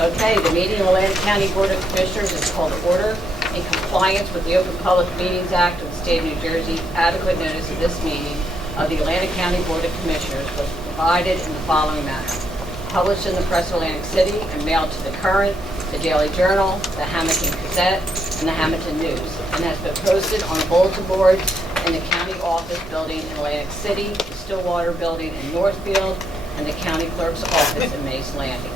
Okay, the meeting of Atlantic County Board of Commissioners is called to order. In compliance with the Open Public Meetings Act of the State of New Jersey, adequate notice of this meeting of the Atlantic County Board of Commissioners was provided in the following manner. Published in the Press of Atlantic City and mailed to the Current, the Daily Journal, the Hamilton Gazette, and the Hamilton News, and has been posted on the bulletin boards in the county office building in Atlantic City, the Stillwater building in Northfield, and the county clerk's office in Mace Landing.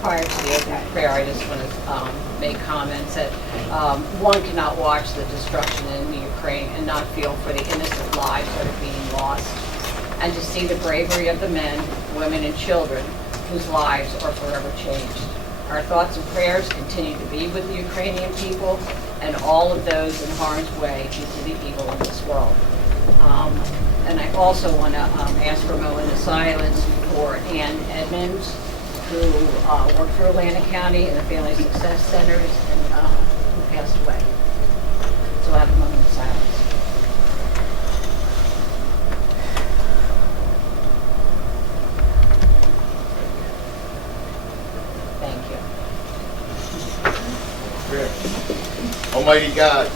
Prior to the opening prayer, I just want to make comments that one cannot watch the destruction in the Ukraine and not feel for the innocent lives that are being lost, and to see the bravery of the men, women, and children whose lives are forever changed. Our thoughts and prayers continue to be with the Ukrainian people and all of those in harm's way due to the evil in this world. And I also want to ask for a moment of silence for Ann Edmonds, who worked for Atlantic County and the Family Success Centers and who passed away. So we'll have a moment of silence. Almighty God,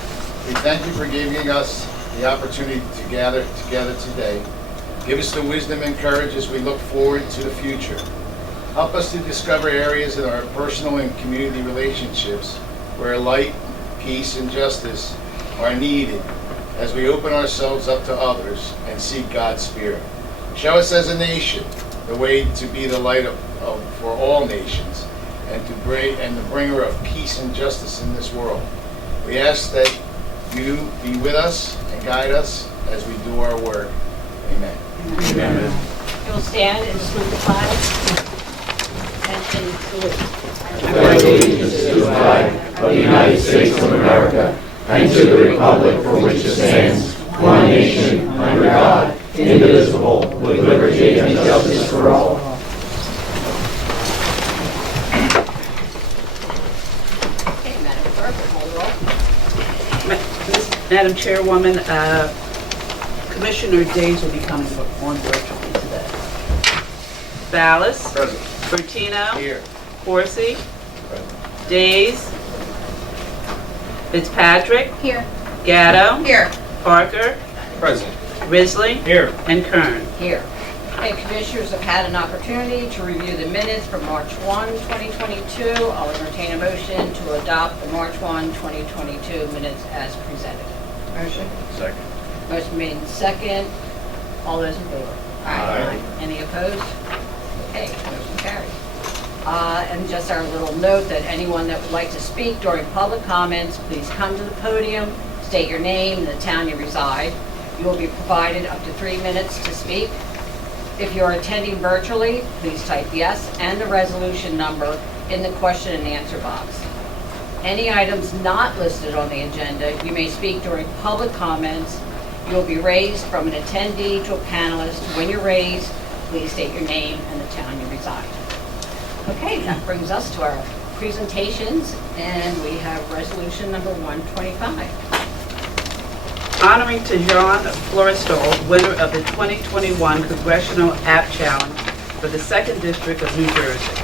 we thank you for giving us the opportunity to gather together today. Give us the wisdom and courage as we look forward to the future. Help us to discover areas in our personal and community relationships where light, peace, and justice are needed as we open ourselves up to others and seek God's Spirit. Show us as a nation the way to be the light for all nations and the bringer of peace and justice in this world. We ask that you be with us and guide us as we do our work. Amen. Amen. You'll stand and salute the flag and salute. I pledge allegiance to the flag of the United States of America and to the republic for which it stands, one nation, under God, indivisible, with liberty and justice for all. Okay, Madam Clerk, call the roll. Madam Chairwoman, Commissioner Days will be coming on virtually today. Ballas. Present. Bertino. Here. Corsi. Days. Fitzpatrick. Here. Gatto. Here. Parker. Present. Risley. Here. And Kern. Here. Okay, Commissioners have had an opportunity to review the minutes from March 1, 2022. I'll entertain a motion to adopt the March 1, 2022 minutes as presented. Motion. Second. Motion made in second. All those in favor? Aye. Any opposed? Okay, motion carries. And just our little note that anyone that would like to speak during public comments, please come to the podium, state your name and the town you reside. You will be provided up to 3 minutes to speak. If you are attending virtually, please type yes and the resolution number in the question and answer box. Any items not listed on the agenda, you may speak during public comments. You will be raised from an attendee to a panelist. When you're raised, please state your name and the town you reside. Okay, that brings us to our presentations, and we have resolution number 125. Honoring Tajon Florestal, winner of the 2021 Congressional App Challenge for the 2nd District of New Jersey.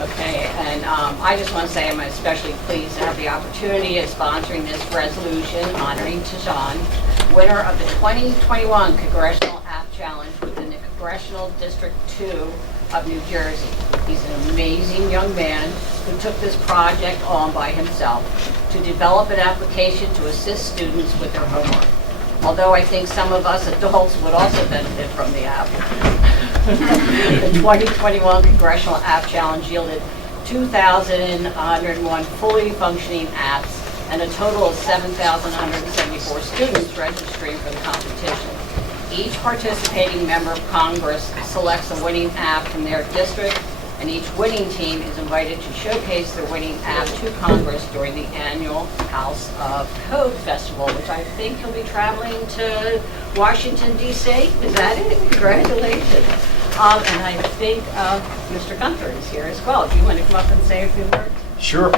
Okay, and I just want to say I'm especially pleased to have the opportunity of sponsoring this resolution honoring Tajon, winner of the 2021 Congressional App Challenge within the Congressional District 2 of New Jersey. He's an amazing young man who took this project on by himself to develop an application to assist students with their homework. Although I think some of us adults would also benefit from the app. The 2021 Congressional App Challenge yielded 2,101 fully functioning apps and a total of 7,174 students registering for the competition. Each participating member of Congress selects a winning app from their district, and each winning team is invited to showcase their winning app to Congress during the annual House of Code Festival, which I think he'll be traveling to Washington, D.C. Is that it? Congratulations. And I think Mr. Gunther is here as well. Do you want to come up and say a few words? Sure.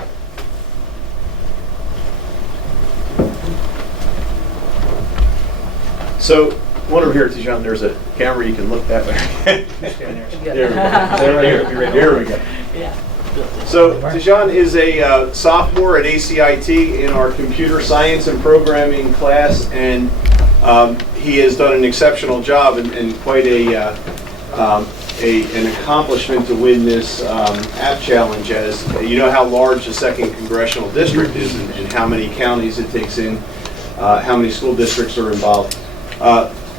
So One over here, Tijan, there's a camera, you can look that way. There we go. There we go. Yeah. So Tijan is a sophomore at ACIT in our computer science and programming class, and he has done an exceptional job and quite an accomplishment to win this app challenge. As you know how large the 2nd Congressional District is and how many counties it takes in, how many school districts are involved.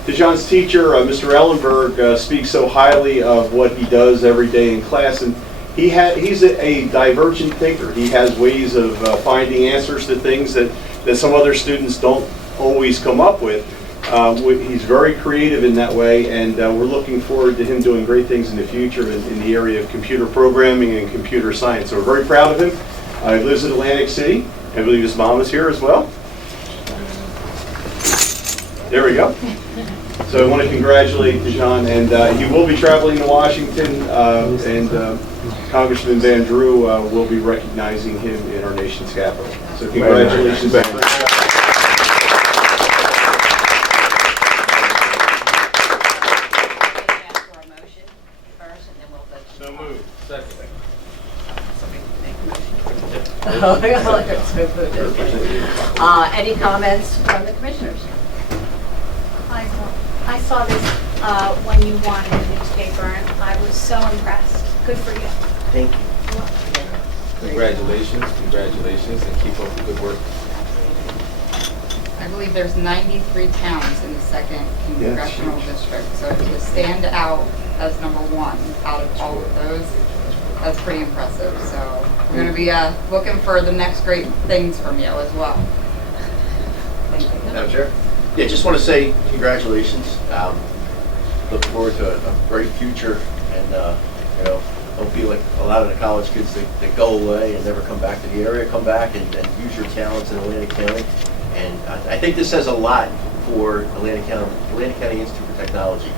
Tijan's teacher, Mr. Ellenberg, speaks so highly of what he does every day in class, and he's a divergent thinker. He has ways of finding answers to things that some other students don't always come up with. He's very creative in that way, and we're looking forward to him doing great things in the future in the area of computer programming and computer science. So we're very proud of him. He lives in Atlantic City. I believe his mom is here as well. There we go. So I want to congratulate Tijan, and he will be traveling to Washington, and Congressman Van Drew will be recognizing him in our nation's capital. So congratulations. Ask for a motion first, and then we'll vote. So moved. Second. Somebody make a motion. Any comments from the commissioners? I saw this when you won in the newspaper, and I was so impressed. Good for you. Thank you. Congratulations, and keep up the good work. I believe there's 93 towns in the 2nd Congressional District, so to stand out as #1 out of all of those, that's pretty impressive. So we're going to be looking for the next great things from you as well. Thank you. Madam Chair? Yeah, just want to say congratulations. Look forward to a bright future, and don't feel like a lot of the college kids that go away and never come back to the area, come back and use your talents in Atlantic County. And I think this says a lot for Atlantic County Institute for Technology.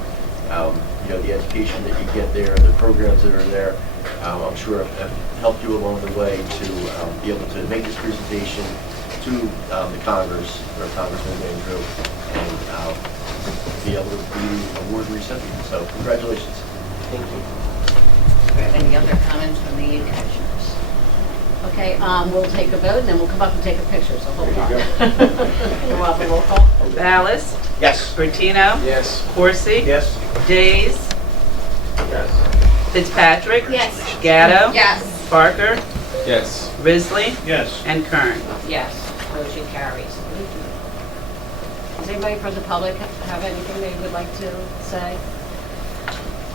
The education that you get there, the programs that are there, I'm sure have helped you along the way to be able to make this presentation to the Congress, or Congressman Van Drew, and be able to be award recipient. So congratulations. Thank you. Any other comments from the commissioners? Okay, we'll take a vote, and then we'll come up and take a picture, so hold on. We'll have a roll call. Ballas? Yes. Bertino? Yes. Corsi? Yes. Days? Yes. Fitzpatrick? Yes. Gatto? Yes. Barker? Yes. Risley? Yes. And Kern. Yes, motion carries. Does anybody from the public have anything they would like to say?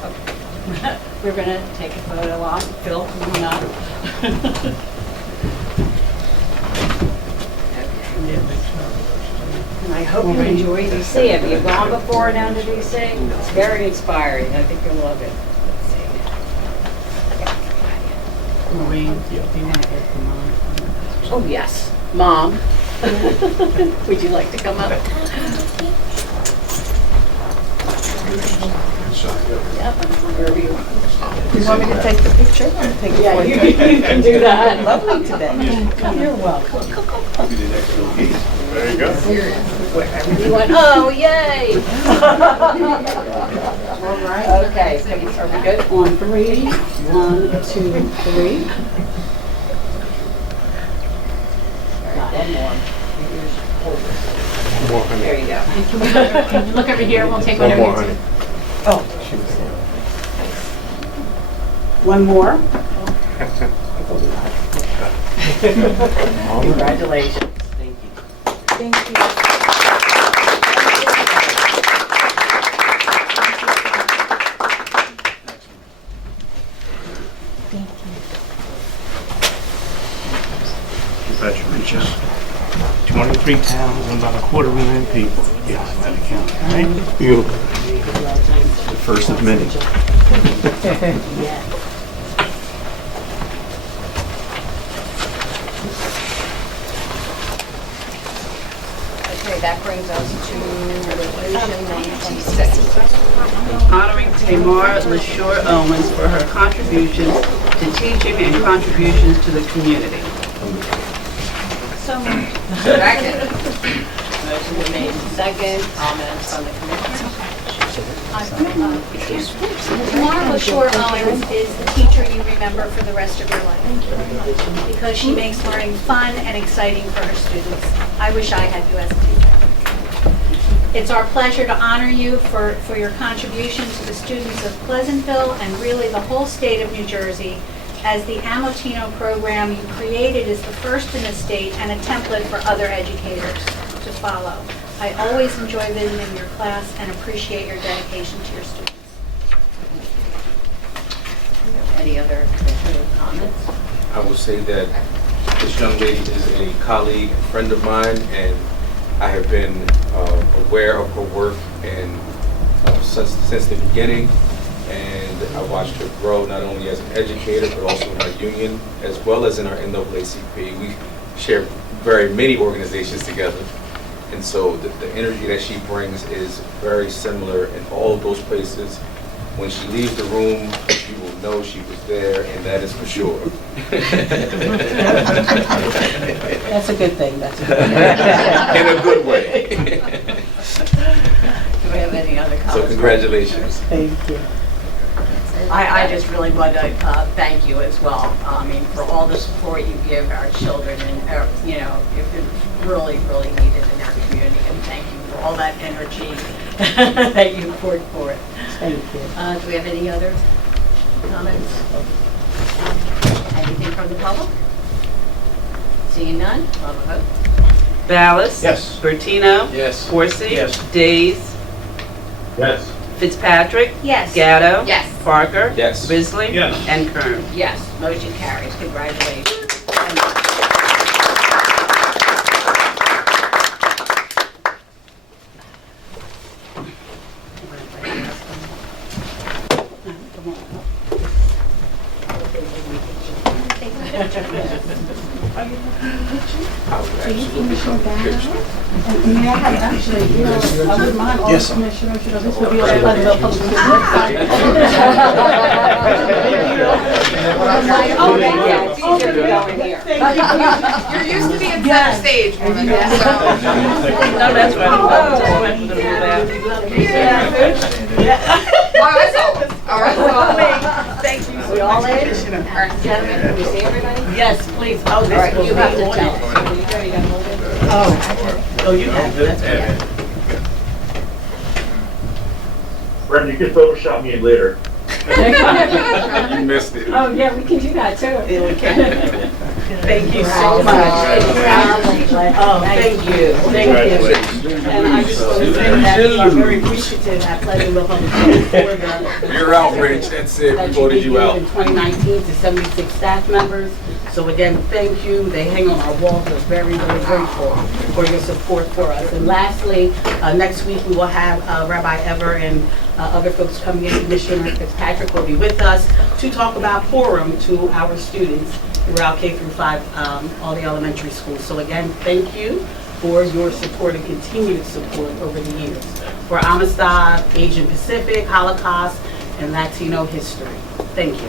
Okay. We're going to take a photo on. Phil, come on up. And I hope you enjoy DC. Have you gone before down to DC? It's very inspiring. I think you'll love it. Let's see. Maureen, do you want to get the mom? Oh, yes. Mom, would you like to come up? Yep, wherever you want. You want me to take the picture? Yeah, you can do that. Lovely today. You're welcome. There you go. You went, oh, yay! All right. Okay, so are we good? On 3. 1, 2, 3. One more. There you go. Can you look over here? We'll take one over here. Oh. One more. Congratulations. Thank you. Thank you. Congratulations. 23 towns and about 250,000 people. Yeah, Atlantic County. Right? Beautiful. The first of many. Okay, that brings us to resolution number 26. Honoring Tamar LaShore Owens for her contributions to teaching and contributions to the community. Second. Motion been made second. Comments from the commission? Tomorrow LaShore Owens is the teacher you remember for the rest of your life. Because she makes learning fun and exciting for her students. I wish I had you as a teacher. It's our pleasure to honor you for your contribution to the students of Pleasantville and really the whole state of New Jersey, as the Amotino program you created is the first in the state and a template for other educators to follow. I always enjoy visiting your class and appreciate your dedication to your students. Any other comments? I will say that this young lady is a colleague, friend of mine, and I have been aware of her work and since the beginning, and I watched her grow not only as an educator but also in our union as well as in our NAACP. We share very many organizations together, and so the energy that she brings is very similar in all of those places. When she leaves the room, you will know she was there, and that is for sure. That's a good thing, that's a good thing. In a good way. Do we have any other comments? So congratulations. Thank you. I just really want to thank you as well. I mean, for all the support you give our children, and you know, it's really, really needed in our community. And thank you for all that energy that you poured for it. Thank you. Do we have any other comments? Anything from the public? Seeing none, we'll have a vote. Ballas? Yes. Bertino? Yes. Horsey? Yes. Days? Yes. Fitzpatrick? Yes. Gatto? Yes. Parker? Yes. Risley? Yes. And Kern. Yes, motion carries. Congratulations. Yes. You're used to being center stage, woman, so. No, that's right. All right, Thank you. We all in? Gentlemen, can we see everybody? Yes, please. Oh, all right, you have to tell us. Oh, you have, that's right. Brendan, you can Photoshop me in later. You missed it. Oh, yeah, we can do that too. Thank you so much. Oh, thank you. Thank you. And I just want to say that we are very appreciative at Pleasantville Public Schools for the You're outraged. That's it. We that voted you you gave out. in 2019 to 76 staff members. So again, thank you. They hang on our walls. We're very, very grateful for your support for us. And lastly, next week we will have Rabbi Ever and other folks coming in. Commissioner Fitzpatrick will be with us to talk about Purim to our students throughout K through 5, all the elementary schools. So again, thank you for your support and continued support over the years for Amistad, Asian Pacific, Holocaust, and Latino history. Thank you.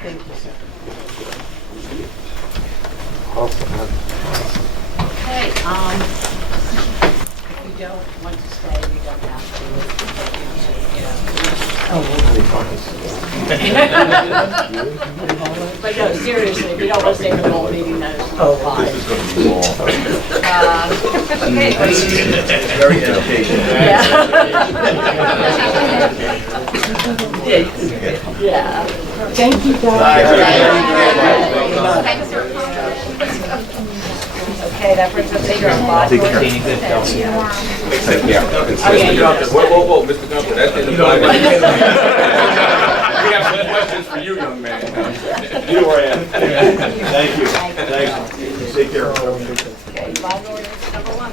Thank you, sir. Okay, if you don't want to stay, you don't have to. But no, seriously, if you don't want to stay for the whole meeting, that is fine. Okay. Very educational. Yeah. Yeah. Thank you, guys. Thanks for coming. Okay, that brings us to your bond. Whoa, Mr. Gunther, that didn't apply. We have some questions for you, young man. You know where I am. Thank you. Thank you. Take care. Okay, bond ordinance number 1.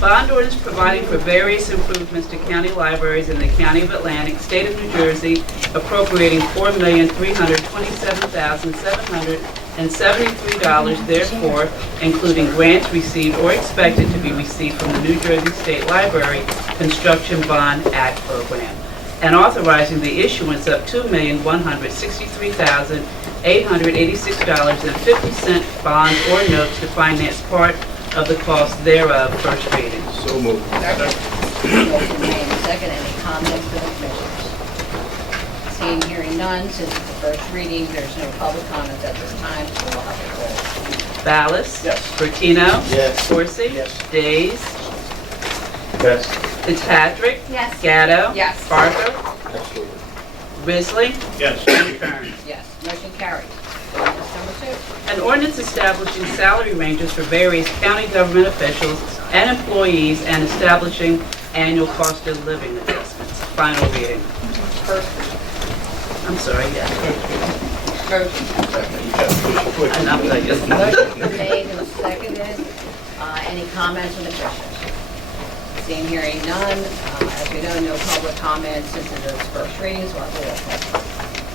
Bond orders providing for various improvements to county libraries in the County of Atlantic, State of New Jersey, appropriating $4,327,773, therefore, including grants received or expected to be received from the New Jersey State Library Construction Bond Act program, and authorizing the issuance of $2,163,000 $886.50 bond or note to finance part of the cost thereof. First reading. So moved. Motion made and second. Any comments for the commissioners? Seeing, hearing none, since it's the first reading, there's no public comments at this time, so we'll have a roll. Ballas? Yes. Bertino? Yes. Coursey? Yes. Days? Yes. Fitzpatrick? Yes. Gatto? Yes. Parker? Absolutely. Risley? Yes. And Kern. Yes, motion carries. Ordinance number 2. An ordinance establishing salary ranges for various county government officials and employees and establishing annual cost of living adjustments. Final reading. First reading. I'm sorry, yes. Motion. Enough, I guess. Motion made and seconded. Any comments from the commissioners? Seeing, hearing none, as we know, no public comments since it is first reading, so I'll do it.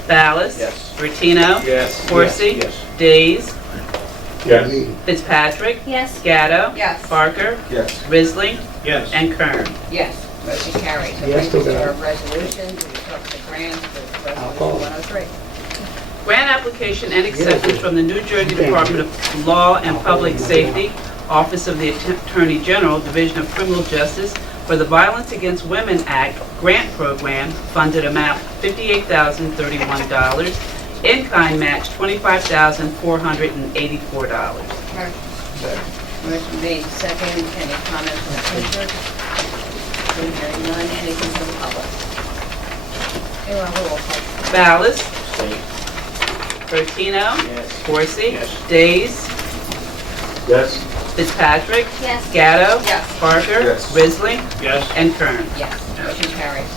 Ballas? Yes. Bertino? Yes. Coursey? Yes. Days? Yes. Fitzpatrick? Yes. Gatto? Yes. Parker? Yes. Risley? Yes. And Kern. Yes, motion carries. So Yes, brings us to to our that. resolutions. We talked the grants with resolution 103. Grant application and acceptance from the New Jersey Department of Law and Public Safety, Office of the Attorney General, Division of Criminal Justice, for the Violence Against Women Act Grant Program, funded amount $58,031, in-kind match $25,484. Motion. Motion made, second. Any comments from the commissioners? Seeing, hearing none, anything from the public? Okay, well, roll call. Ballas? Same. Bertino? Yes. Coursey? Yes. Days? Yes. Fitzpatrick? Yes. Gatto? Yes. Parker? Yes. Risley? Yes. And Kern. Yes, motion carries.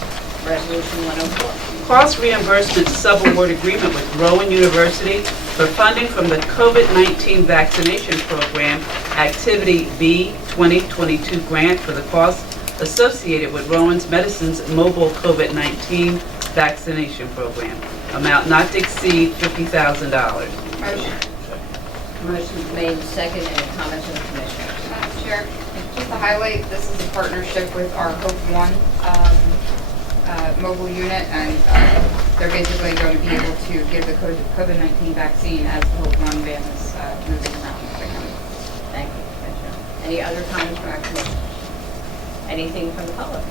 Resolution 104. Cost reimbursement subaward agreement with Rowan University for funding from the COVID-19 vaccination program, Activity B 2022 grant for the costs associated with Rowan's Medicine's mobile COVID-19 vaccination program. Amount not to exceed $50,000. Motion. Motion made and second. Any comments from the commissioners? Madam Chair, just to highlight, this is a partnership with our Hope One mobile unit, and they're basically going to be able to give the COVID-19 vaccine as the Hope One van is moving around the county. Thank you, Commissioner. Any other comments from our commissioners? Anything from the public?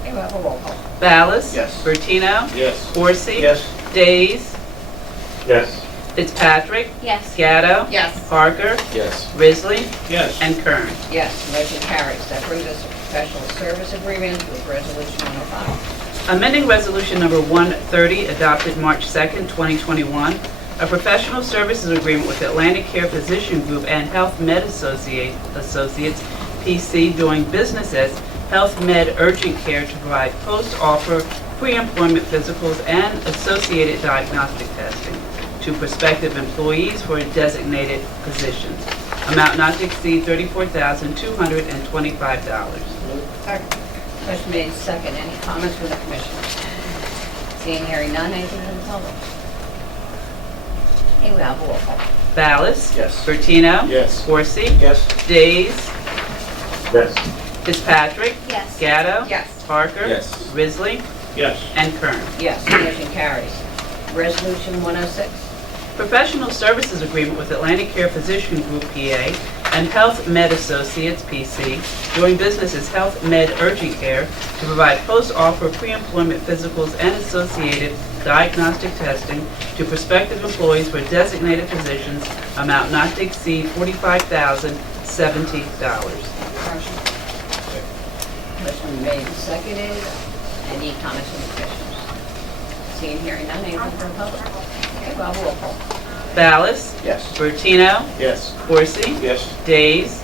Okay, we'll have a roll call. Ballas? Yes. Bertino? Yes. Coursey? Yes. Days? Yes. Fitzpatrick? Yes. Gatto? Yes. Parker? Yes. Risley? Yes. And Kern. Yes, motion carries. That brings us to professional service agreements with Resolution 105. Amending Resolution Number 130, adopted March 2nd, 2021, a professional services agreement with Atlantic Care Physician Group and Health Med Associates, PC, doing business as Health Med Urgent Care to provide post-offer pre-employment physicals and associated diagnostic testing to prospective employees for designated positions. Amount not to exceed $34,225. Second. Motion made second. Any comments from the commissioners? Seeing, hearing none, anything from the public? Okay, we have a roll call. Ballas? Yes. Bertino? Yes. Coursey? Yes. Days? Yes. Fitzpatrick? Yes. Gatto? Yes. Parker? Yes. Risley? Yes. And Kern. Yes, motion carries. Resolution 106. Professional services agreement with Atlantic Care Physician Group, PA, and Health Med Associates, PC, doing business as Health Med Urgent Care to provide post-offer pre-employment physicals and associated diagnostic testing to prospective employees for designated positions, amount not to exceed $45,070. Motion. Motion made and seconded. Any comments from the commissioners? Seeing, hearing none, anything from the public? Okay, well, roll call. Ballas? Yes. Bertino? Yes. Coursey? Yes. Days?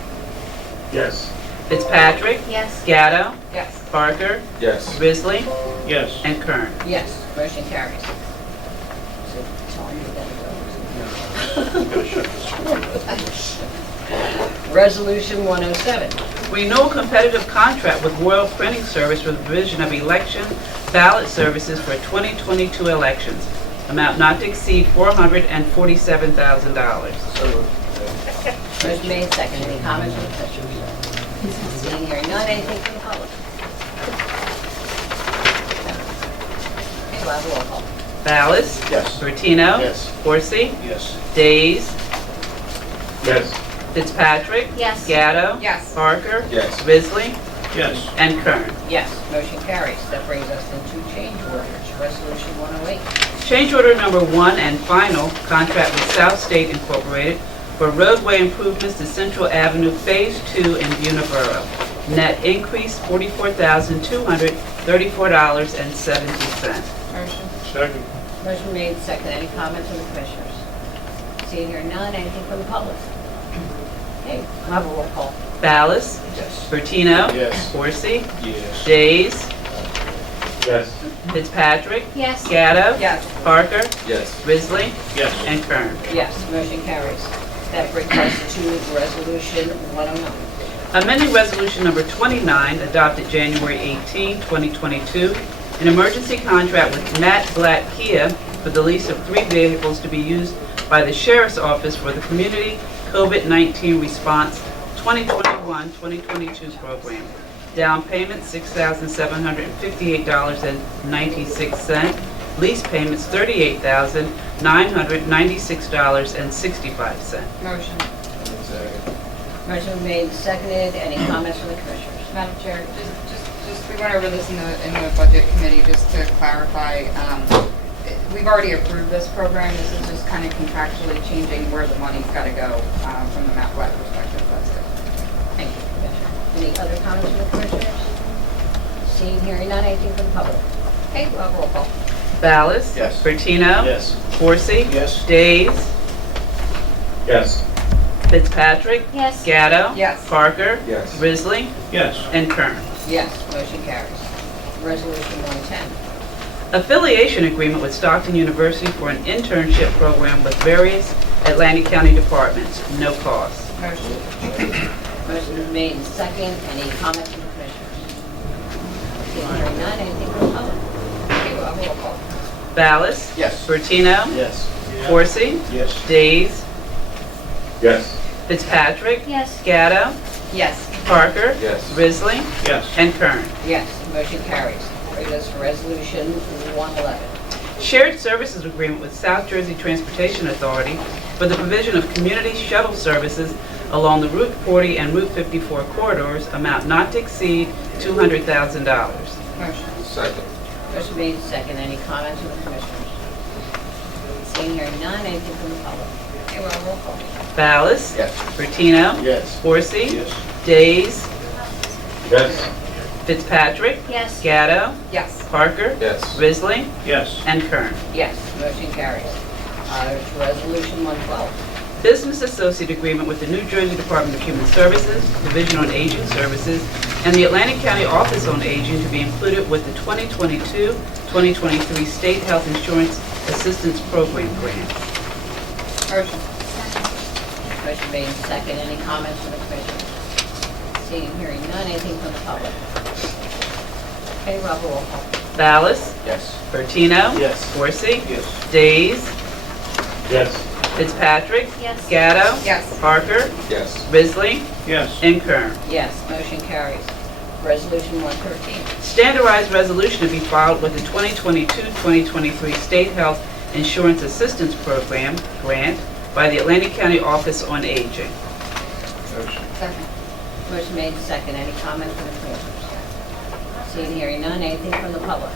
Yes. Fitzpatrick? Yes. Gatto? Yes. Parker? Yes. Risley? Yes. And Kern. Yes, motion carries. So, tell me you gotta go. Resolution 107. Renew a competitive contract with Royal Printing Service for the provision of election ballot services for 2022 elections. Amount not to exceed $447,000. Motion made second. Any comments from the commissioners? Seeing, hearing none, anything from the public? Okay, we'll have a roll call. Ballas? Yes. Bertino? Yes. Horsey? Yes. Days? Yes. Fitzpatrick? Yes. Gatto? Yes. Parker? Yes. Risley? Yes. And Kern. Yes, motion carries. That brings us into change orders. Resolution 108. Change order number 1 and final, contract with South State Incorporated for roadway improvements to Central Avenue Phase 2 in Buena Borough. Net increase $44,234.70. Motion. Second. Motion made, second. Any comments from the commissioners? Seeing here none, anything from the public? Okay, we'll have a roll call. Ballas? Yes. Bertino? Yes. Horsey? Yes. Days? Yes. Fitzpatrick? Yes. Gatto? Yes. Parker? Yes. Risley? Yes. And Kern. Yes, motion carries. That brings us to Resolution 109. Amending Resolution Number 29, adopted January 18, 2022, an emergency contract with Matt Black Kia for the lease of 3 vehicles to be used by the Sheriff's Office for the Community COVID-19 Response 2021-2022 program. Down payment, $6,758.96. Lease payments, $38,996.65. Motion. Motion made, seconded. Any comments from the commissioners? Madam Chair, just, we went over this in the Budget Committee, just to clarify, we've already approved this program. This is just kind of contractually changing where the money's got to go from the Matt Black perspective. That's it. Thank you, Commissioner. Any other comments from the commissioners? Seeing, hearing none, anything from the public? Okay, we'll have a roll call. Ballas? Yes. Bertino? Yes. Horsey? Yes. Days? Yes. Fitzpatrick? Yes. Gatto? Yes. Parker? Yes. Risley? Yes. And Kern. Yes, motion carries. Resolution 110. Affiliation agreement with Stockton University for an internship program with various Atlantic County departments, no cost. Motion. Motion is made and second. Any comments from the commissioners? Seeing, hearing none, anything from the public? Okay, we'll have a roll call. Ballas? Yes. Bertino? Yes. Horsey? Yes. Days? Yes. Fitzpatrick? Yes. Gatto? Yes. Parker? Yes. Risley? Yes. And Kern. Yes, motion carries. Brings us to Resolution 111. Shared services agreement with South Jersey Transportation Authority for the provision of community shuttle services along the Route 40 and Route 54 corridors, amount not to exceed $200,000. Motion. Second. Motion made and second. Any comments from the commissioners? Seeing, hearing none, anything from the public? Okay, we'll have a roll call. Ballas? Yes. Bertino? Yes. Horsey? Yes. Days? Yes. Fitzpatrick? Yes. Gatto? Yes. Parker? Yes. Risley? Yes. And Kern. Yes, motion carries. To Resolution 112. Business associate agreement with the New Jersey Department of Human Services, Division on Aging Services, and the Atlantic County Office on Aging to be included with the 2022-2023 State Health Insurance Assistance Program grant. Motion. Motion made and second. Any comments from the commissioners? Seeing, hearing none, anything from the public? Okay, we'll have a roll call. Ballas? Yes. Bertino? Yes. Horsey? Yes. Days? Yes. Fitzpatrick? Yes. Gatto? Yes. Parker? Yes. Risley? Yes. And Kern. Yes, motion carries. Resolution 113. Standardized resolution to be filed with the 2022-2023 State Health Insurance Assistance Program grant by the Atlantic County Office on Aging. Second. Motion made and second. Any comments from the commissioners? Seeing, hearing none, anything from the public?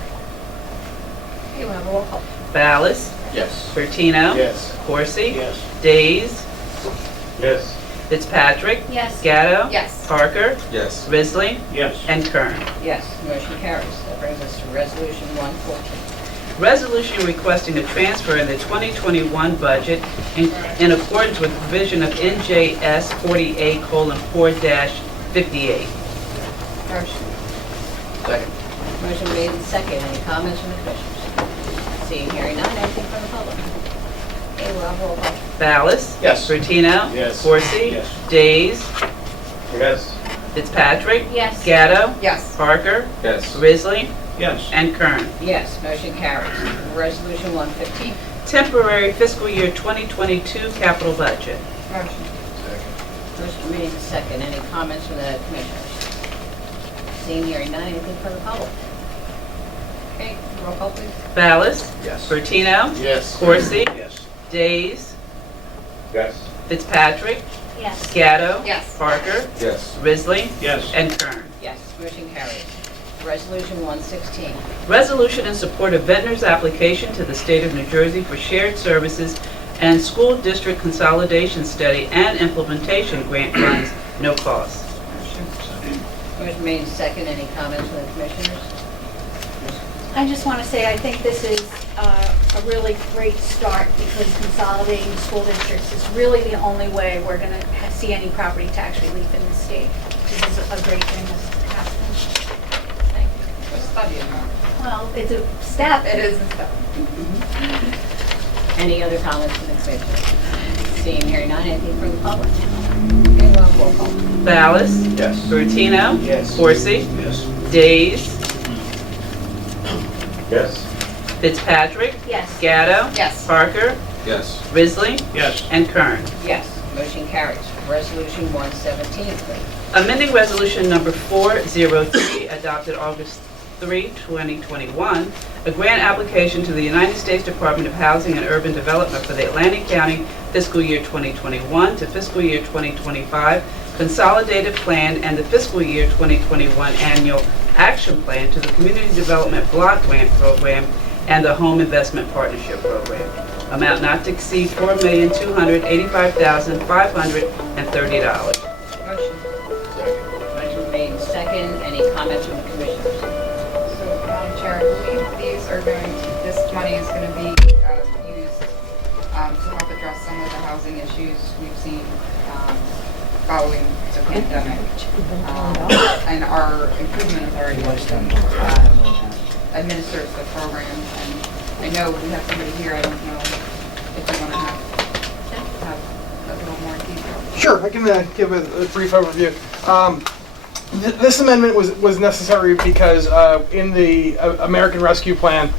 Okay, we'll have a roll call. Ballas? Yes. Bertino? Yes. Horsey? Yes. Days? Yes. Fitzpatrick? Yes. Gatto? Yes. Parker? Yes. Risley? Yes. And Kern. Yes, motion carries. That brings us to Resolution 114. Resolution requesting a transfer in the 2021 budget in accordance with the provision of NJS 40A:4-58. Motion. Second. Motion made and second. Any comments from the commissioners? Seeing, hearing none, anything from the public? Okay, we'll have a roll call. Ballas? Yes. Bertino? Yes. Horsey? Yes. Days? Yes. Fitzpatrick? Yes. Gatto? Yes. Parker? Yes. Risley? Yes. And Kern. Yes, motion carries. Resolution 115. Temporary fiscal year 2022 capital budget. Motion. Motion made and second. Any comments from the commissioners? Seeing, hearing none, anything from the public? Okay, roll call please. Ballas? Yes. Bertino? Yes. Corsi? Yes. Days? Yes. Fitzpatrick? Yes. Gatto? Yes. Parker? Yes. Risley? Yes. And Kern. Yes, motion carries. Resolution 116. Resolution in support of Ventnor's application to the state of New Jersey for shared services and school district consolidation study and implementation grant funds, no cost. Motion made and second. Any comments from the commissioners? I just want to say, I think this is a really great start because consolidating school districts is really the only way we're going to see any property tax relief in the state. This is a great thing that's happening. Thank you. Let's study it more. Well, it's a step. It is a step. Any other comments from the commissioners? Seeing and hearing none, anything from the public? Okay, well, roll call. Ballas? Yes. Bertino? Yes. Corsi? Yes. Days? Yes. Fitzpatrick? Yes. Gatto? Yes. Parker? Yes. Risley? Yes. And Kern. Yes, motion carries. Resolution 117, please. Amending Resolution Number 403, adopted August 3, 2021, a grant application to the United States Department of Housing and Urban Development for the Atlantic County fiscal year 2021 to fiscal year 2025 consolidated plan and the fiscal year 2021 annual action plan to the Community Development Block Grant Program and the Home Investment Partnership Program. Amount not to exceed $4,285,530. Motion. Motion made and second. Any comments from the commissioners? So, Madam Chair, I believe these are this money is going to be used to help address some of the housing issues we've seen following the pandemic. And our improvement authority administers the program. And I know we have somebody here, I don't know if you want to have a little more detail. Sure, I can give a brief overview. This amendment was necessary because in the American Rescue Plan,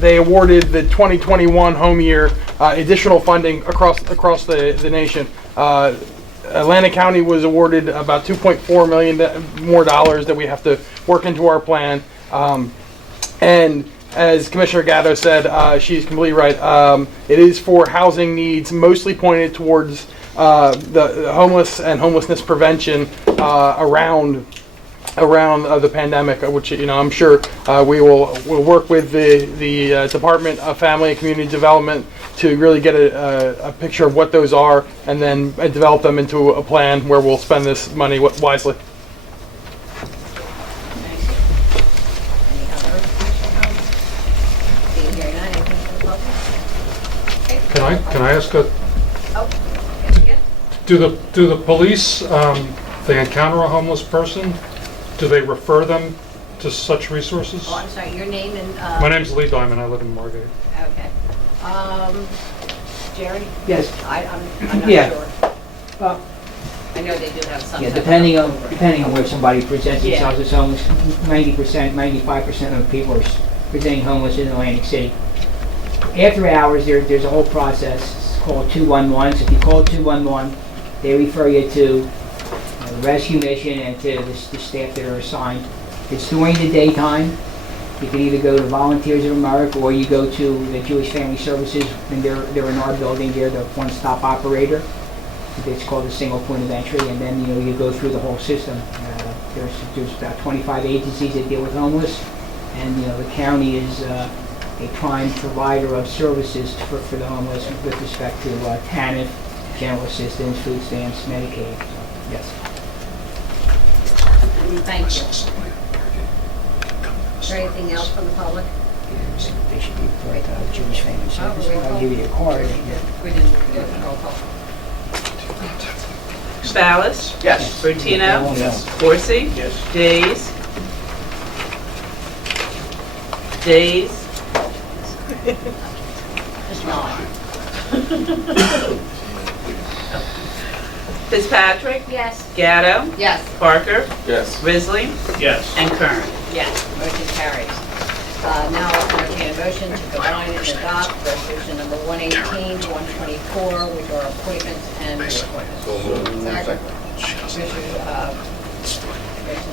they awarded the 2021 home year additional funding across the nation. Atlantic County was awarded about $2.4 million more dollars that we have to work into our plan. And as Commissioner Gatto said, she's completely right. It is for housing needs, mostly pointed towards the homeless and homelessness prevention around the pandemic, which I'm sure we'll work with the Department of Family and Community Development to really get a picture of what those are, and then develop them into a plan where we'll spend this money wisely. Thank you. Any other commissioner comments? Seeing and hearing none, anything from the public? Okay. Can I ask a, Oh, yes, yes. do the police, they encounter a homeless person, do they refer them to such resources? Oh, I'm sorry, your name and, My name's Lee Diamond, I live in Margate. okay. Jerry? Yes. I'm not Yeah. sure. Well, I know they do have some. yeah, type of depending on program. where somebody presents Yeah. themselves as homeless, 90%, 95% of people are presenting homeless in Atlantic City. After hours, there's a whole process. It's called 211. So if you call 211, they refer you to the rescue mission and to the staff that are assigned. If it's during the daytime, you can either go to Volunteers of America or you go to the Jewish Family Services, and they're in our building. They're the one-stop operator. It's called a single point of entry, and then you go through the whole system. There's about 25 agencies that deal with homeless, and the county is a prime provider of services for the homeless with respect to TANF, general assistance, food stamps, Medicaid. So, yes. Thank you. Is there anything else from the public? They should be right to Jewish Family Services. roll call. I'll give you a card. We didn't do a roll call. Ballas? Yes. Bertino? Yes. Corsi? Yes. Days? Days? Just nod. Fitzpatrick? Yes. Gatto? Yes. Parker? Yes. Risley? Yes. And Kern. Yes, motion carries. Now I'll entertain a motion to combine and adopt resolution number 118, 124, which are appointments and reappointments. Second. Commissioner,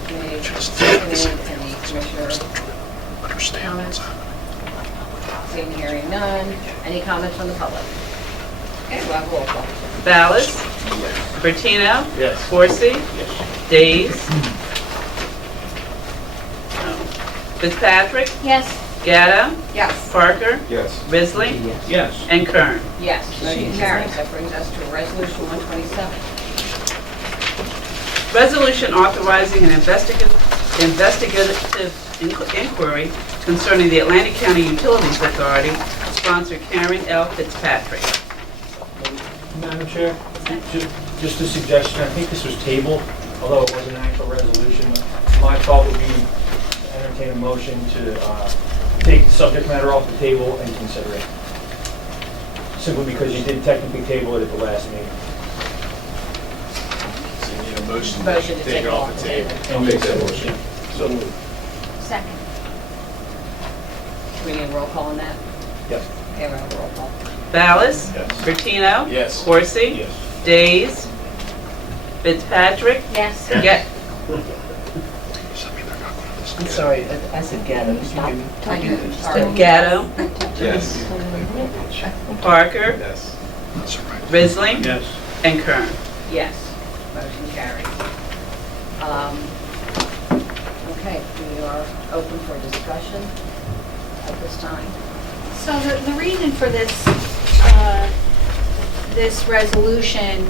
Committee, seconded, and the Commissioner Comments? Seeing and hearing none. Any comments from the public? Okay, we'll have roll call. Ballas? Bertino? Yes. Corsi? Days? Fitzpatrick? Yes. Gatto? Yes. Parker? Yes. Risley? Yes. And Kern. Yes, motion carries. That brings us to Resolution 127. Resolution authorizing an investigative inquiry concerning the Atlantic County Utilities Authority, sponsor Karen L. Fitzpatrick. Madam Chair, just a suggestion, I think this was tabled, although it was an actual resolution. My thought would be to entertain a motion to take the subject matter off the table and consider it. Simply because you did technically table it at the last meeting. So you need a motion Motion to take it off the table. I'll make that motion. So moved. Second. Do we need a roll call on that? Yes. Okay, we'll have a roll call. Ballas? Yes. Bertino? Yes. Corsi? Yes. Days? Fitzpatrick? Yes. I'm sorry, I said Gatto. I do. Sorry. Gatto? Yes. Parker? Yes. Risley? Yes. And Kern. Yes, motion carries. Okay, we are open for discussion at this time. So the reason for this, this resolution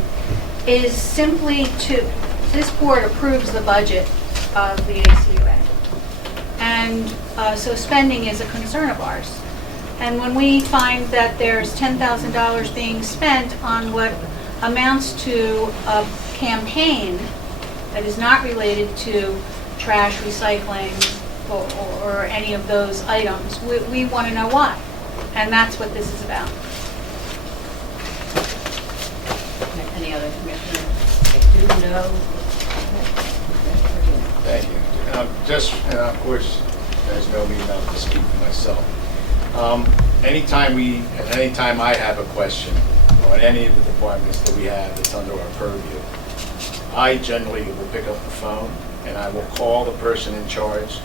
is simply this board approves the budget of the ACUA. And so spending is a concern of ours. And when we find that there's $10,000 being spent on what amounts to a campaign that is not related to trash recycling or any of those items, we want to know why. And that's what this is about. Any other commissioners? I do know. Thank you. Of course, there's no need not to speak for myself. Anytime I have a question on any of the departments that we have that's under our purview, I generally will pick up the phone and I will call the person in charge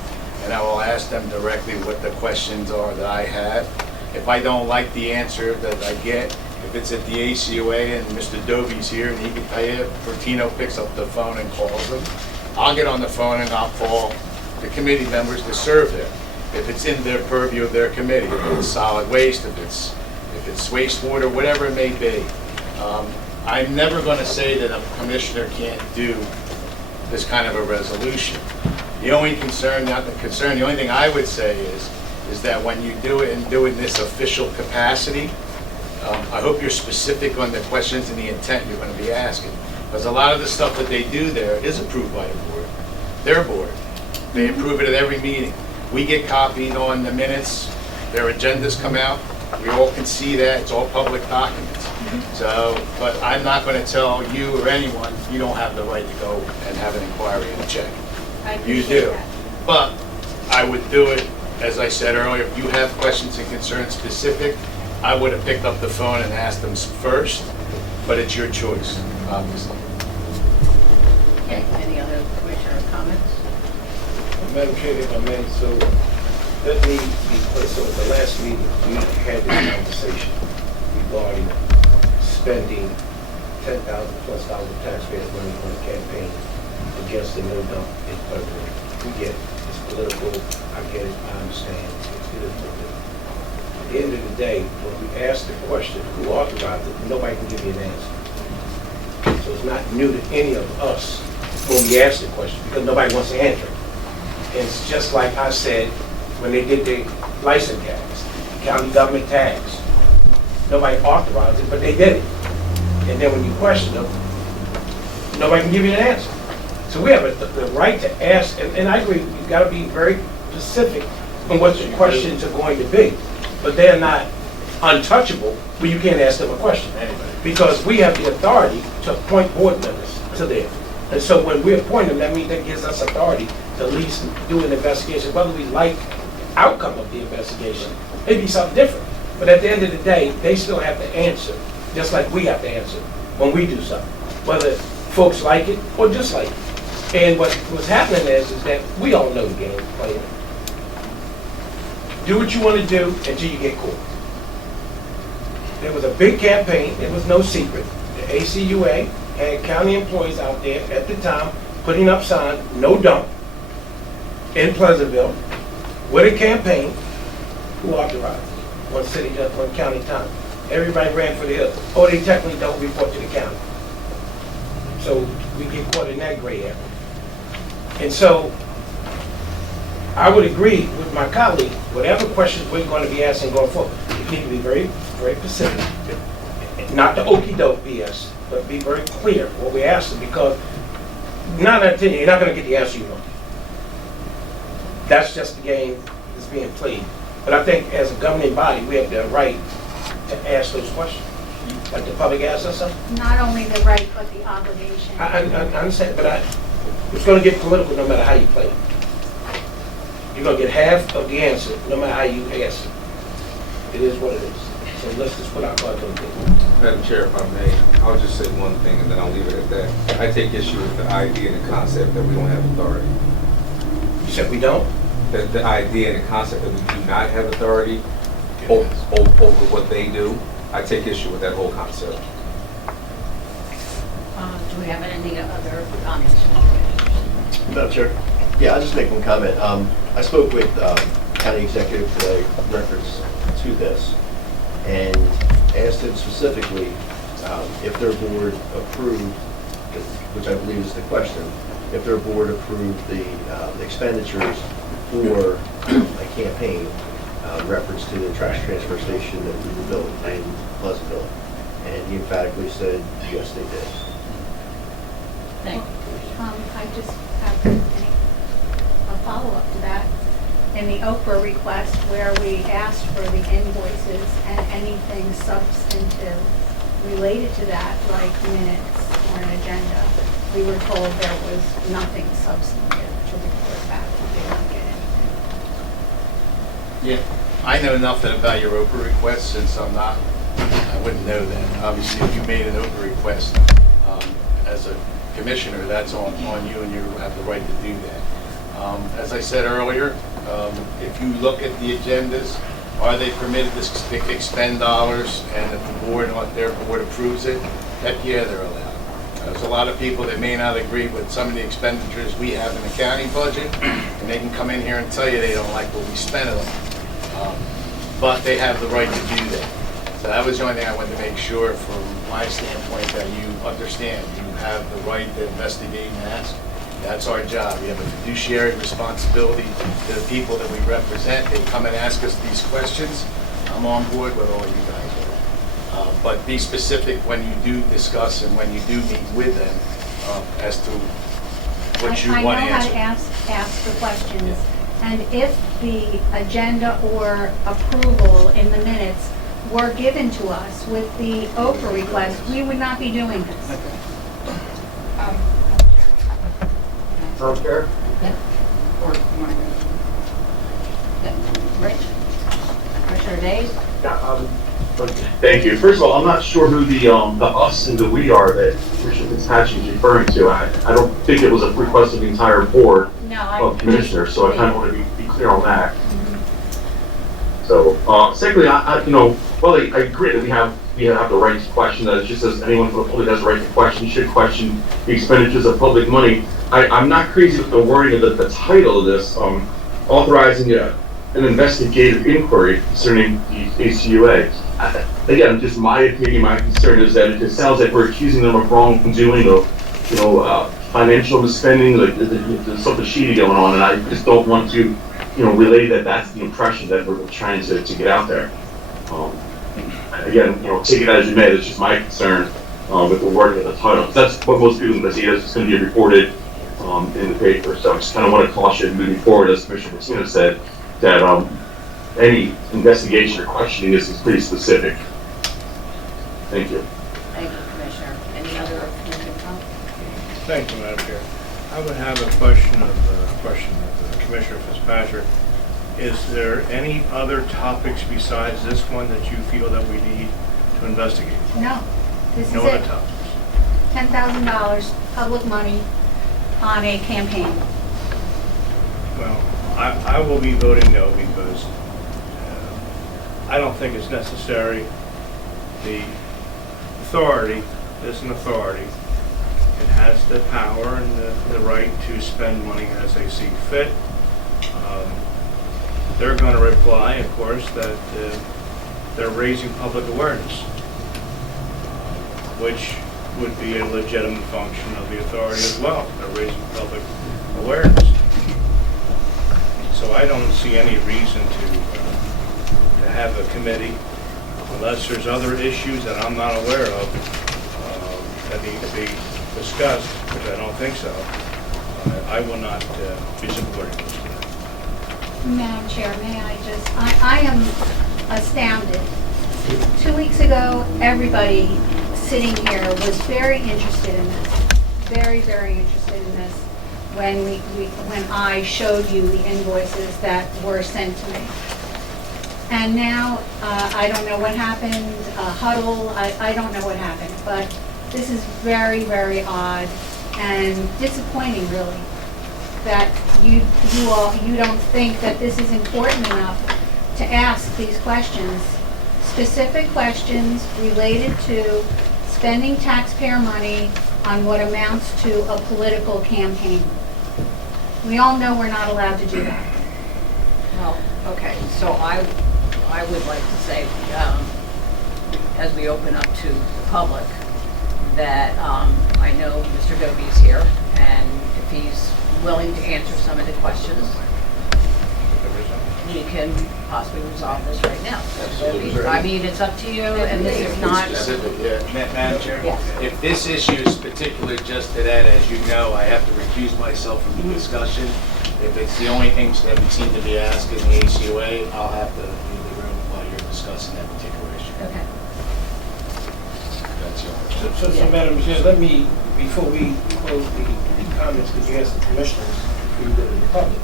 and I will ask them directly what the questions are that I have. If I don't like the answer that I get, if it's at the ACUA and Mr. Dovey's here and he can tell you, Bertino picks up the phone and calls them, I'll get on the phone and I'll call the committee members that serve there. If it's in their purview of their committee, if it's solid waste, if it's wastewater, whatever it may be. I'm never going to say that a commissioner can't do this kind of a resolution. The only concern, not the concern, the only thing I would say is that when you do it and do it in this official capacity, I hope you're specific on the questions and the intent you're going to be asking. Because a lot of the stuff that they do there is approved by the board, their board. They approve it at every meeting. We get copied on the minutes, their agendas come out, we all can see that, it's all public documents. So, but I'm not going to tell you or anyone, you don't have the right to go and have an inquiry and check. You do. But I would do it, as I said earlier, if you have questions and concerns specific, I would have picked up the phone and asked them first, but it's your choice, obviously. Okay, any other commissioner comments? Madam Chair, if I may, so let me be clear. So at the last meeting, we had this conversation regarding spending $10,000+ taxpayers' money on a campaign against the no dump in February. We get it. It's political. I get it. I understand. It is what it is. At the end of the day, when we ask the question, who authorized it, nobody can give you an answer. So it's not new to any of us when we ask the question because nobody wants to answer it. And it's just like I said, when they did the license tax, county government tax, nobody authorized it, but they did it. And then when you question them, nobody can give you an answer. So we have the right to ask, and I agree, you've got to be very specific on what your questions are going to be. But they're not untouchable, but you can't ask them a question. Because we have the authority to appoint board members to there. And so when we appoint them, that means that gives us authority to at least do an investigation, whether we like the outcome of the investigation. Maybe something different. But at the end of the day, they still have to answer, just like we have to answer when we do something, whether folks like it or dislike it. And what's happening is that we all know the game playing. do what you want to do until you get caught. There was a big campaign, it was no secret. The ACUA had county employees out there at the time putting up signs, no dump, in Pleasantville, with a campaign. Who authorized? One city, just one county time. Everybody ran for the hill. Oh, they technically don't report to the county. So we get caught in that gray area. And so I would agree with my colleague, whatever questions we're going to be asking going forward, it need to be very, very specific. Not the okey-doke BS, but be very clear what we're asking, because 9 out of 10, you're not going to get the answer you want. That's just the game that's being played. But I think as a governing body, we have the right to ask those questions. Like the public asks us something. Not only the right, but the obligation. I understand, but it's going to get political no matter how you play it. You're going to get half of the answer no matter how you ask it. It is what it is. So let's just put our cards on the table. Madam Chair, if I may, I'll just say one thing and then I'll leave it at that. I take issue with the idea and the concept that we don't have authority. You said we don't? The idea and the concept that we do not have authority over what they do, I take issue with that whole concept. Do we have any other comments? Madam Chair? Yeah, I'll just make one comment. I spoke with County Executive today in reference to this and asked him specifically if their board approved, which I believe is the question, if their board approved the expenditures for a campaign reference to the trash transfer station that we were building in Pleasantville. And he emphatically said, yes, they did. Thank you. I just have a follow-up to that. In the Oprah request where we asked for the invoices and anything substantive related to that, like minutes or an agenda, we were told there was nothing substantive to report back. We didn't get anything. Yeah, I know nothing about your Oprah request since I wouldn't know that. Obviously, if you made an Oprah request as a commissioner, that's on you and you have the right to do that. As I said earlier, if you look at the agendas, are they permitted to expend dollars, and if the board, their board approves it, heck yeah, they're allowed. There's a lot of people that may not agree with some of the expenditures we have in the county budget, and they can come in here and tell you they don't like what we spent it on. But they have the right to do that. So that was the only thing I wanted to make sure from my standpoint that you understand. You have the right to investigate and ask. That's our job. We have a fiduciary responsibility to the people that we represent. They come and ask us these questions. I'm on board with all you guys with that. But be specific when you do discuss and when you do meet with them as to what you want to answer. I know how to ask the questions. And if the agenda or approval in the minutes were given to us with the Oprah request, we would not be doing this. Madam Chair? Or you want to go? Yeah. Rich? Commissioner Days? Thank you. First of all, I'm not sure who the us and the we are that Commissioner Fitzpatrick is referring to. I don't think it was a request of the entire board of commissioners, so I kind of want to be clear on that. So, secondly, I agree that we have the right to question that. It's just as anyone from the public has the right to question, should question the expenditures of public money. I'm not crazy with the wording of the title of this, authorizing an investigative inquiry concerning the ACUA. Again, just my opinion, my concern is that it just sounds like we're accusing them of wrongdoing, of financial misspending, like there's something shady going on, and I just don't want to, relay that that's the impression that we're trying to get out there. Again, take it as you may, it's just my concern with the wording of the title. That's what most people are going to see, it's going to be reported in the paper, so I just kind of want to caution moving forward, as Commissioner Martina said, that any investigation or questioning is pretty specific. Thank you. Thank you, Commissioner. Any other commissioner comments? Thank you, Madam Chair. I would have a question of Commissioner Fitzpatrick. Is there any other topics besides this one that you feel that we need to investigate? No, this is No it. other topics? $10,000 public money on a campaign. Well, I will be voting no because I don't think it's necessary. The authority is an authority. It has the power and the right to spend money as they see fit. They're going to reply, of course, that they're raising public awareness, which would be a legitimate function of the authority as well. They're raising public awareness. So I don't see any reason to have a committee unless there's other issues that I'm not aware of that need to be discussed, which I don't think so. I will not be supporting this. Madam Chair, may I just, I am astounded. 2 weeks ago, everybody sitting here was very interested in this, very, very interested in this when I showed you the invoices that were sent to me. And now, I don't know what happened, a huddle, I don't know what happened, but this is very, very odd and disappointing, really, that you don't think that this is important enough to ask these questions, specific questions related to spending taxpayer money on what amounts to a political campaign. We all know we're not allowed to do that. Well, okay, so I would like to say, as we open up to the public, that I know Mr. Dobie is here, and if he's willing to answer some of the questions, we can possibly resolve this right now. Absolutely. I mean, it's up to you, and this is not... Madam Chair, if this issue is particular just to that, as you know, I have to recuse myself from the discussion. If it's the only things that we seem to be asking the HCOA, I'll have to leave the room while you're discussing that particular issue. Okay. That's yours. So, Madam Chair, let me, before we close the comments, could you ask the commissioners before you go to the public?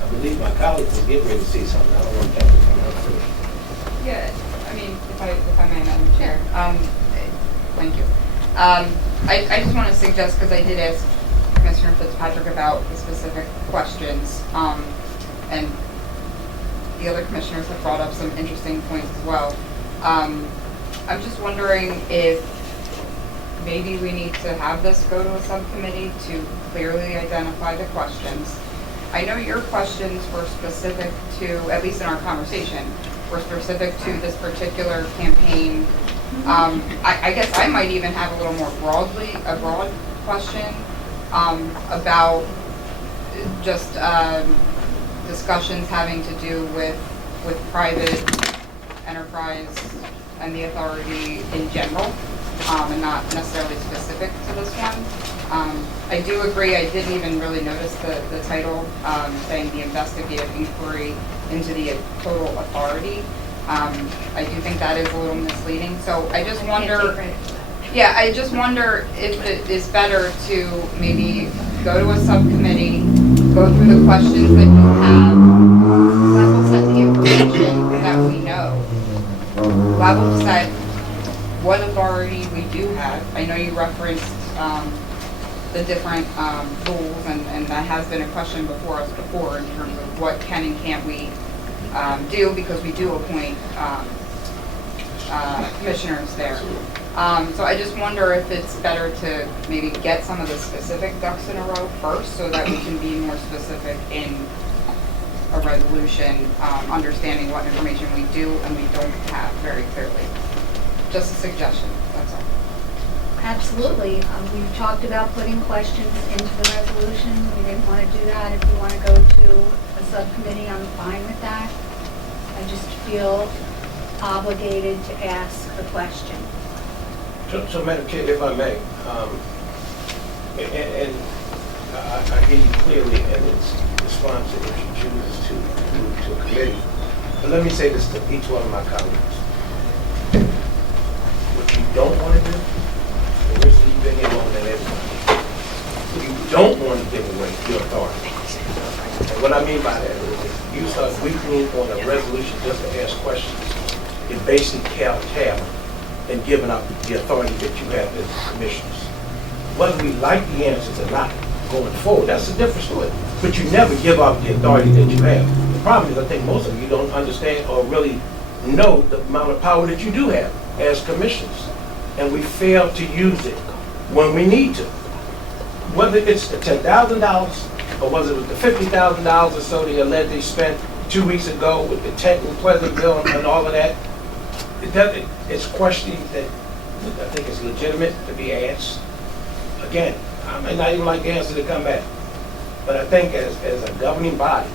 I believe my colleague was getting ready to say something. I don't want that to come out first. Yeah, I mean, if I may, Madam Chair, thank you. I just want to suggest, because I did ask Commissioner Fitzpatrick about the specific questions, and the other commissioners have brought up some interesting points as well. I'm just wondering if maybe we need to have this go to a subcommittee to clearly identify the questions. I know your questions were specific to, at least in our conversation, were specific to this particular campaign. I guess I might even have a little more a broad question about just discussions having to do with private enterprise and the authority in general, and not necessarily specific to this one. I do agree, I didn't even really notice the title saying the investigative inquiry into the total authority. I do think that is a little misleading, so I just wonder, yeah, I just wonder if it is better to maybe go to a subcommittee, go through the questions that you have, level set the information that we know, level set what authority we do have. I know you referenced the different rules, and that has been a question before us before in terms of what can and can't we do, because we do appoint commissioners there. So I just wonder if it's better to maybe get some of the specific ducks in a row first, so that we can be more specific in a resolution, understanding what information we do and we don't have very clearly. Just a suggestion, that's all. Absolutely. We talked about putting questions into the resolution. We didn't want to do that. If you want to go to a subcommittee, I'm fine with that. I just feel obligated to ask the question. So Madam Chair, if I may, and I hear you clearly, and it's responsive if you choose to move to a committee. But let me say this to each one of my colleagues. What you don't want to do, and you've been here longer than everybody, you don't want to give away your authority. And what I mean by that is, if you start weakening on a resolution just to ask questions, you're basically kowtowing and giving up the authority that you have as commissioners. Whether we like the answers or not going forward, that's a different story. But you never give up the authority that you have. The problem is, I think most of you don't understand or really know the amount of power that you do have as commissioners. And we fail to use it when we need to. Whether it's the $10,000 or whether it was the $50,000 or so they allegedly spent 2 weeks ago with the tent in Pleasantville and all of that, it's questions that I think is legitimate to be asked. Again, I may not even like the answer to come back, but I think as a governing body,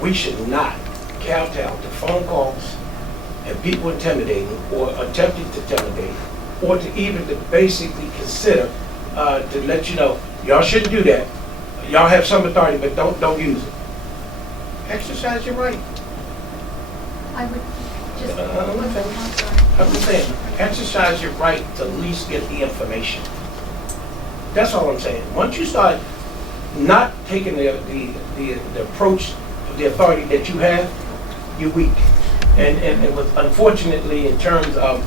we should not kowtow to phone calls and people intimidating or attempting to intimidate, or to even to basically consider to let you know, y'all shouldn't do that. Y'all have some authority, but don't use it. Exercise your right. I would just, I'm just saying, exercise your right to at least get the information. That's all I'm saying. Once you start not taking the approach of the authority that you have, you're weak. And with, unfortunately, in terms of,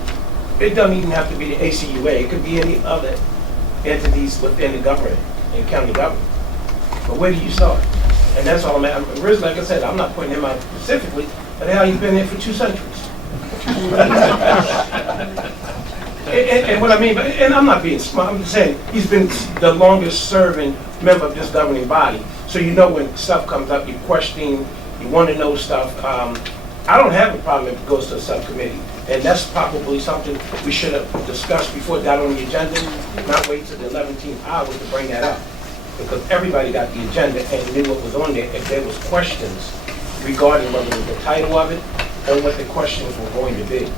it doesn't even have to be the ACUA, it could be any other entities within the government, in county government. But where do you start? And that's all I'm at. Like I said, I'm not putting him out specifically, but hell, he's been there for 2 centuries. and what I mean, and I'm not being smart, I'm just saying, he's been the longest serving member of this governing body. So you know when stuff comes up, you question, you want to know stuff. I don't have a problem if it goes to a subcommittee. And that's probably something we should have discussed before it got on the agenda, not wait till the 11th hour to bring that up. Because everybody got the agenda and knew what was on there. If there was questions regarding whether it was the title of it or what the questions were going to be.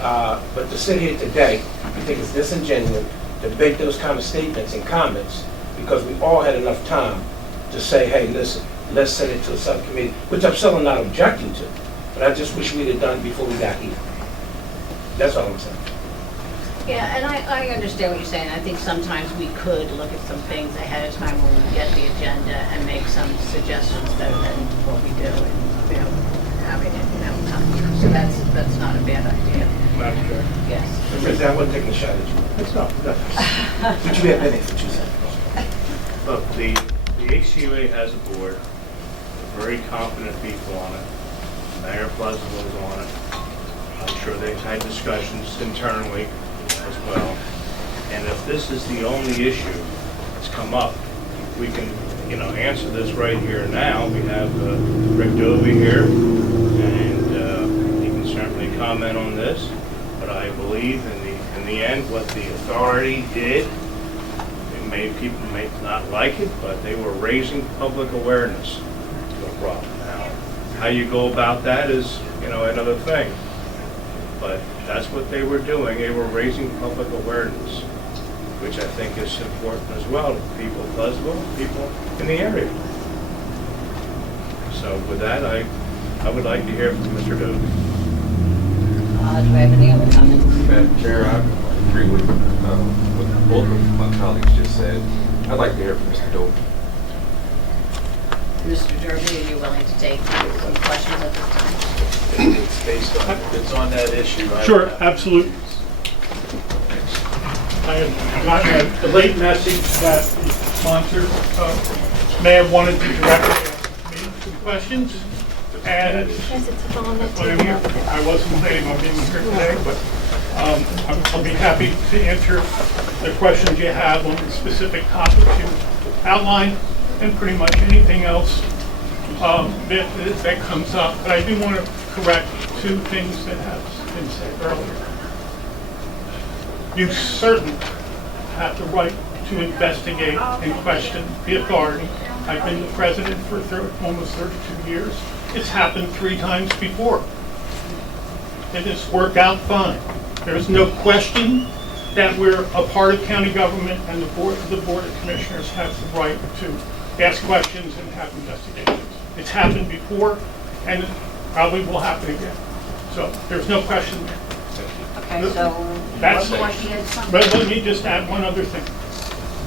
But to sit here today, I think it's disingenuous to make those kind of statements and comments, because we all had enough time to say, hey, listen, let's send it to a subcommittee, which I'm still not objecting to. But I just wish we'd have done before we got here. That's all I'm saying. Yeah, and I understand what you're saying. I think sometimes we could look at some things ahead of time when we get the agenda and make some suggestions better than what we do and, having it, time. So that's not a bad idea. Madam Chair. Yes. President, I wasn't taking a shot at you. Let's go. But you have been here for 2 seconds. Look, the ACUA has a board, very competent people on it. Mayor Pleasantville is on it. I'm sure they've had discussions internally as well. And if this is the only issue that's come up, we can, answer this right here and now. We have Rick Dovey here, and he can certainly comment on this. But I believe in the end, what the authority did, people may not like it, but they were raising public awareness to a problem. Now, how you go about that is, another thing. But that's what they were doing. They were raising public awareness, which I think is important as well to people of Pleasantville, people in the area. So with that, I would like to hear from Mr. Dovey. Do I have any other comments? Madam Chair, I agree with what both of my colleagues just said. I'd like to hear from Mr. Dovey. Mr. Derby, are you willing to take some questions at this time? It's based on, it's on that issue, right? Sure, absolutely. I have gotten a late message that the sponsor may have wanted to direct me some questions, and that's why I'm here. I wasn't planning on being here today, but I'll be happy to answer the questions you have on the specific topics you outlined, and pretty much anything else that comes up. But I do want to correct 2 things that have been said earlier. You certainly have the right to investigate and question the authority. I've been the president for almost 32 years. It's happened 3 times before. It has worked out fine. There's no question that we're a part of county government, and the board of commissioners has the right to ask questions and have investigations. It's happened before, and it probably will happen again. So there's no question there. Okay, so That's what it. question is But let me just add one other thing.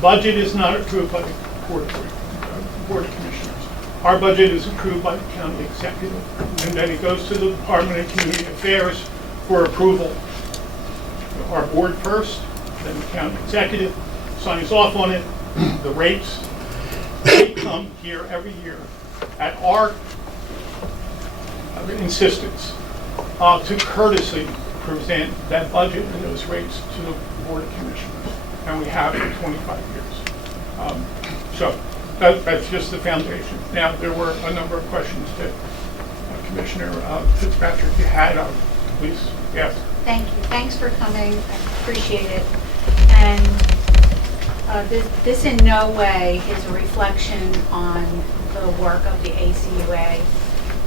Budget is not approved by the Board of Commissioners. Our budget is approved by the county executive, and then it goes to the Department of Community Affairs for approval. Our board first, then the county executive signs off on it. The rates, they come here every year at our insistence. to courteously present that budget and those rates to the Board of Commissioners, and we have for 25 years. So that's just the foundation. Now, there were a number of questions that Commissioner Fitzpatrick, you had. Please, yes. Thank you. Thanks for coming. I appreciate it. And this in no way is a reflection on the work of the ACUA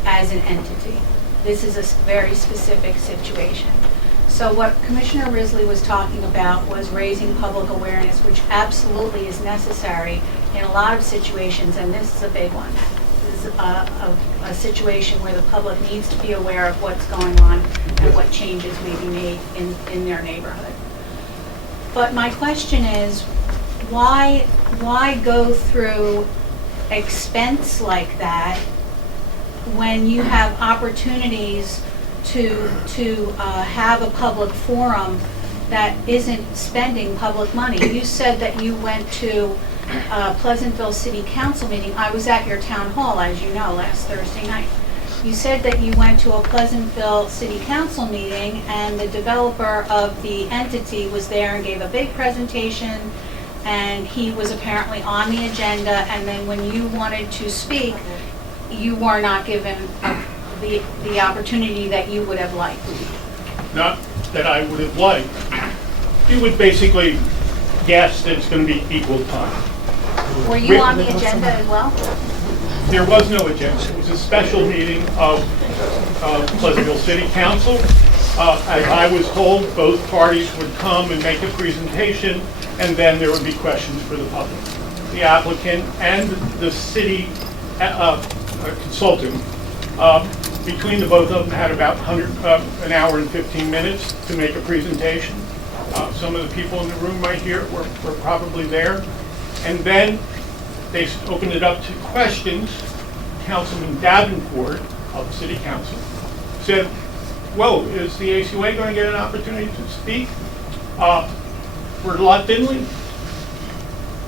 as an entity. This is a very specific situation. So what Commissioner Risley was talking about was raising public awareness, which absolutely is necessary in a lot of situations, and this is a big one. This is a situation where the public needs to be aware of what's going on and what changes may be made in their neighborhood. But my question is, why go through expense like that when you have opportunities to have a public forum that isn't spending public money? You said that you went to Pleasantville City Council meeting. I was at your town hall, as you know, last Thursday night. You said that you went to a Pleasantville City Council meeting and the developer of the entity was there and gave a big presentation, and he was apparently on the agenda, and then when you wanted to speak, you were not given the opportunity that you would have liked. Not that I would have liked. You would basically guess that it's going to be equal time. Were you on the agenda as well? There was no agenda. It was a special meeting of Pleasantville City Council. As I was told, both parties would come and make a presentation, and then there would be questions for the public. The applicant and the city consultant, between the both of them, had about an hour and 15 minutes to make a presentation. Some of the people in the room right here were probably there. And then they opened it up to questions. Councilman Davenport of the City Council said, whoa, is the ACUA going to get an opportunity to speak? Reluctantly,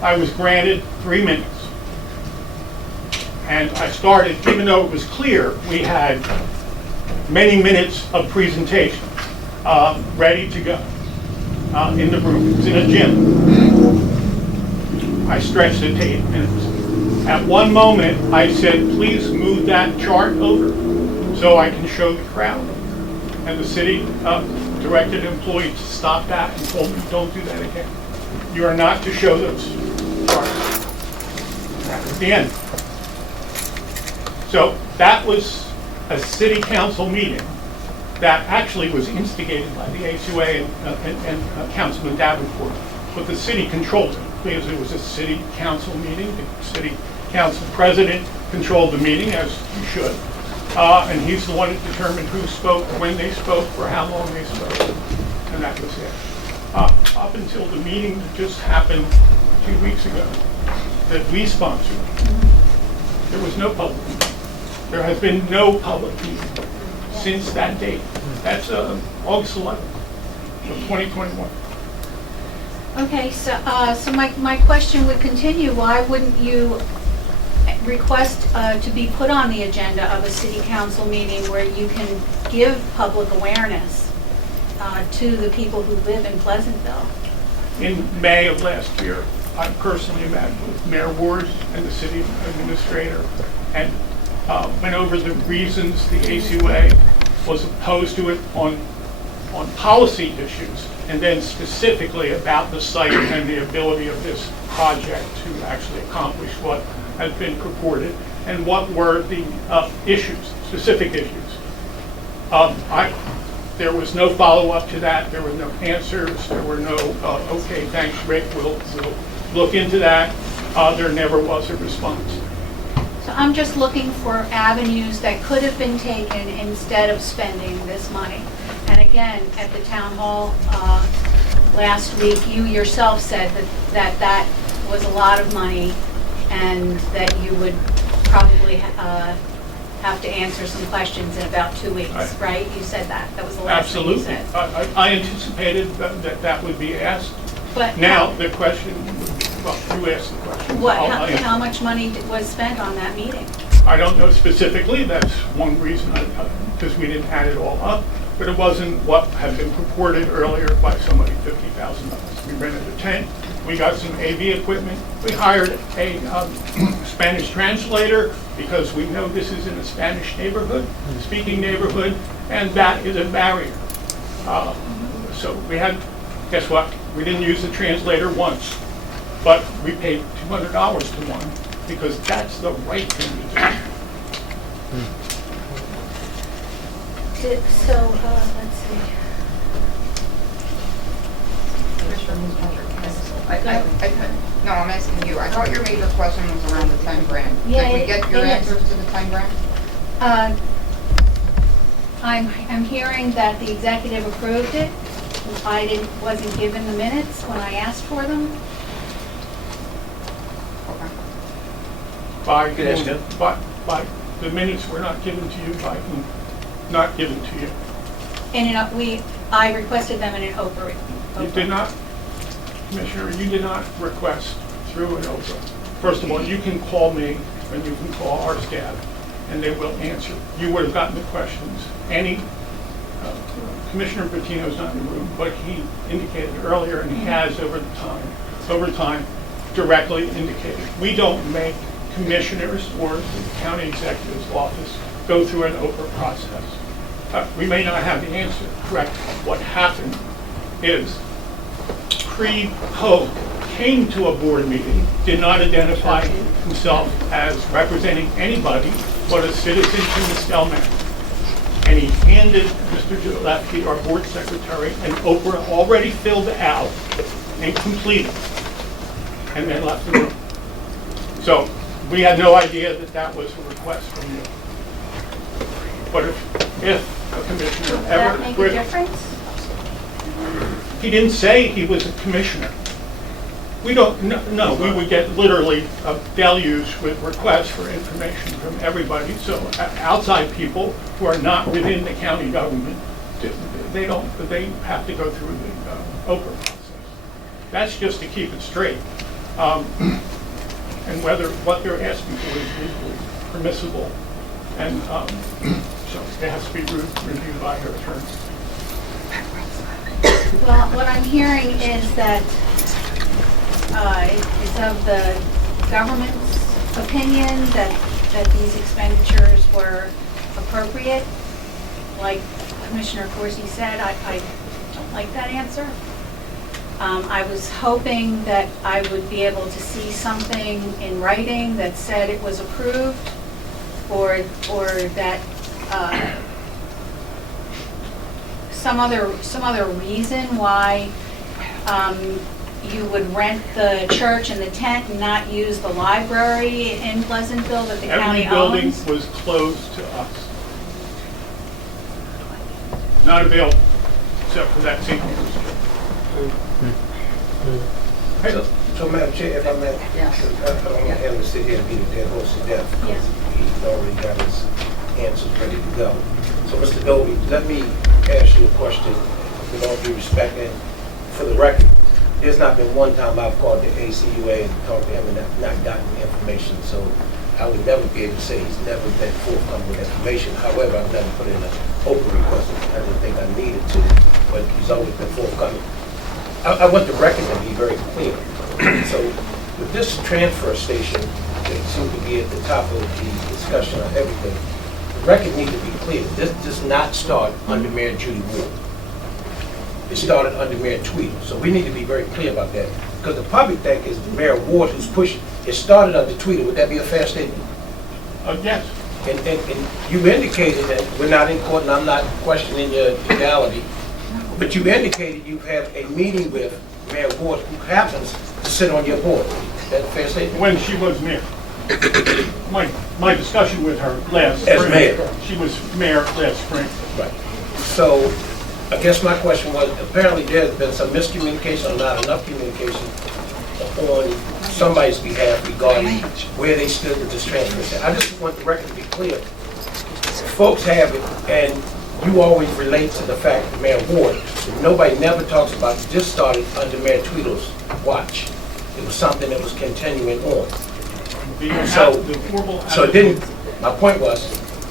I was granted 3 minutes. And I started, even though it was clear, we had many minutes of presentation ready to go in the room. It was in a gym. I stretched it to 8 minutes. At one moment, I said, please move that chart over so I can show the crowd. And the city directed employees to stop that and told me, don't do that again. You are not to show those charts. That was the end. So that was a city council meeting that actually was instigated by the ACUA and Councilman Davenport. But the city controlled it because it was a city council meeting. The city council president controlled the meeting, as you should. And he's the one that determined who spoke, when they spoke, for how long they spoke. And that was it. Up until the meeting that just happened 2 weeks ago that we sponsored, there was no public meeting. There has been no public meeting since that date. That's August 11th of 2021. Okay, so my question would continue. Why wouldn't you request to be put on the agenda of a city council meeting where you can give public awareness to the people who live in Pleasantville? In May of last year, I personally met with Mayor Ward and the city administrator and went over the reasons the ACUA was opposed to it on policy issues, and then specifically about the site and the ability of this project to actually accomplish what has been purported, and what were the issues, specific issues. There was no follow-up to that. There were no answers. There were no, okay, thanks, Rick, we'll look into that. There never was a response. So I'm just looking for avenues that could have been taken instead of spending this money. And again, at the town hall last week, you yourself said that was a lot of money and that you would probably have to answer some questions in about 2 weeks, right? You said that. That was the last thing you said. Absolutely. I anticipated that would be asked. But now the question, well, you asked the question. What? How much money was spent on that meeting? I don't know specifically, that's one reason, because we didn't add it all up, but it wasn't what had been purported earlier by somebody, $50,000. We rented a tent, we got some AV equipment, we hired a Spanish translator, because we know this is in a Spanish neighborhood, speaking neighborhood, and that is a barrier. So we had, guess what, we didn't use the translator once, but we paid $200 to one, because that's the right thing to do. So, let's see. No, I'm asking you. I thought your major question was around the 10 grand. Yeah, Did we get your answers to the 10 grand? I'm hearing that the executive approved it. I wasn't given the minutes when I asked for them. By the minutes were not given to you by whom? Not given to you. And I requested them in an Oprah. You did not, Commissioner, you did not request through an Oprah. First of all, you can call me and you can call our staff and they will answer. You would have gotten the questions. Commissioner Bettino's not in the room, but he indicated earlier, and he has over time, directly indicated. We don't make commissioners or the county executive's office go through an Oprah process. We may not have the answer. Correct. What happened is Creed Hogue came to a board meeting, did not identify himself as representing anybody but a citizen to Ms. Delman. And he handed Mr. Gillespie, our board secretary, an Oprah already filled out and completed, and then left the room. So we had no idea that that was a request from you. But if a commissioner Does ever... that make a difference? He didn't say he was a commissioner. We don't, no, we would get literally a deluge with requests for information from everybody. So outside people who are not within the county government, they have to go through the Oprah process. That's just to keep it straight. And what they're asking for is legally permissible. And so it has to be reviewed by her attorney. Well, what I'm hearing is that it's of the government's opinion that these expenditures were appropriate. Like Commissioner Corsi said, I don't like that answer. I was hoping that I would be able to see something in writing that said it was approved, or that some other reason why you would rent the church and the tent and not use the library in Pleasantville that the county Every owns. building was closed to us. Not available, except for that St. Mary's Church. So Madam Chair, if I may, I don't want him to sit here and beat a dead horse to death, because he's already got his answers ready to go. So Mr. Dovey, let me ask you a question with all due respect, and for the record, there's not been one time I've called the ACUA and talked to him and not gotten the information, so I would never be able to say he's never been forthcoming with information. However, I've never put in an open request. I didn't think I needed to, but he's always been forthcoming. I want the record to be very clear. So with this transfer station that seems to be at the top of the discussion on everything, the record needs to be clear. This does not start under Mayor Judy Ward. It started under Mayor Tweedle. So we need to be very clear about that. Because the public think is Mayor Ward who's pushing. It started under Tweedle. Would that be a fair statement? Yes. And you indicated that we're not in court, and I'm not questioning your legality, but you indicated you have a meeting with Mayor Ward, who happens to sit on your board. Is that a fair statement? When she was mayor. My discussion with her last spring. As mayor. She was mayor last spring. Right. So I guess my question was, apparently there's been some miscommunication or not enough communication on somebody's behalf regarding where they stood with this transfer. I just want the record to be clear. Folks have it, and you always relate to the fact that Mayor Ward, nobody never talks about it. This started under Mayor Tweedle's watch. It was something that was continuing on. So it didn't, My point was,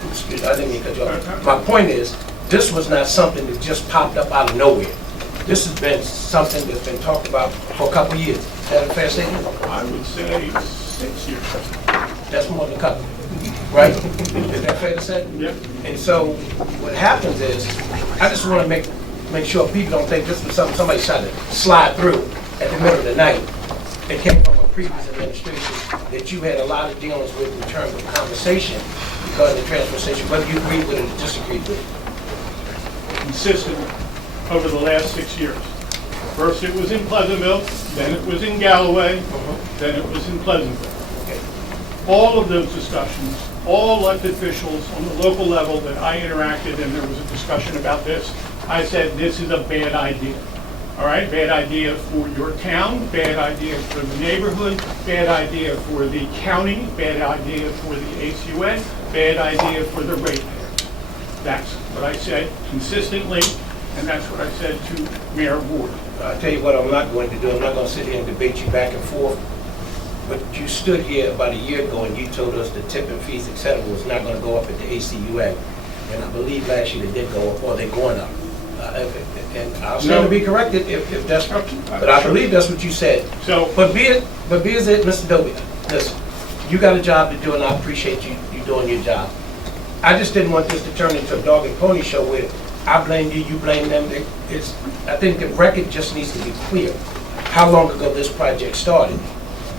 excuse me, I didn't mean to cut you off. My point is, this was not something that just popped up out of nowhere. This has been something that's been talked about for a couple of years. Is that a fair statement? I would say 6 years. That's more than a couple, right? Is that fair to say? Yep. And so what happens is, I just want to make sure people don't think this was something somebody tried to slide through at the middle of the night. It came from a previous administration that you had a lot of dealings with in terms of conversation because of the transfer station, whether you agreed with it or disagreed with it. Consistently over the last 6 years. First it was in Pleasantville, then it was in Galloway, then it was in Pleasantville. All of those discussions, all elected officials on the local level that I interacted and there was a discussion about this, I said this is a bad idea. All right, bad idea for your town, bad idea for the neighborhood, bad idea for the county, bad idea for the ACUA, bad idea for the ratepayers. That's what I said consistently, and that's what I said to Mayor Ward. I'll tell you what I'm not going to do. I'm not going to sit here and debate you back and forth. But you stood here about a year ago and you told us the tipping fees, et cetera, was not going to go up at the ACUA. And I believe last year they did go up, or they're going up. And I'll stand to be corrected if that's, but I believe that's what you said. So, but be it, Mr. Dobie, listen, you got a job to do and I appreciate you doing your job. I just didn't want this to turn into a dog and pony show where I blame you, you blame them. I think the record just needs to be clear. How long ago this project started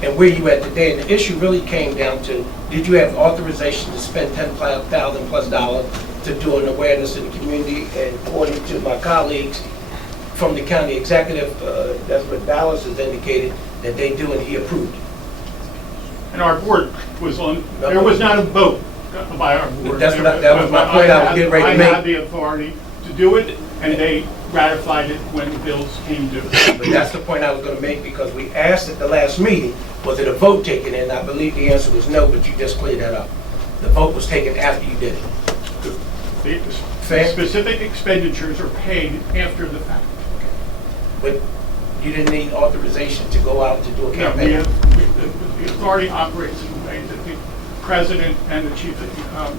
and where you at today. And the issue really came down to, did you have authorization to spend $10,000 plus to do an awareness in the community? And according to my colleagues from the county executive, that's what Dallas has indicated, that they do and he approved. And our board was on, there was not a vote by our board. That was my point I was getting ready to I make. had the authority to do it, and they ratified it when the bills came due. But that's the point I was going to make, because we asked at the last meeting, was it a vote taken? And I believe the answer was no, but you just cleared that up. The vote was taken after you did it. The specific expenditures are paid after the fact. But you didn't need authorization to go out to do a No, campaign? the authority operates in a way that the president and the chief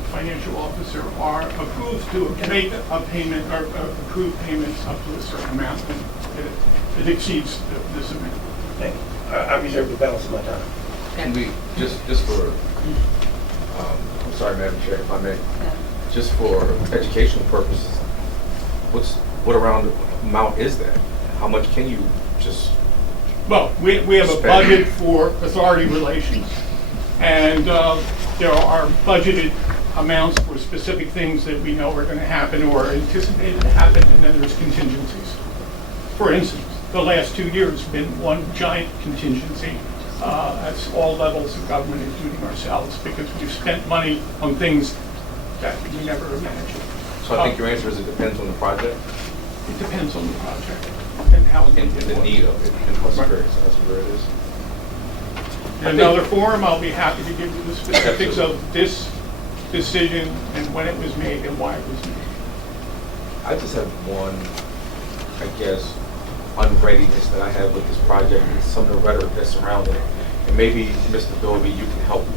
financial officer are approved to make a payment or approve payments up to a certain amount, and it exceeds this amount. Thank you. I reserve the balance of my time. Can we, just for, I'm sorry, Madam Chair, if I may, just for educational purposes, what around amount is that? How much can you just Well, we have a budget for authority relations, and there are budgeted amounts for specific things that we know are going to happen or are anticipated to happen, and then there's contingencies. For instance, the last 2 years have been one giant contingency. That's all levels of government, including ourselves, because we've spent money on things that we never imagined. So I think your answer is it depends on the project? It depends on the project and how it's and the need of it and what's occurring. So that's where it is. In another forum, I'll be happy to give you the specifics of this decision and when it was made and why it was made. I just have one, I guess, unreadiness that I have with this project and some of the rhetoric that's surrounding it. And maybe, Mr. Dobie, you can help me.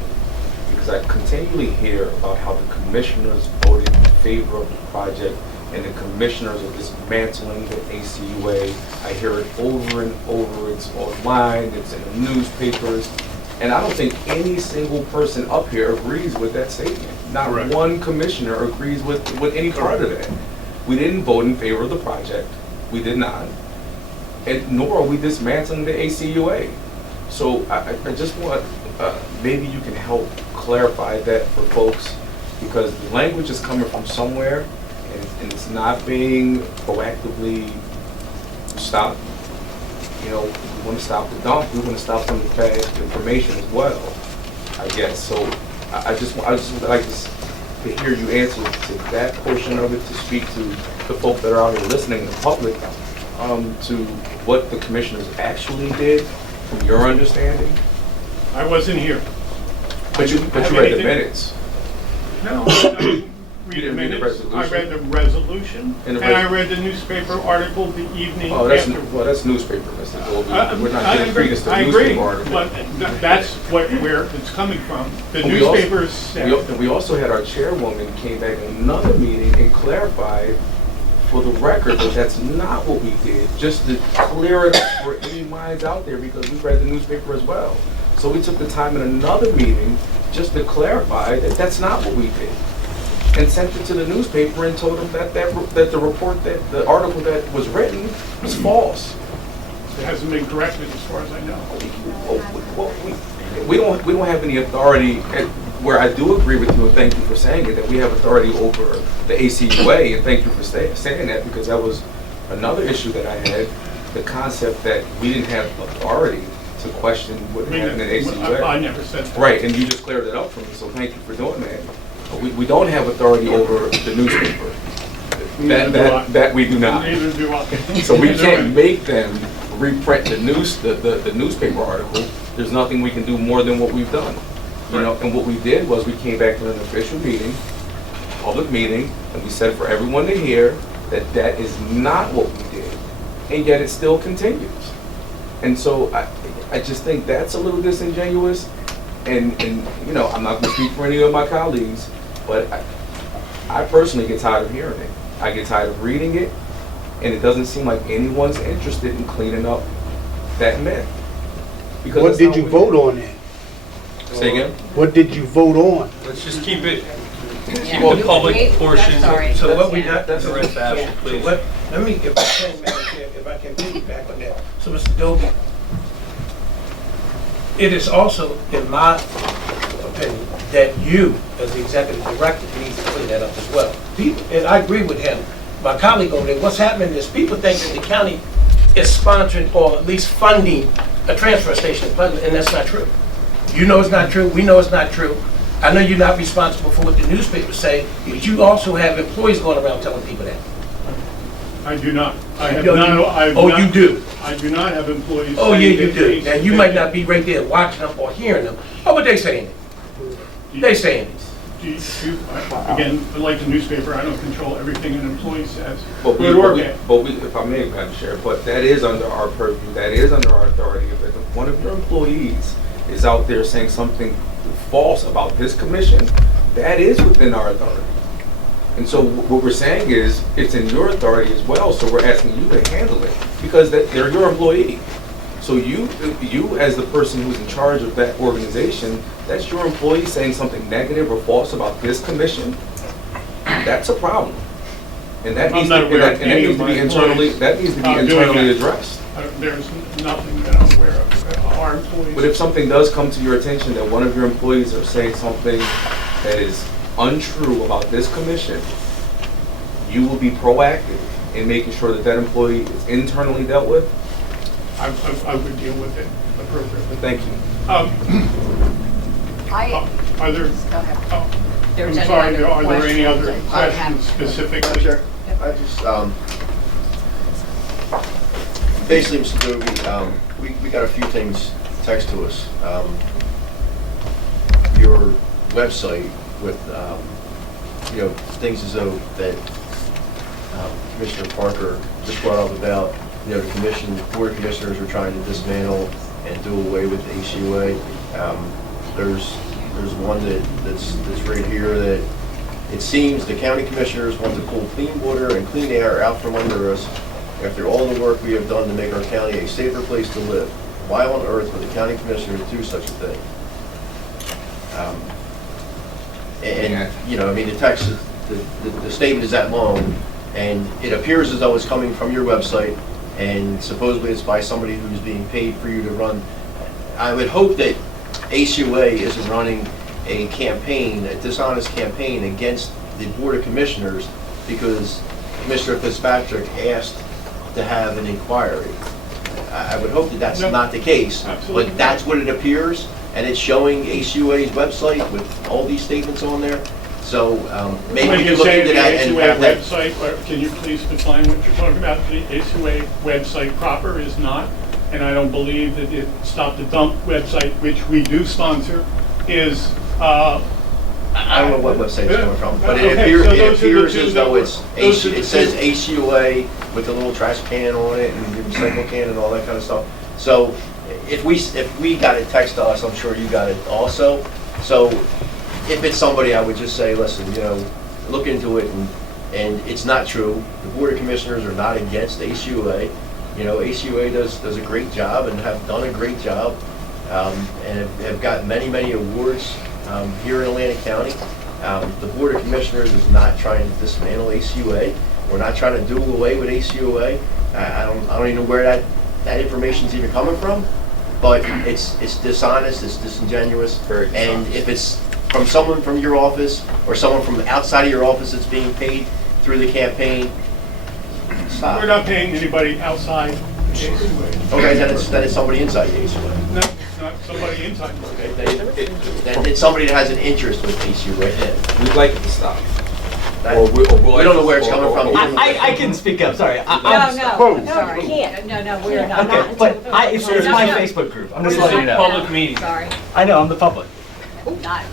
Because I continually hear about how the commissioners voted in favor of the project and the commissioners are dismantling the ACUA. I hear it over and over. It's online, it's in the newspapers. And I don't think any single person up here agrees with that statement. Not one commissioner agrees with any part of that. We didn't vote in favor of the project. We did not. And nor are we dismantling the ACUA. So I just want, maybe you can help clarify that for folks, because the language is coming from somewhere and it's not being proactively stopped. You know, we want to stop the dump, we want to stop some of the bad information as well, I guess. So I just would like to hear you answer to that portion of it, to speak to the folk that are out here listening, the public, to what the commissioners actually did from your understanding. I wasn't here. But you read the minutes. No, I didn't You didn't read the resolution. I read the resolution, And and the I read the newspaper article the evening Oh, that's, after. well, that's newspaper, Mr. Goldie. We're not I getting agree, credence to I the agree, newspaper article. but that's where it's coming from. The But we also- newspapers said. We also had our chairwoman came back in another meeting and clarified for the record that that's not what we did, just to clear it up for any minds out there, because we read the newspaper as well. So we took the time in another meeting just to clarify that that's not what we did. And sent it to the newspaper and told them that the report, that the article that was written was false. It hasn't been corrected as far as I know. Well, we don't have any authority, where I do agree with you, and thank you for saying it, that we have authority over the ACUA, and thank you for saying that, because that was another issue that I had, the concept that we didn't have authority to question what happened in ACUA. I never said that. Right, and you just cleared it up for me, so thank you for doing that. We don't have authority over the newspaper. That we do not. Neither do I. So we can't make them reprint the newspaper article. There's nothing we can do more than what we've done. You know, and what we did was we came back to an official meeting, public meeting, and we said for everyone to hear that that is not what we did, and yet it still continues. And so I just think that's a little disingenuous, and you know, I'm not going to speak for any of my colleagues, but I personally get tired of hearing it. I get tired of reading it, and it doesn't seem like anyone's interested in cleaning up that myth. Because What did you vote on then? Say again? What did you vote on? Let's just keep it, keep Well, the public portion. So what we got, That's the right fashion, please. Let me, if I can, Madam Chair, if I can piggyback on that. So, Mr. Doby, it is also, in my opinion, that you, as the executive director, need to clean that up as well. People, and I agree with him, my colleague over there, what's happening is people think that the county is sponsoring or at least funding a transfer station in Pleasant, and that's not true. You know it's not true, we know it's not true. I know you're not responsible for what the newspapers say, but you also have employees going around telling people that. I do not. I have No, none. you- I have oh, not- you do. I do not have employees. Oh, yeah, saying you that do. they- Now, you might not be right there watching them or hearing them. Oh, but they saying it. They saying it. Again, like the newspaper, I don't control everything an employee says. But Good or bad. if I may, Madam Chair, but that is under our purview, that is under our authority. If one of your employees is out there saying something false about this commission, that is within our authority. And so what we're saying is, it's in your authority as well, so we're asking you to handle it, because they're your employee. So you as the person who's in charge of that organization, that's your employee saying something negative or false about this commission, that's a problem. And that needs to be internally addressed. There's nothing that I'm aware of. Our employees. But if something does come to your attention that one of your employees are saying something that is untrue about this commission, you will be proactive in making sure that that employee is internally dealt with? I would deal with it appropriately. Thank you. Are there? Go ahead. I'm There's any sorry, other are there any other questions? I have- questions specifically? I just, basically, Mr. Doby, we got a few things text to us. Your website with, you know, things as though that Commissioner Parker just brought up about, you know, the Board of Commissioners are trying to dismantle and do away with the ACUA. There's one that's right here that it seems the county commissioners want to pull clean water and clean air out from under us after all the work we have done to make our county a safer place to live. Why on earth would the county commissioners do such a thing? And you know, I mean, the text, the statement is that long, and it appears as though it's coming from your website, and supposedly it's by somebody who's being paid for you to run. I would hope that ACUA isn't running a campaign, a dishonest campaign against the Board of Commissioners because Commissioner Fitzpatrick asked to have an inquiry. I would hope that that's not the case, but that's what it appears, and it's showing ACUA's website with all these statements on there. So maybe we can look into that and have that. Website, or can you please define what you're talking about? The ACUA website proper is not, and I don't believe that the Stop the Dump website, which we do sponsor, is I don't know what website it's coming from, but Okay, it so appears, those are the two as that though were- it's, those are the it says two. ACUA with the little trash can on it and the recycle can and all that kind of stuff. So if we got it text to us, I'm sure you got it also. So if it's somebody, I would just say, listen, look into it, and it's not true. The Board of Commissioners are not against ACUA. ACUA does a great job and have done a great job, and have got many, many awards here in Atlantic County. The Board of Commissioners is not trying to dismantle ACUA. We're not trying to do away with ACUA. I don't even know where that information's even coming from, but it's dishonest, it's disingenuous, and if it's from someone from your office or someone from outside of your office that's being paid through the campaign, stop. We're not paying anybody outside the ACUA. Okay, then it's somebody inside the ACUA. No, it's not somebody inside. Okay, then it's somebody that has an interest with ACUA. We'd like it to stop. We don't know where it's coming from. I can speak up, sorry. Sorry. No, we're not. Okay, but it's my Facebook group, I'm just letting you know. Public meeting. Sorry. I know, I'm the public. Not.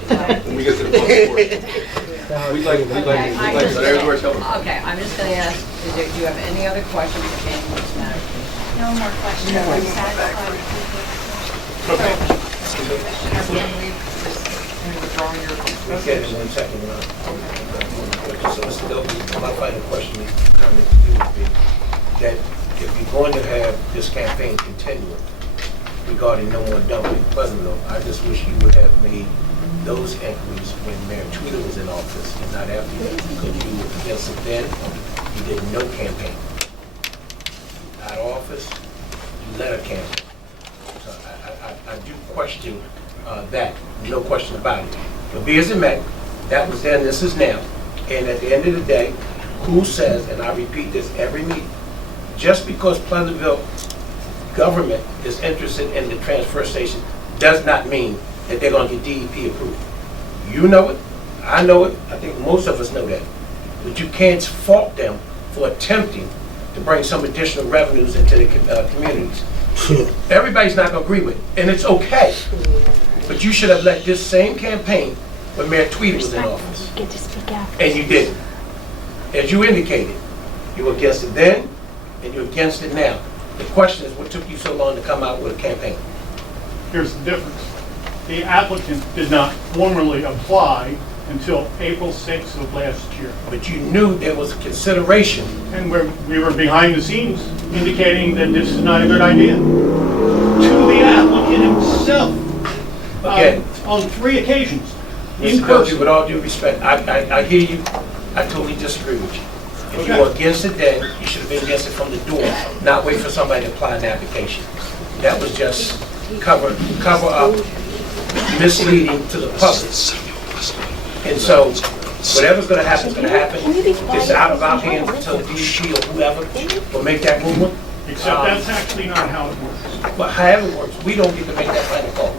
When we get to the public portion. We'd like So there's where it's coming from. Okay, I'm just gonna ask, do you have any other questions pertaining to this matter? No more questions. I'm satisfied. Okay. Commissioner, can we withdraw your Okay, in 1 second. So Mr. Doby, my final question, comment to you would be that if you're going to have this campaign continuing regarding no more dumping in Pleasantville, I just wish you would have made those inquiries when Mayor Tweeder was in office and not after that, because you were against it then, you did no campaign. Out of office, you led a campaign. So I do question that, no question about it. But be as it may, that was then, this is now. And at the end of the day, who says, and I repeat this every meeting, just because Pleasantville government is interested in the transfer station does not mean that they're going to get DEP approved. You know it, I know it, I think most of us know that. But you can't fault them for attempting to bring some additional revenues into the communities. Everybody's not going to agree with it, and it's okay. But you should have let this same campaign when Mayor Tweedy was in office. Get to speak out. And you didn't. As you indicated, you were against it then, and you're against it now. The question is, what took you so long to come out with a campaign? Here's the difference. The applicant did not formally apply until April 6th of last year. But you knew there was a consideration. And we were behind the scenes indicating that this is not a good idea. To the applicant himself, Again. on 3 occasions, in Mr. Doty, person. with all due respect, I hear you, I totally disagree with you. If you were against it then, you should have been against it from the door, not wait for somebody to apply an application. That was just cover up, misleading to the public. And so, whatever's gonna happen is gonna happen. It's out of our hands until the DEP or whoever will make that movement. Except that's actually not how it works. But however it works, we don't get to make that final call.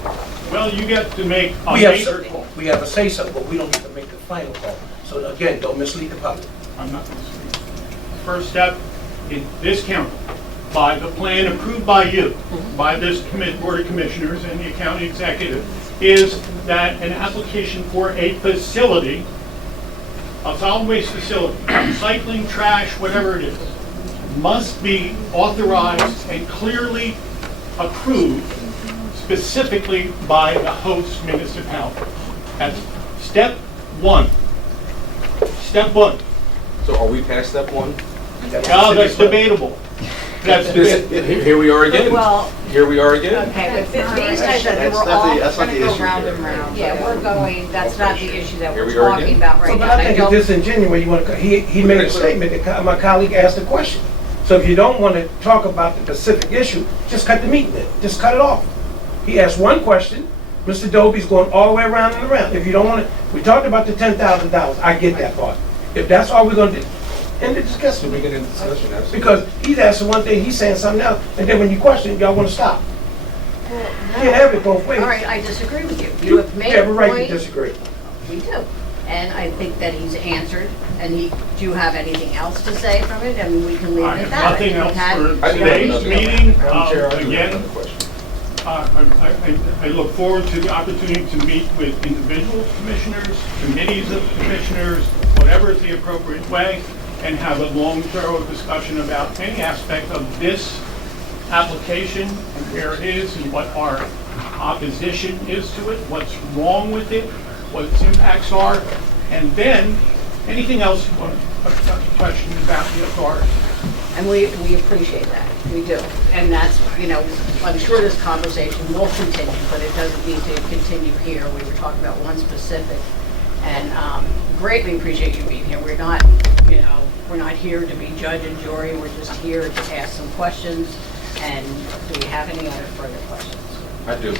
Well, you get to make a We have major call. we have a say-so, but we don't get to make the final call. So again, don't mislead the public. I'm not going to speak. First step in this county, by the plan approved by you, by this Board of Commissioners and the county executive, is that an application for a facility, a solid waste facility, recycling, trash, whatever it is, must be authorized and clearly approved specifically by the host municipality. That's step 1. Step 1. So are we past step 1? Oh, that's debatable. That's debatable. Here we are again. Well, Here we are again. okay, but these guys that That's we're not all, the, that's not the issue round here. and round. yeah, we're going, that's not the issue that Here we're we are talking again. about right But now. I think it's disingenuous. You want to, he made a statement that my colleague asked a question. So if you don't want to talk about the specific issue, just cut the meeting then. Just cut it off. He asked one question. Mr. Doby's going all the way around and around. If you don't want to, we talked about the $10,000. I get that part. If that's all we're going to do, end the discussion. We get into discussion, absolutely. Because he's asking one thing, he's saying something else, and then when you question, y'all want to stop. Well, You can't have it both ways. All right, I disagree with you. You have made have a a right to point. disagree. We do. And I think that he's answered, and do you have anything else to say from it? I mean, we can leave I it at have that. nothing We've else had- for I do have today's another- meeting. Madam Chair, I do have Again, another question. I look forward to the opportunity to meet with individual commissioners, committees of commissioners, whatever is the appropriate way, and have a long, thorough discussion about any aspect of this application and where it is and what our opposition is to it, what's wrong with it, what its impacts are, and then anything else you want to question about the authority. And we appreciate that, we do. And that's, I'm sure this conversation will continue, but it doesn't need to continue here. We were talking about one specific, and greatly appreciate you being here. We're not, we're not here to be judge and jury, we're just here to ask some questions. And do we have any other further questions? I do.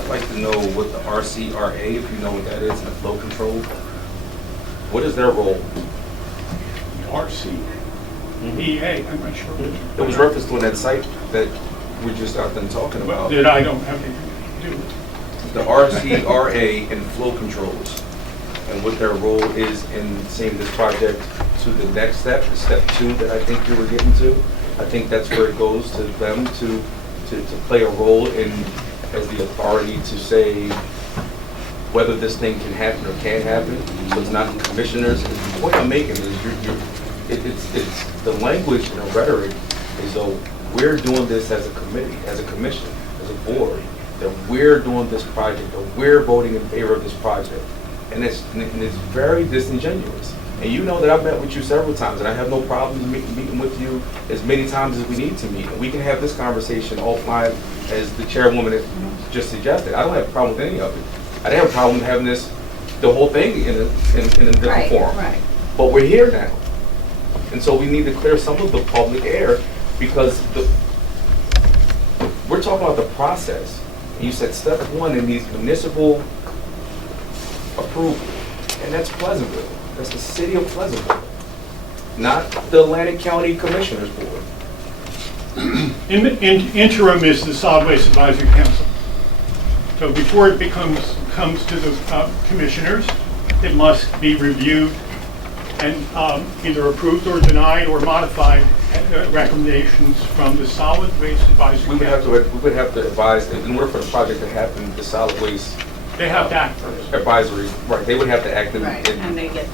I'd like to know what the RCRA, if you know what that is, and the flow control. What is their role? RCEA, I'm not sure. It was referenced on that site that we just got done talking about. That I don't have anything to do with. The RCRA and flow controls, and what their role is in seeing this project to the next step, the step 2 that I think you were getting to. I think that's where it goes to them to play a role in, as the authority to say whether this thing can happen or can't happen. So it's not the commissioners. The point I'm making is it's the language and the rhetoric is though we're doing this as a committee, as a commission, as a board, that we're doing this project, that we're voting in favor of this project. And it's very disingenuous. And you know that I've met with you several times, and I have no problems meeting with you as many times as we need to meet. And we can have this conversation offline, as the chairwoman has just suggested. I don't have a problem with any of it. I didn't have a problem having the whole thing in a different forum. Right. But we're here now. And so we need to clear some of the public air, because we're talking about the process. And you said step 1 in these municipal approval, and that's Pleasantville. That's the city of Pleasantville, not the Atlantic County Commissioners Board. Interim is the Solid Waste Advisory Council. So before it comes to the commissioners, it must be reviewed and either approved or denied or modified recommendations from the Solid Waste Advisory Council. We would have to advise, in order for the project to happen, the Solid Waste They have to act first. Advisory, right, they would have to act Right, and they get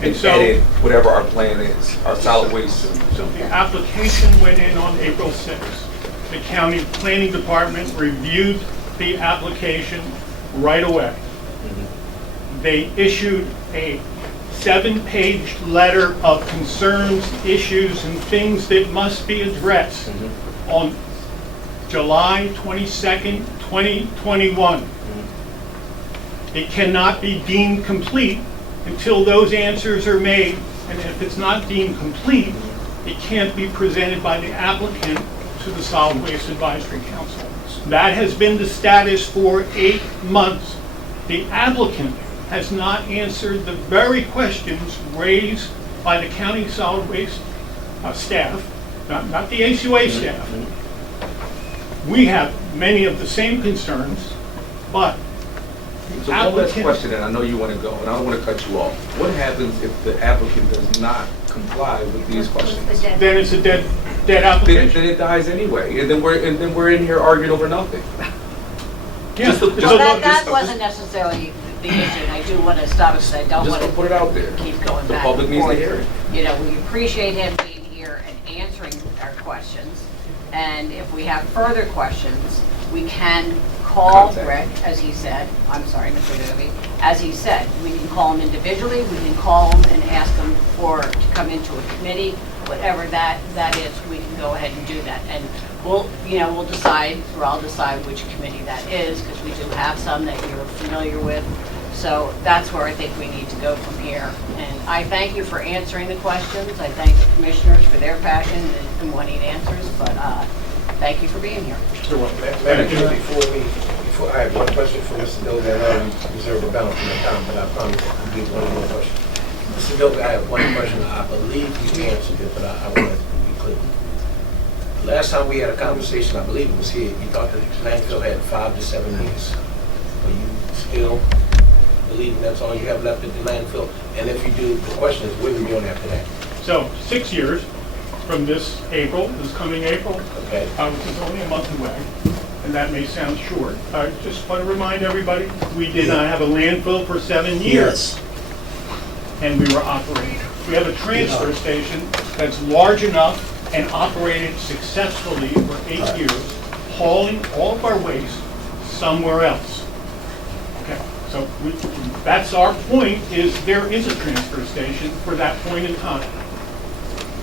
the and edit whatever our plan is, our solid waste. So the application went in on April 6th. The county planning department reviewed the application right away. They issued a 7-page letter of concerns, issues, and things that must be addressed on July 22nd, 2021. It cannot be deemed complete until those answers are made, and if it's not deemed complete, it can't be presented by the applicant to the Solid Waste Advisory Council. That has been the status for 8 months. The applicant has not answered the very questions raised by the county solid waste staff, not the ACUA staff. We have many of the same concerns, but So one last question, and I know you want to go, and I don't want to cut you off. What happens if the applicant does not comply with these questions? Then it's a dead application. Then it dies anyway, and then we're in here arguing over nothing. That wasn't necessarily the issue, and I do want to stop because I don't want to put it out there. Keep going The back public and needs to forth. hear it. We appreciate him being here and answering our questions. And if we have further questions, we can call Rick, as he said. I'm sorry, Mr. Doby. As he said, we can call him individually. We can call him and ask him to come into a committee, whatever that is. We can go ahead and do that, and we'll decide, or I'll decide which committee that is, because we do have some that you're familiar with. So that's where I think we need to go from here. And I thank you for answering the questions. I thank the commissioners for their passion and wanting answers, but thank you for being here. Madam Chair, before I have one question for Mr. Doby, I know we reserve a balance in the time, but I promise I'll give one more question. Mr. Doby, I have one question. I believe you answered it, but I want to be clear. Last time we had a conversation, I believe it was here, you thought that landfill had 5 to 7 years. Are you still believing that's all you have left at the landfill? And if you do, the question is, where are we going after that? So 6 years, from this coming April, which is only a month away, and that may sound short. I just want to remind everybody, we did not have a landfill for 7 years. And we were operating. We have a transfer station that's large enough and operated successfully for 8 years, hauling all of our waste somewhere else. Okay, so that's our point, is there is a transfer station for that point in time.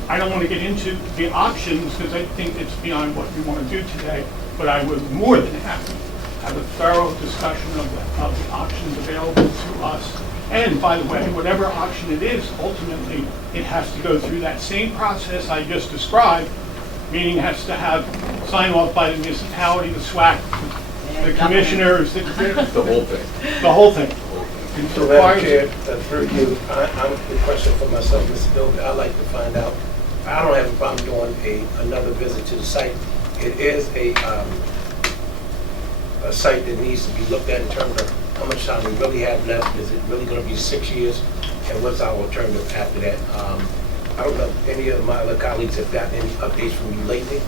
I don't want to get into the options because I think it's beyond what we want to do today, but I would more than happy to have a thorough discussion of the options available to us. And by the way, whatever option it is, ultimately, it has to go through that same process I just described, meaning it has to have sign off by the municipality, the SWAC, the commissioners, the whole thing. The whole thing. So, Madam Chair, through you, I'm the question for myself, Mr. Doby. I'd like to find out. I don't have a problem doing another visit to the site. It is a site that needs to be looked at in terms of how much time we really have left. Is it really going to be 6 years? And what's our alternative after that? I don't know if any of my other colleagues have gotten any updates from you lately,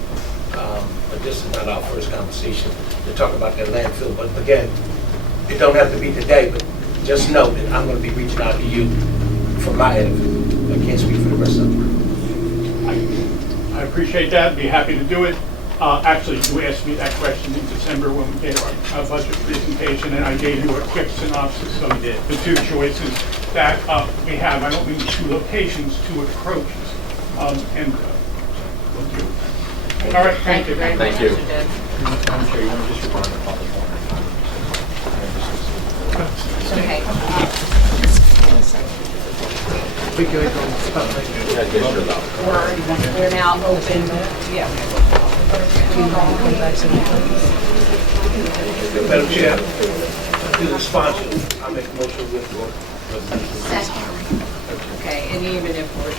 but this is not our first conversation to talk about that landfill. But again, it don't have to be today, but just know that I'm going to be reaching out to you for my end of it. I can't speak for the rest of them. I appreciate that, be happy to do it. Actually, you asked me that question in December when we gave our budget presentation, and I gave you a quick synopsis of the two choices that we have. I don't mean 2 locations, 2 approaches. We'll do it. All right, thank you. Thank you. I'm sure you want to just respond to the public one. Okay. We're now open, Madam Chair, to the sponsor, I'll make a motion with Okay, and even if we're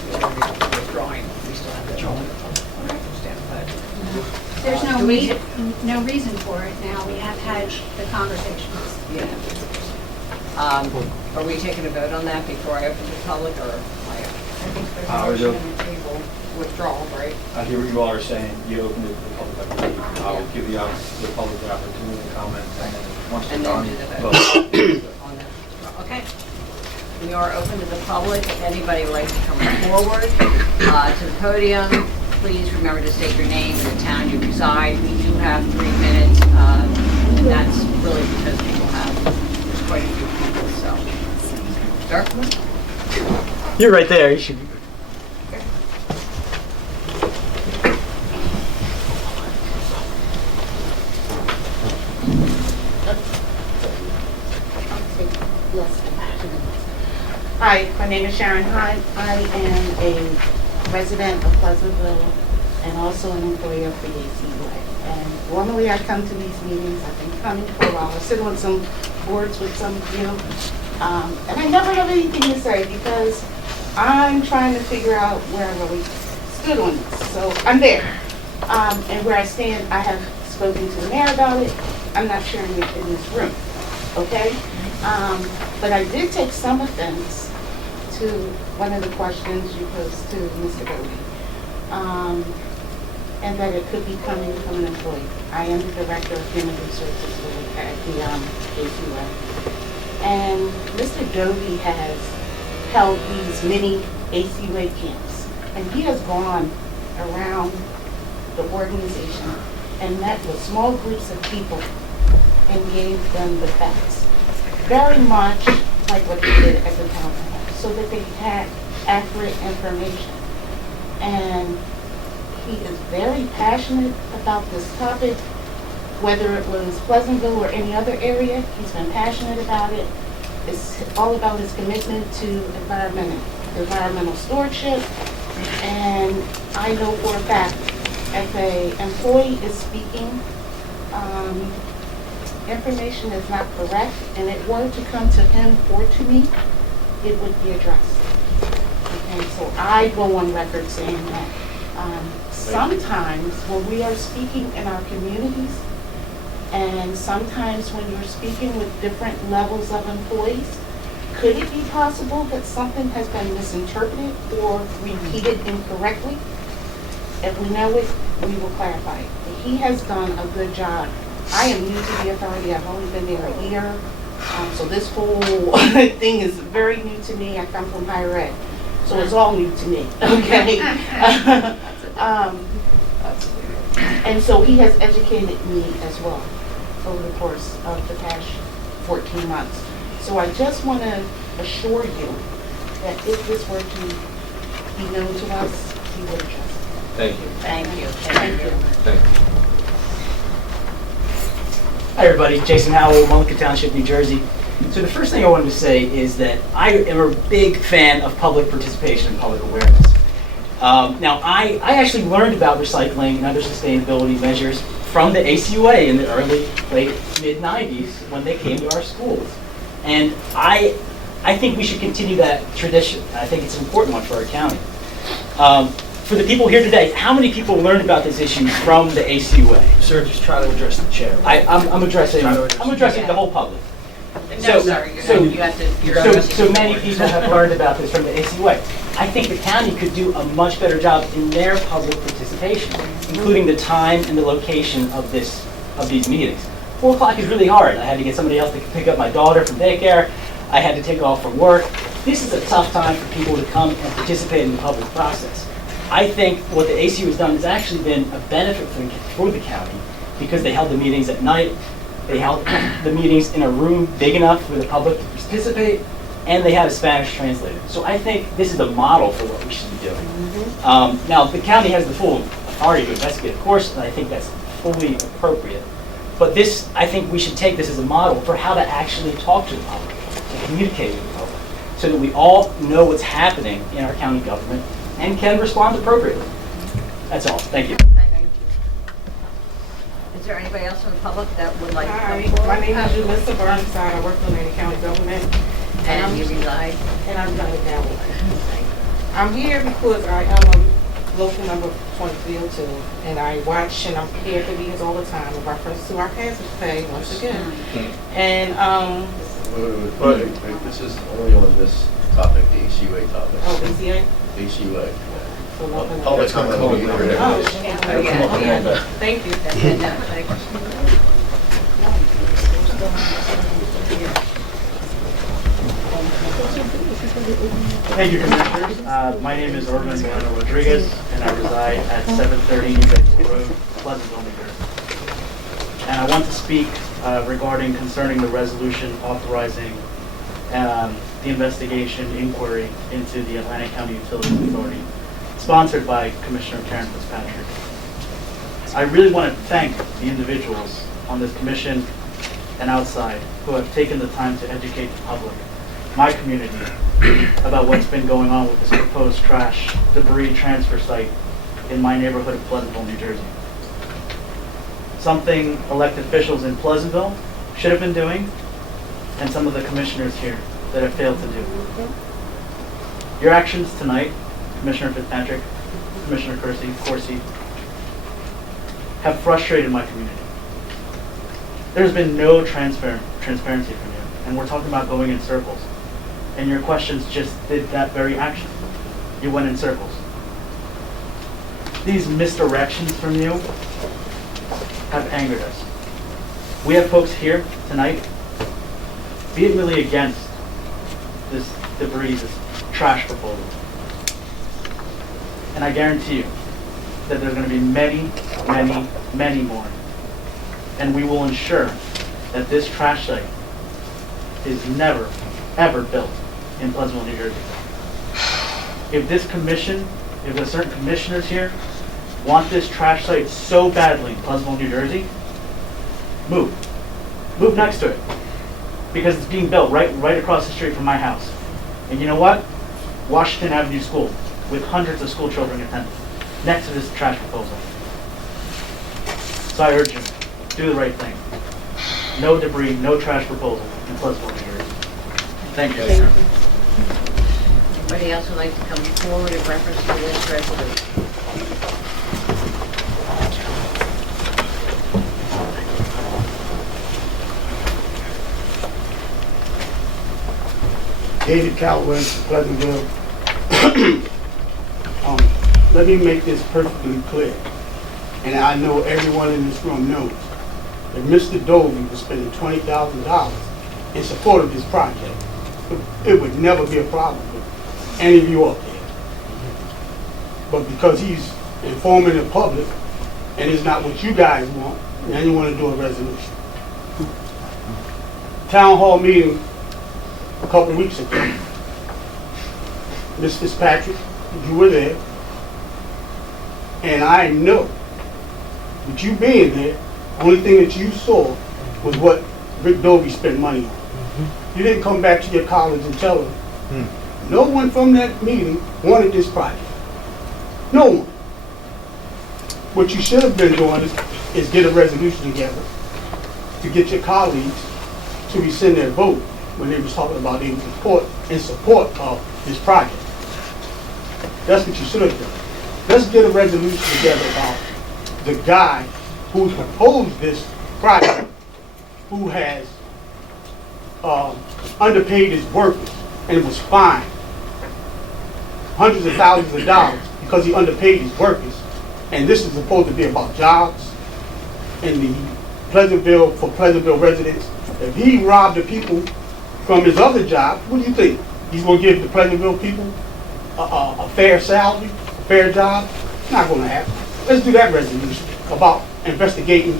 withdrawing, we still have the joint. There's no reason for it now. We have had the conversations. Yeah. Are we taking a vote on that before I open the public, or? I think there's a motion on the table, withdrawal, right? I hear what you all are saying. You opened it to the public, I believe. I'll give the public the opportunity to comment, and then once And they're then done, do the vote. on that. Okay. We are open to the public. If anybody would like to come forward to the podium, please remember to state your name and the town you reside. We do have 3 minutes, and that's really because people there's quite a few people, so. Sir? You're right there. You should. Hi, my name is Sharon Hunt. I am a resident of Pleasantville and also an employee of the ACUA. And normally I come to these meetings. I've been coming for a while. I sit on some boards with some of you. And I never have anything to say because I'm trying to figure out where I really stood on this. So I'm there. And where I stand, I have spoken to the mayor about it. I'm not sharing it in this room. Okay? But I did take some offense to one of the questions you posed to Mr. Doby, and that it could be coming from an employee. I am the Director of Human Resources at the ACUA. And Mr. Doby has held these mini ACUA camps, and he has gone around the organization and met with small groups of people and gave them the facts. Very much like what he did at the town hall, so that they had accurate information. And he is very passionate about this topic, whether it was Pleasantville or any other area. He's been passionate about it. It's all about his commitment to environmental stewardship. And I know for a fact, if an employee is speaking, information is not correct, and it were to come to him or to me, it would be addressed. Okay, so I go on record saying that sometimes when we are speaking in our communities, and sometimes when you're speaking with different levels of employees, could it be possible that something has been misinterpreted or repeated incorrectly? If we know it, we will clarify it. He has done a good job. I am new to the authority. I've only been there a year. So this whole thing is very new to me. I come from higher ed. So it's all new to me, okay? And so he has educated me as well over the course of the past 14 months. So I just want to assure you that if this were to be known to us, he would adjust. Thank you. Thank you. Thank you. Thank you. Hi, everybody. Jason Howell, Mullica Township, New Jersey. So the first thing I wanted to say is that I am a big fan of public participation and public awareness. Now, I actually learned about recycling and other sustainability measures from the ACUA in the early, late, mid-90s when they came to our schools. And I think we should continue that tradition. I think it's an important one for our county. For the people here today, how many people learned about this issue from the ACUA? Sir, just try to address the chair. I'm addressing the whole public. No, sir, you have to. So many people have learned about this from the ACUA. I think the county could do a much better job in their public participation, including the time and the location of these meetings. 4 o'clock is really hard. I had to get somebody else to pick up my daughter from daycare. I had to take off from work. This is a tough time for people to come and participate in the public process. I think what the ACU has done has actually been a benefit for the county because they held the meetings at night. They held the meetings in a room big enough for the public to participate, and they had a Spanish translator. So I think this is a model for what we should be doing. Now, the county has the full authority to investigate, of course, and I think that's fully appropriate. But this, I think we should take this as a model for how to actually talk to the public, to communicate with the public, so that we all know what's happening in our county government and can respond appropriately. That's all. Thank you. Is there anybody else in the public that would like to Hi, come forward? my name is Julissa Burnside. I work for Lane County Government. And you reside? And I'm done with that one. I'm here because I am a local number 2302, and I watch and I'm here for meetings all the time in reference to our hazard pay once again. And Wait, this is only on this topic, the ACUA topic. oh, BCA. ACUA. So nothing Public comment. Oh, yeah. Thank you. Thank you, Commissioners. My name is Orvin Moreno Rodriguez, and I reside at 730 New Bedford Road, Pleasantville, New Jersey. And I want to speak regarding concerning the resolution authorizing the investigation inquiry into the Atlantic County Utilities Authority, sponsored by Commissioner Karen Fitzpatrick. I really want to thank the individuals on this commission and outside who have taken the time to educate the public, my community, about what's been going on with this proposed trash debris transfer site in my neighborhood of Pleasantville, New Jersey. Something elected officials in Pleasantville should have been doing, and some of the commissioners here that have failed to do. Your actions tonight, Commissioner Fitzpatrick, Commissioner Corsi, have frustrated my community. There's been no transparency from you, and we're talking about going in circles. And your questions just did that very action. You went in circles. These misdirections from you have angered us. We have folks here tonight vehemently against this debris, this trash proposal. And I guarantee you that there's going to be many, many, many more. And we will ensure that this trash site is never, ever built in Pleasantville, New Jersey. If this commission, if there are certain commissioners here want this trash site so badly in Pleasantville, New Jersey, move. Move next to it. Because it's being built right across the street from my house. And you know what? Washington Avenue School, with hundreds of school children attending, next to this trash proposal. So I urge you, do the right thing. No debris, no trash proposal in Pleasantville, New Jersey. Thank you. Anybody else would like to come forward in reference to this resolution? David Caldwell, Pleasantville. let me make this perfectly clear. And I know everyone in this room knows that Mr. Dovey was spending $20,000 in support of this project. It would never be a problem with any of you up there. But because he's informing the public, and it's not what you guys want, now you want to do a resolution. Town hall meeting a couple of weeks ago. Ms. Fitzpatrick, you were there, and I know, with you being there, only thing that you saw was what Rick Dovey spent money on. You didn't come back to your college and tell them, no one from that meeting wanted this project. No one. What you should have been doing is get a resolution together to get your colleagues to rescind their vote when they was talking about they were in support of this project. That's what you should have done. Let's get a resolution together about the guy who proposed this project, who has underpaid his workers and was fined hundreds of thousands of dollars because he underpaid his workers. And this is supposed to be about jobs in the Pleasantville, for Pleasantville residents. If he robbed the people from his other job, what do you think? He's going to give the Pleasantville people a fair salary, a fair job? It's not going to happen. Let's do that resolution about investigating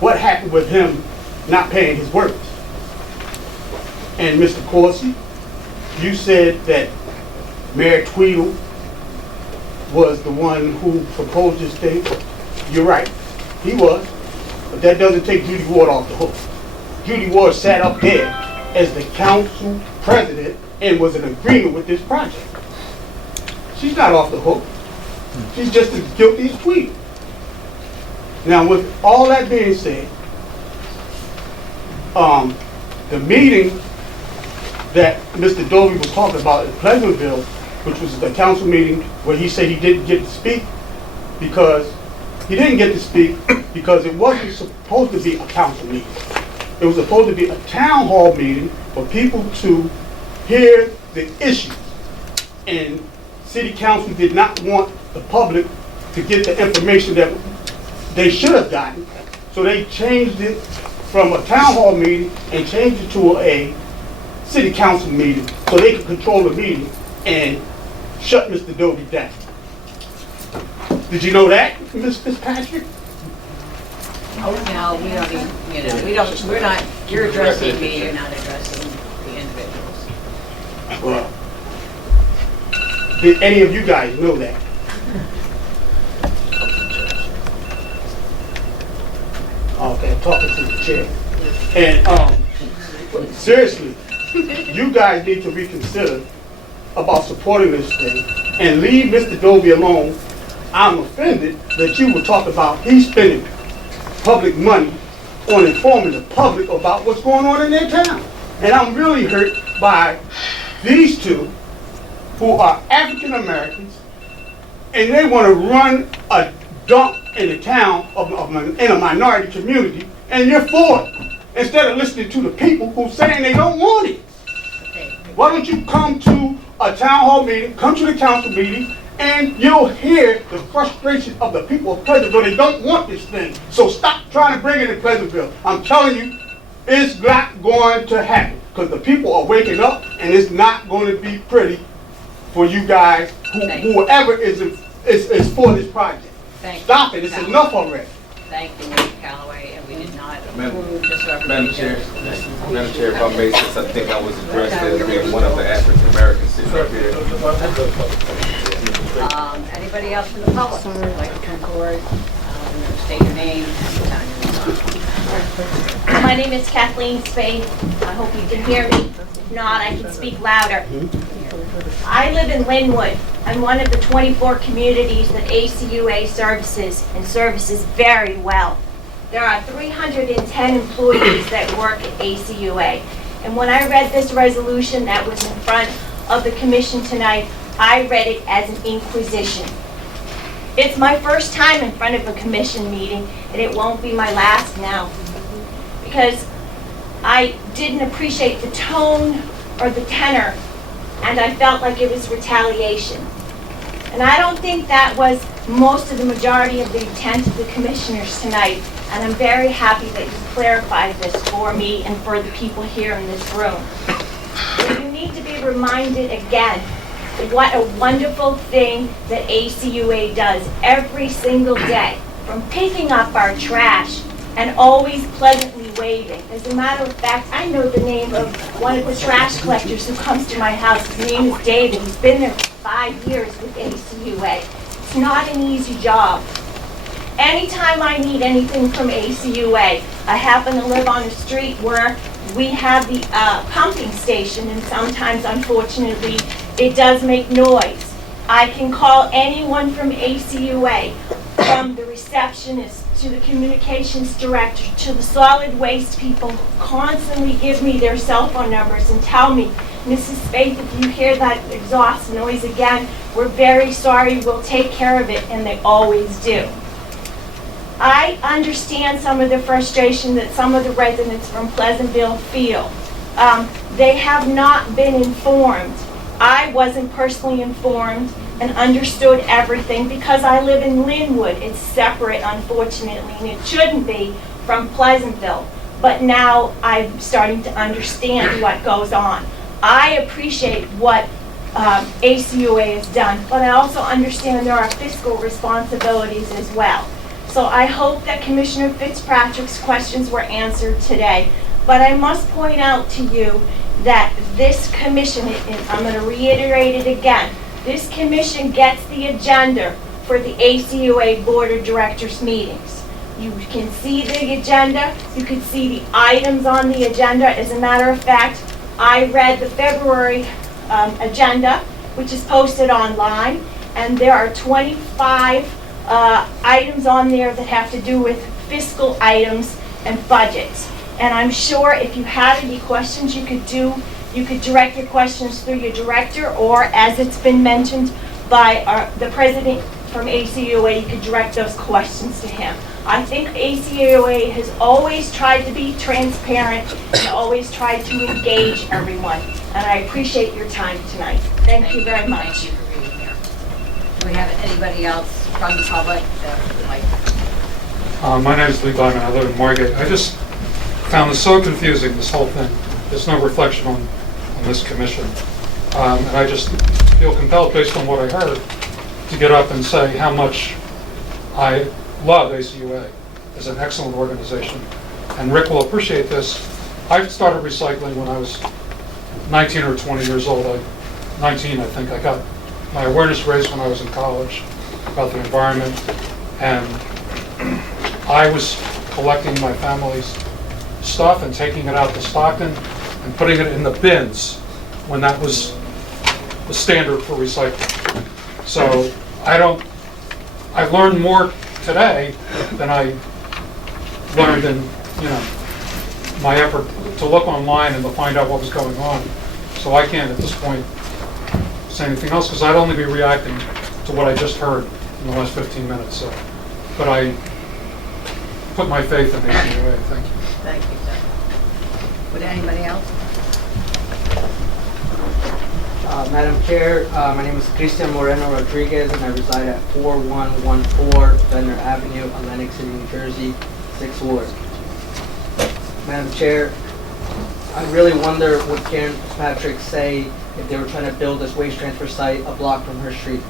what happened with him not paying his workers. And Mr. Corsi, you said that Mayor Tweedle was the one who proposed this thing. You're right, he was, but that doesn't take Judy Ward off the hook. Judy Ward sat up there as the council president and was in agreement with this project. She's not off the hook. She's just as guilty as Tweedle. Now, with all that being said, the meeting that Mr. Dovey was talking about in Pleasantville, which was the council meeting where he said he didn't get to speak because it wasn't supposed to be a council meeting. It was supposed to be a town hall meeting for people to hear the issues. And city council did not want the public to get the information that they should have gotten. So they changed it from a town hall meeting and changed it to a city council meeting so they could control the meeting and shut Mr. Dovey down. Did you know that, Ms. Fitzpatrick? No, we don't even, we're not, you're addressing me, you're not addressing the individuals. Well, did any of you guys know that? Okay, I'm talking to the chair. And seriously, you guys need to reconsider about supporting this thing and leave Mr. Dovey alone. I'm offended that you would talk about he's spending public money on informing the public about what's going on in their town. And I'm really hurt by these two who are African Americans and they want to run a dump in the town in a minority community, and you're for it instead of listening to the people who saying they don't want it. Why don't you come to a town hall meeting, come to the council meeting, and you'll hear the frustration of the people of Pleasantville. They don't want this thing. So stop trying to bring it in Pleasantville. I'm telling you, it's not going to happen because the people are waking up and it's not going to be pretty for you guys, whoever is for this project. Stop it. It's enough already. Thank you, Mr. Calloway, and we did not approve this Madam Chair, if I may, since I think I was addressed as being one of the African Americans sitting up here. Anybody else from the public would like to come forward, state your name and the time you're on. My name is Kathleen Spade. I hope you can hear me. If not, I can speak louder. I live in Linwood. I'm one of the 24 communities that ACUA services and services very well. There are 310 employees that work at ACUA. And when I read this resolution that was in front of the commission tonight, I read it as an inquisition. It's my first time in front of a commission meeting, and it won't be my last now. Because I didn't appreciate the tone or the tenor, and I felt like it was retaliation. And I don't think that was most of the majority of the intent of the commissioners tonight. And I'm very happy that you clarified this for me and for the people here in this room. But you need to be reminded again what a wonderful thing that ACUA does every single day, from picking up our trash and always pleasantly waving. As a matter of fact, I know the name of one of the trash collectors who comes to my house. His name is David. He's been there for 5 years with ACUA. It's not an easy job. Anytime I need anything from ACUA, I happen to live on a street where we have the pumping station, and sometimes, unfortunately, it does make noise. I can call anyone from ACUA, from the receptionist to the communications director to the solid waste people, who constantly give me their cell phone numbers and tell me, Mrs. Faith, if you hear that exhaust noise again, we're very sorry, we'll take care of it, and they always do. I understand some of the frustration that some of the residents from Pleasantville feel. They have not been informed. I wasn't personally informed and understood everything because I live in Linwood. It's separate, unfortunately, and it shouldn't be from Pleasantville. But now I'm starting to understand what goes on. I appreciate what ACUA has done, but I also understand there are fiscal responsibilities as well. So I hope that Commissioner Fitzpatrick's questions were answered today. But I must point out to you that this commission, and I'm going to reiterate it again, this commission gets the agenda for the ACUA Board of Directors meetings. You can see the agenda, you can see the items on the agenda. As a matter of fact, I read the February agenda, which is posted online, and there are 25 items on there that have to do with fiscal items and budgets. And I'm sure if you had any questions you could direct your questions through your director, or as it's been mentioned by the president from ACUA, you could direct those questions to him. I think ACUA has always tried to be transparent and always tried to engage everyone. And I appreciate your time tonight. Thank you very much. Thank you for being here. Do we have anybody else from the public that would like? My name is Lee Diamond. I live in Margate. I just found this so confusing, this whole thing. There's no reflection on this commission. And I just feel compelled, based on what I heard, to get up and say how much I love ACUA. It's an excellent organization. And Rick will appreciate this. I started recycling when I was 19 or 20 years old. 19, I think. I got my awareness raised when I was in college about the environment. And I was collecting my family's stuff and taking it out to Stockton and putting it in the bins when that was the standard for recycling. So I learned more today than I learned in, my effort to look online and to find out what was going on. So I can't at this point say anything else because I'd only be reacting to what I just heard in the last 15 minutes. So, but I put my faith in ACUA. Thank you. Thank you, sir. Would anybody else? Madam Chair, my name is Cristian Moreno Rodriguez, and I reside at 4114 Fenner Avenue, Atlantic City, New Jersey, 6th Ward. Madam Chair, I really wonder what Karen Fitzpatrick say if they were trying to build this waste transfer site a block from her street.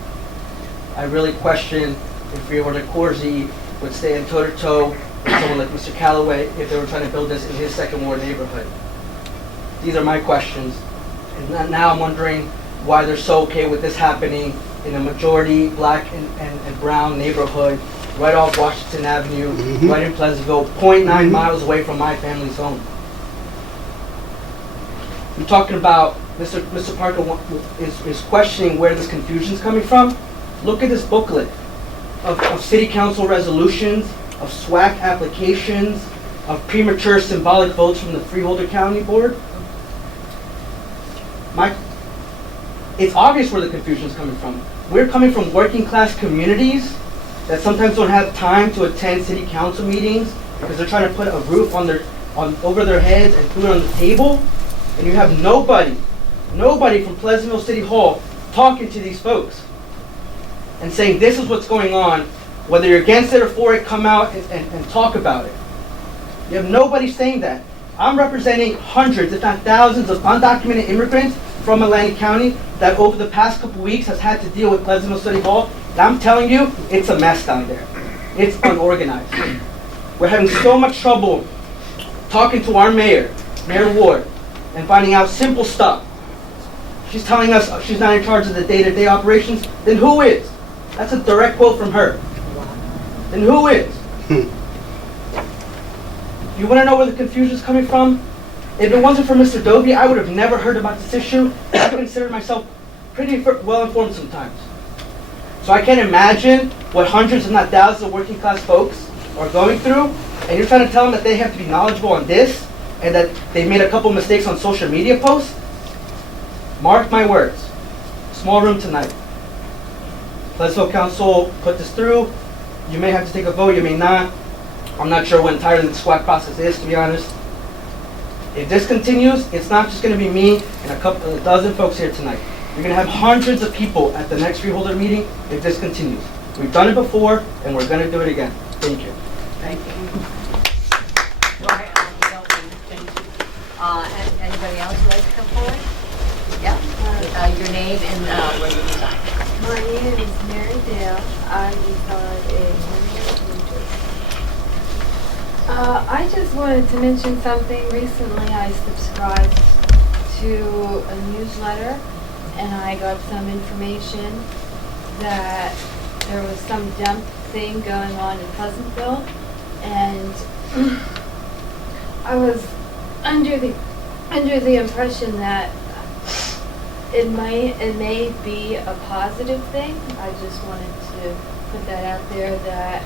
I really question if Freeholder Corsi would stand toe-to-toe with someone like Mr. Calloway if they were trying to build this in his 2nd Ward neighborhood. These are my questions. And now I'm wondering why they're so okay with this happening in a majority black and brown neighborhood right off Washington Avenue, right in Pleasantville, 0.9 miles away from my family's home. I'm talking about Mr. Parker is questioning where this confusion is coming from. Look at this booklet of city council resolutions, of SWAC applications, of premature symbolic votes from the Freeholder County Board. It's obvious where the confusion is coming from. We're coming from working class communities that sometimes don't have time to attend city council meetings because they're trying to put a roof over their heads and food on the table, and you have nobody from Pleasantville City Hall talking to these folks. and saying this is what's going on, whether you're against it or for it, come out and talk about it. You have nobody saying that. I'm representing hundreds, if not thousands, of undocumented immigrants from Atlantic County that over the past couple weeks has had to deal with Pleasantville City Hall. And I'm telling you, it's a mess down there. It's unorganized. We're having so much trouble talking to our mayor, Mayor Ward, and finding out simple stuff. She's telling us she's not in charge of the day-to-day operations. Then who is? That's a direct quote from her. Then who is? You want to know where the confusion is coming from? If it wasn't for Mr. Dovey, I would have never heard about this issue. I consider myself pretty well-informed sometimes. So I can't imagine what hundreds, if not thousands, of working-class folks are going through, and you're trying to tell them that they have to be knowledgeable on this, and that they made a couple mistakes on social media posts? Mark my words. Small room tonight. Pleasantville Council put this through. You may have to take a vote, you may not. I'm not sure what entirely the SWAC process is, to be honest. If this continues, it's not just going to be me and a dozen folks here tonight. You're going to have hundreds of people at the next freeholder meeting if this continues. We've done it before, and we're going to do it again. Thank you. Thank you. And anybody else would like to come forward? Yeah. Your name and where you reside. My name is Mary Dale. I reside in Winwood, New Jersey. I just wanted to mention something. Recently I subscribed to a newsletter and I got some information that there was some dump thing going on in Pleasantville, and I was under the impression that it may be a positive thing. I just wanted to put that out there, that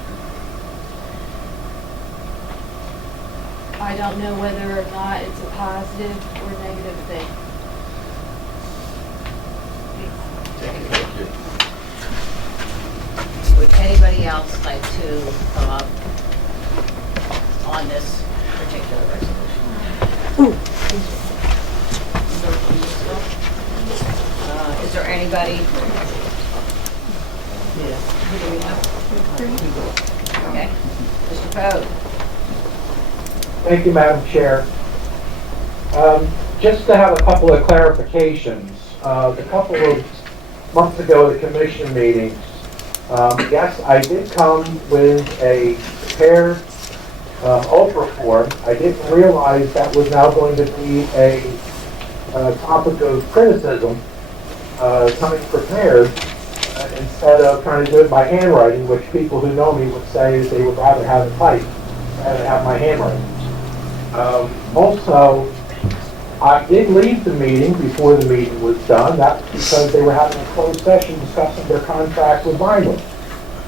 I don't know whether or not it's a positive or negative thing. Would anybody else like to come up on this particular resolution? Is there anybody? Who do we have? Okay. Mr. Poe. Thank you, Madam Chair. Just to have a couple of clarifications. A couple of months ago at the commission meetings, yes, I did come with a prepared Oprah form. I didn't realize that was now going to be a topic of criticism, coming prepared, instead of trying to do it by handwriting, which people who know me would say they would rather have it typed than have my handwriting. Also, I did leave the meeting before the meeting was done. That's because they were having a closed session discussing their contract with Vineland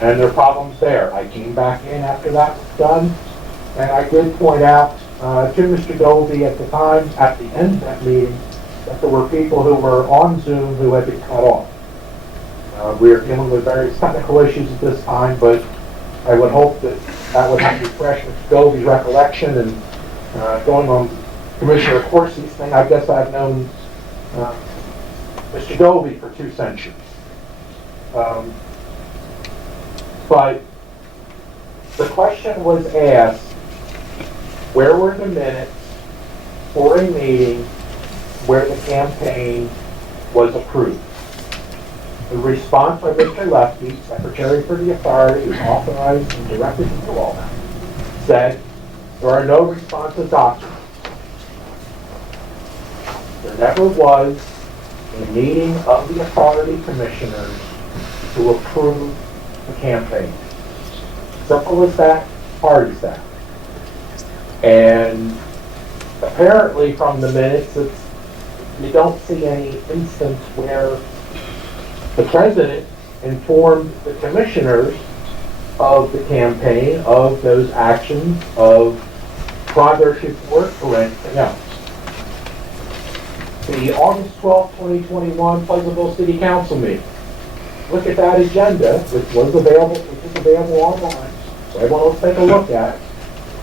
and their problems there. I came back in after that was done, and I did point out to Mr. Dovey at the time, at the end of that meeting, that there were people who were on Zoom who had been cut off. We are dealing with various technical issues at this time, but I would hope that that would have refreshed Mr. Dovey's recollection. And going on Commissioner Corsi's thing, I guess I've known Mr. Dovey for 2 centuries. But the question was asked, where were the minutes for a meeting where the campaign was approved? The response by Mr. Lefty, Secretary for the Authority, who's authorized and directed to do all that, said, there are no responsive documents. There never was a meeting of the Authority Commissioners to approve the campaign. Simple as that, hard as that. And apparently from the minutes, you don't see any instance where the President informed the Commissioners of the campaign, of those actions, of progress report, or anything else. The August 12, 2021 Pleasantville City Council meeting. Look at that agenda, which is available online, so everyone will take a look at.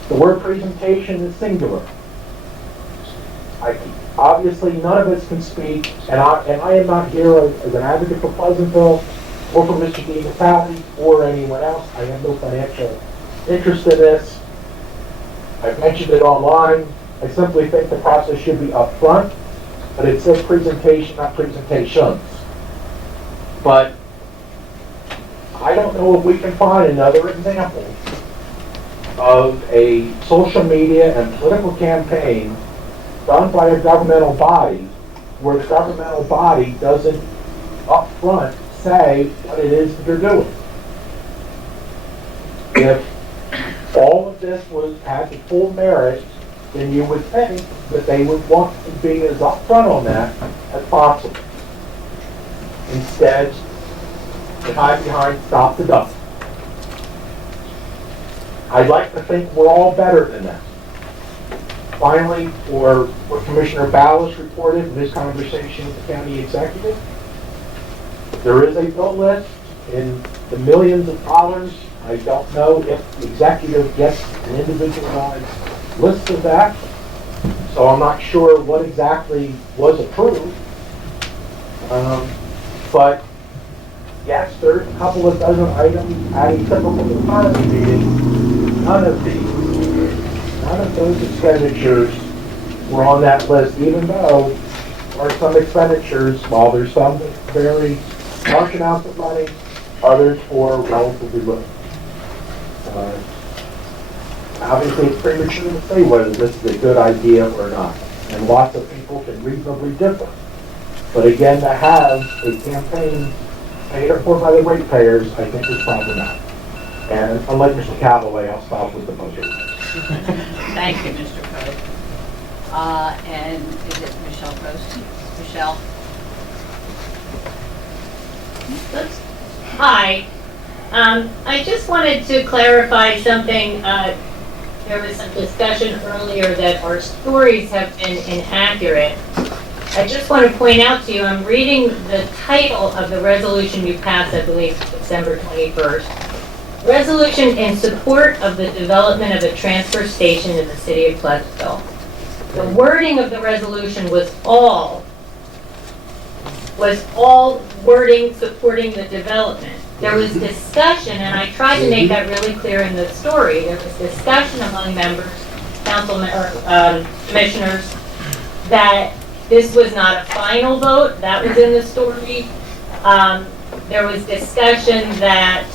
The word presentation is singular. Obviously, none of us can speak, and I am not here as an advocate for Pleasantville. or for Mr. DiNatale or anyone else. I have no financial interest in this. I've mentioned it online. I simply think the process should be upfront, but it says presentation, not presentations. But I don't know if we can find another example of a social media and political campaign done by a governmental body where the governmental body doesn't upfront say what it is that they're doing. If all of this had the full merit, then you would think that they would want to be as upfront on that as possible. Instead, they hide behind stop the duck. I'd like to think we're all better than that. Finally, for what Commissioner Ballas reported in his conversation with the county executive, there is a bill list in the millions of dollars. I don't know if the executive gets an individualized list of that, so I'm not sure what exactly was approved. But yes, there's a couple of dozen items at a typical economy meeting. None of those expenditures were on that list, even though there are some expenditures, while there's some very large amounts of money, others for relatively little. Obviously, it's premature to say whether this is a good idea or not, and lots of people can reasonably differ. But again, to have a campaign paid for by the ratepayers, I think is problematic. And unlike Mr. Callaway, I'll stop with the budget. Thank you, Mr. Poe. And is it Michelle Post? Michelle? Hi. I just wanted to clarify something. There was some discussion earlier that our stories have been inaccurate. I just want to point out to you, I'm reading the title of the resolution you passed, I believe, December 21st. Resolution in support of the development of a transfer station in the city of Pleasantville. The wording of the resolution was all wording supporting the development. There was discussion, and I tried to make that really clear in the story. There was discussion among members, councilmen, or commissioners, that this was not a final vote. That was in the story. There was discussion that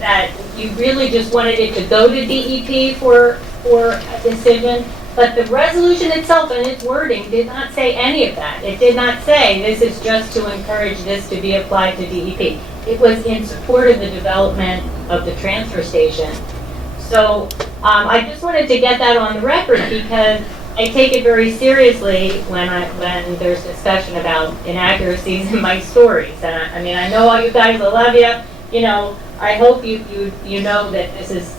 that you really just wanted it to go to DEP for a decision. But the resolution itself and its wording did not say any of that. It did not say this is just to encourage this to be applied to DEP. It was in support of the development of the transfer station. So I just wanted to get that on the record because I take it very seriously when there's discussion about inaccuracies in my stories. And I mean, I know all you guys, I love you. You know, I hope you know that this is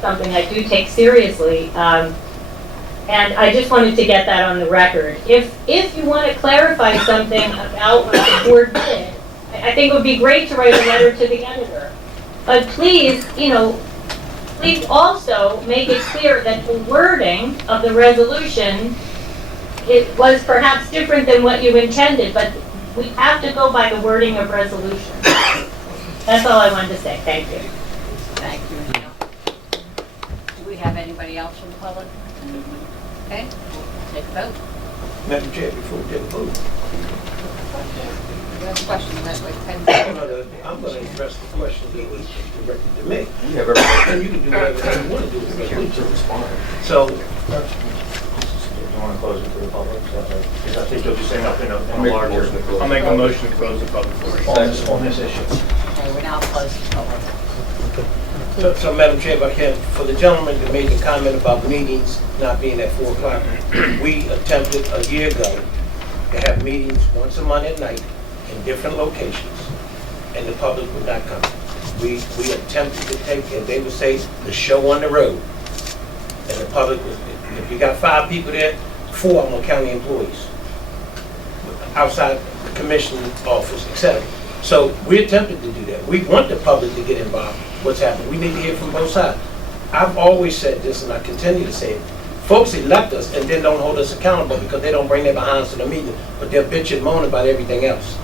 something I do take seriously. And I just wanted to get that on the record. If you want to clarify something about what the board did, I think it would be great to write a letter to the editor. But please, please also make it clear that the wording of the resolution, it was perhaps different than what you intended, but we have to go by the wording of resolution. That's all I wanted to say. Thank you. Thank you, Michelle. Do we have anybody else from the public? Okay, we'll take a vote. Madam Chair, before we take a vote, You have a question, that's like 10 seconds. I'm going to address the question that was directed to me. We have everything. And you can do whatever you want to do with it. To respond. So, You want to close it to the public? Because I think you'll be saying nothing in I'll a make a larger... motion to close. I'll make a motion to close the public hearing on this issue. Okay, we're now closed to public. So, Madam Chair, if I can, for the gentleman that made the comment about meetings not being at 4 o'clock, we attempted a year ago to have meetings once a month at night in different locations, and the public would not come. We attempted to take, and they would say, the show on the road. And the public was, if you got 5 people there, 4 of them are county employees, outside the commissioner's office, etc. So we attempted to do that. We want the public to get involved. What's happening? We need to hear from both sides. I've always said this, and I continue to say it. Folks elect us and then don't hold us accountable because they don't bring their behinds to the meeting, but they'll bitch and moan about everything else.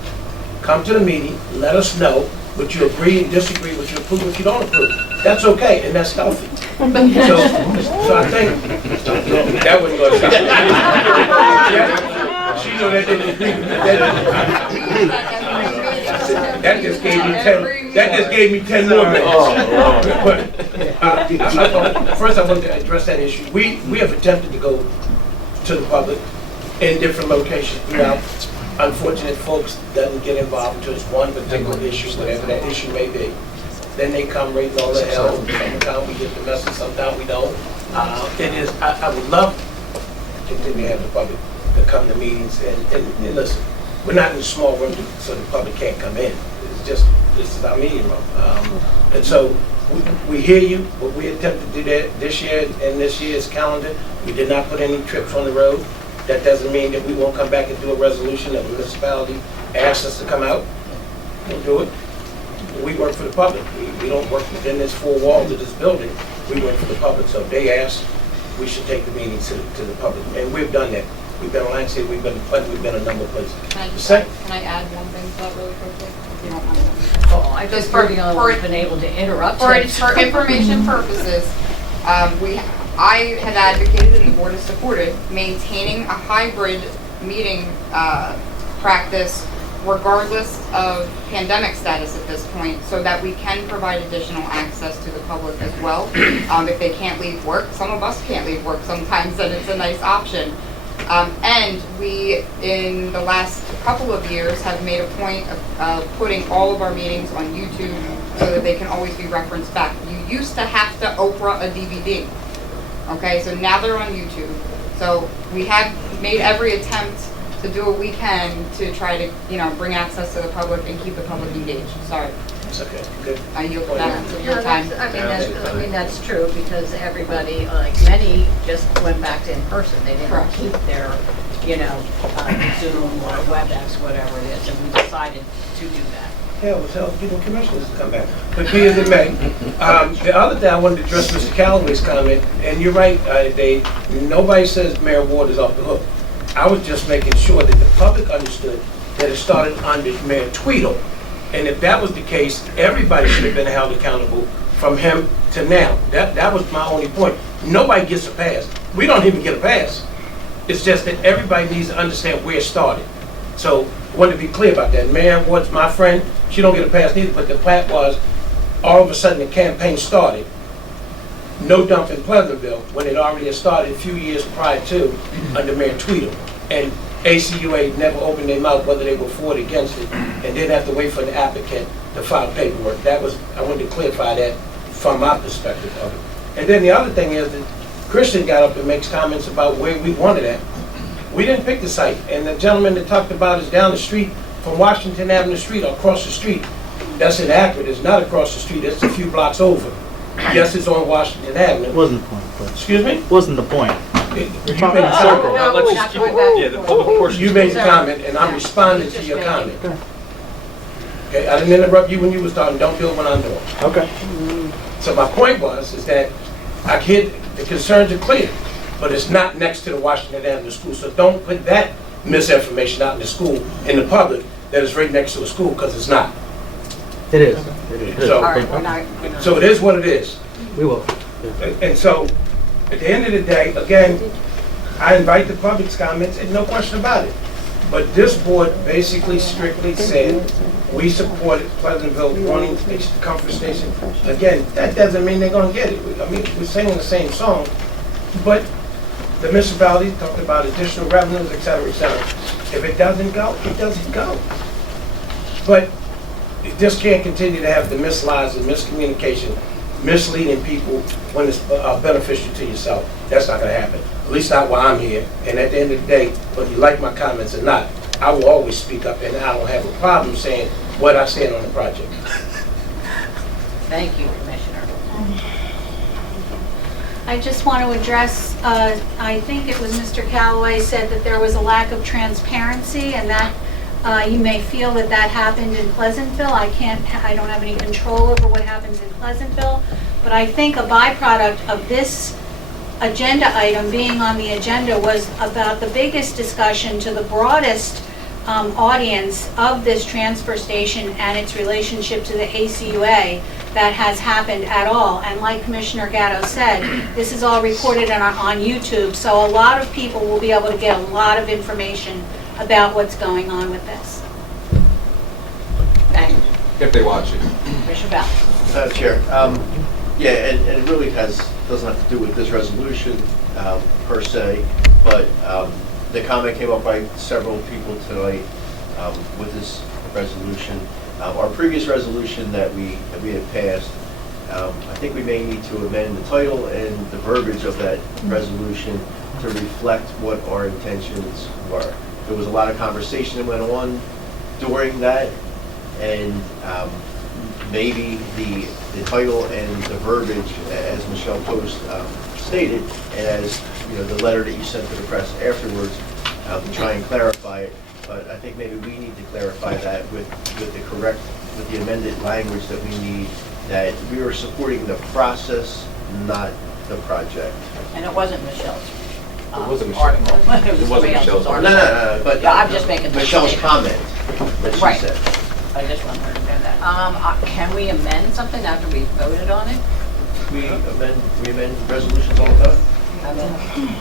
come to the meeting, let us know what you agree and disagree, what you approve, what you don't approve. That's okay, and that's healthy. So I think, that wasn't going to stop. She know that didn't agree. That just gave me 10, that just gave me 10 more minutes. But, first I want to address that issue. We have attempted to go to the public in different locations. Now, unfortunate folks doesn't get involved until it's one particular issue, whatever that issue may be. Then they come raising all the hell. Sometimes we get the message, sometimes we don't. I would love to continue to have the public to come to meetings and listen. We're not in a small room so the public can't come in. It's just, this is our meeting room. And so we hear you, but we attempted to do that this year and this year's calendar. We did not put any trips on the road. That doesn't mean that we won't come back and do a resolution that the municipality asks us to come out. We'll do it. We work for the public. We don't work within this four walls of this building. We work for the public. So if they ask, we should take the meeting to the public. And we've done that. We've been on Lansing, we've been in Clinton, we've been a number of places. Can I add one thing to that really quickly? If you don't mind. Oh, I just for the only one who's been able to interrupt For him. information purposes, I had advocated and the board has supported maintaining a hybrid meeting practice regardless of pandemic status at this point, so that we can provide additional access to the public as well. If they can't leave work, some of us can't leave work sometimes, and it's a nice option. And we, in the last couple of years, have made a point of putting all of our meetings on YouTube so that they can always be referenced back. You used to have to Oprah a DVD. Okay, so now they're on YouTube. So we have made every attempt to do what we can to try to, bring access to the public and keep the public engaged. Sorry. It's okay. Good. I yield back to your No, time. that's true, because everybody, many just went back to in person. They didn't Correct. keep their, Zoom or WebEx, whatever it is, and we decided to do that. Hell, it was hell, people, commissioners to come back. But be as it may, the other thing I wanted to address Mr. Callaway's comment, and you're right, Dave, nobody says Mayor Ward is off the hook. I was just making sure that the public understood that it started under Mayor Tweedle. And if that was the case, everybody should have been held accountable from him to now. That was my only point. Nobody gets a pass. We don't even get a pass. It's just that everybody needs to understand where it started. So I wanted to be clear about that. Mayor Ward's my friend. She don't get a pass neither, but the fact was, all of a sudden the campaign started. No dump in Pleasantville, when it already had started a few years prior to, under Mayor Tweedle. And ACUA never opened their mouth whether they were for or against it, and didn't have to wait for the applicant to file paperwork. I wanted to clarify that from my perspective of it. And then the other thing is that Christian got up and makes comments about where we wanted it. We didn't pick the site, and the gentleman that talked about is down the street from Washington Avenue Street, or across the street. That's inaccurate. It's not across the street. It's a few blocks over. Yes, it's on Washington Avenue. Wasn't the point, but. Excuse me? Wasn't the point. You made a circle. No, we're not going back. the public portion. You made a comment, and I'm responding to your comment. Okay, I didn't interrupt you when you was talking. Don't do it when I'm doing. Okay. So my point is that I kid, the concerns are clear, but it's not next to the Washington Avenue School. So don't put that misinformation out in the school, in the public, that it's right next to a school, because it's not. It is. So, All right, we're not. so it is what it is. We will. And so, at the end of the day, again, I invite the public's comments, and no question about it. But this board basically strictly said, we supported Pleasantville wanting a comfort station. Again, that doesn't mean they're gonna get it. I mean, we're singing the same song, but the municipality talked about additional revenues, et cetera, et cetera. If it doesn't go, it doesn't go. But you just can't continue to have the mislies and miscommunication, misleading people when it's beneficial to yourself. That's not going to happen. At least not while I'm here. And at the end of the day, whether you like my comments or not, I will always speak up, and I don't have a problem saying what I stand on the project. Thank you, Commissioner. I just want to address, I think it was Mr. Callaway said that there was a lack of transparency, and that you may feel that that happened in Pleasantville. I don't have any control over what happens in Pleasantville, but I think a byproduct of this agenda item being on the agenda was about the biggest discussion to the broadest audience of this transfer station and its relationship to the ACUA that has happened at all. And like Commissioner Gatto said, this is all recorded on YouTube, so a lot of people will be able to get a lot of information about what's going on with this. Thank you. If they watch it. Commissioner Bell. Chair, yeah, and it really doesn't have to do with this resolution per se, but the comment came up by several people tonight with this resolution. Our previous resolution that we had passed, I think we may need to amend the title and the verbiage of that resolution to reflect what our intentions were. There was a lot of conversation that went on during that, and maybe the title and the verbiage, as Michelle Post stated, and as the letter that you sent to the press afterwards, to try and clarify it. But I think maybe we need to clarify that with the amended language that we need, that we are supporting the process, not the project. And it wasn't Michelle's. It wasn't article. Michelle's. It was It wasn't somebody else's Michelle's article. No, but Yeah, I'm just making. Michelle's comment that she Right. said. I just want her to know that. Can we amend something after we voted on it? We amend resolutions all the time. I mean, can we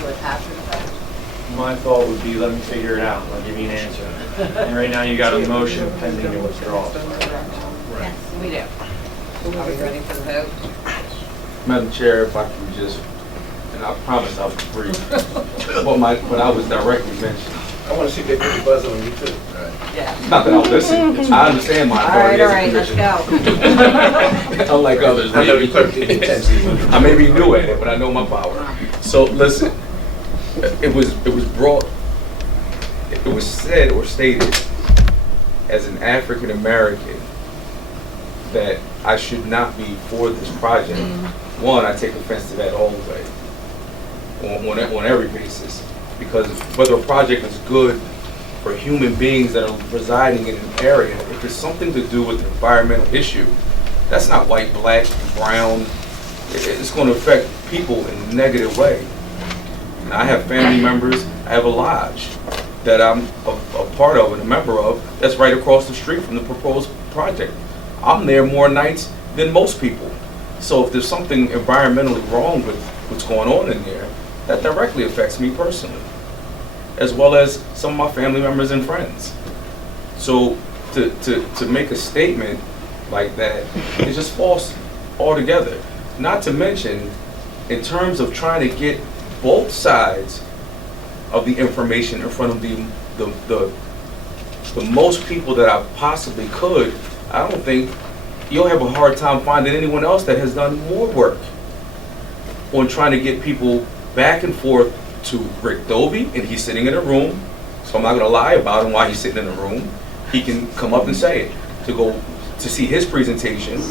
do it after the fact? My thought would be, let me figure it out, I'll give you an answer. And right now, you got a motion pending to withdraw. Yes, we do. Are we ready for the vote? Madam Chair, if I could just, and I promise I'll be brief, what I was directly mentioned. I want to see if they put the buzz on you too. Yeah. Not that I'll listen, I understand my authority All as a right, let's commissioner. go. Unlike others, I know you clerked it intensely. I may be new at it, but I know my power. So listen, it was said or stated as an African American that I should not be for this project. One, I take offense to that all the way, on every basis, because whether a project is good for human beings that are residing in an area, if it's something to do with the environmental issue, that's not white, black, brown. It's going to affect people in a negative way. And I have family members, I have a lodge that I'm a part of and a member of that's right across the street from the proposed project. I'm there more nights than most people. So if there's something environmentally wrong with what's going on in there, that directly affects me personally, as well as some of my family members and friends. So to make a statement like that is just false altogether. Not to mention, in terms of trying to get both sides of the information in front of the most people that I possibly could, I don't think you'll have a hard time finding anyone else that has done more work on trying to get people back and forth to Rick Dobie, and he's sitting in a room, so I'm not going to lie about him while he's sitting in a room. He can come up and say it. To go to see his presentation,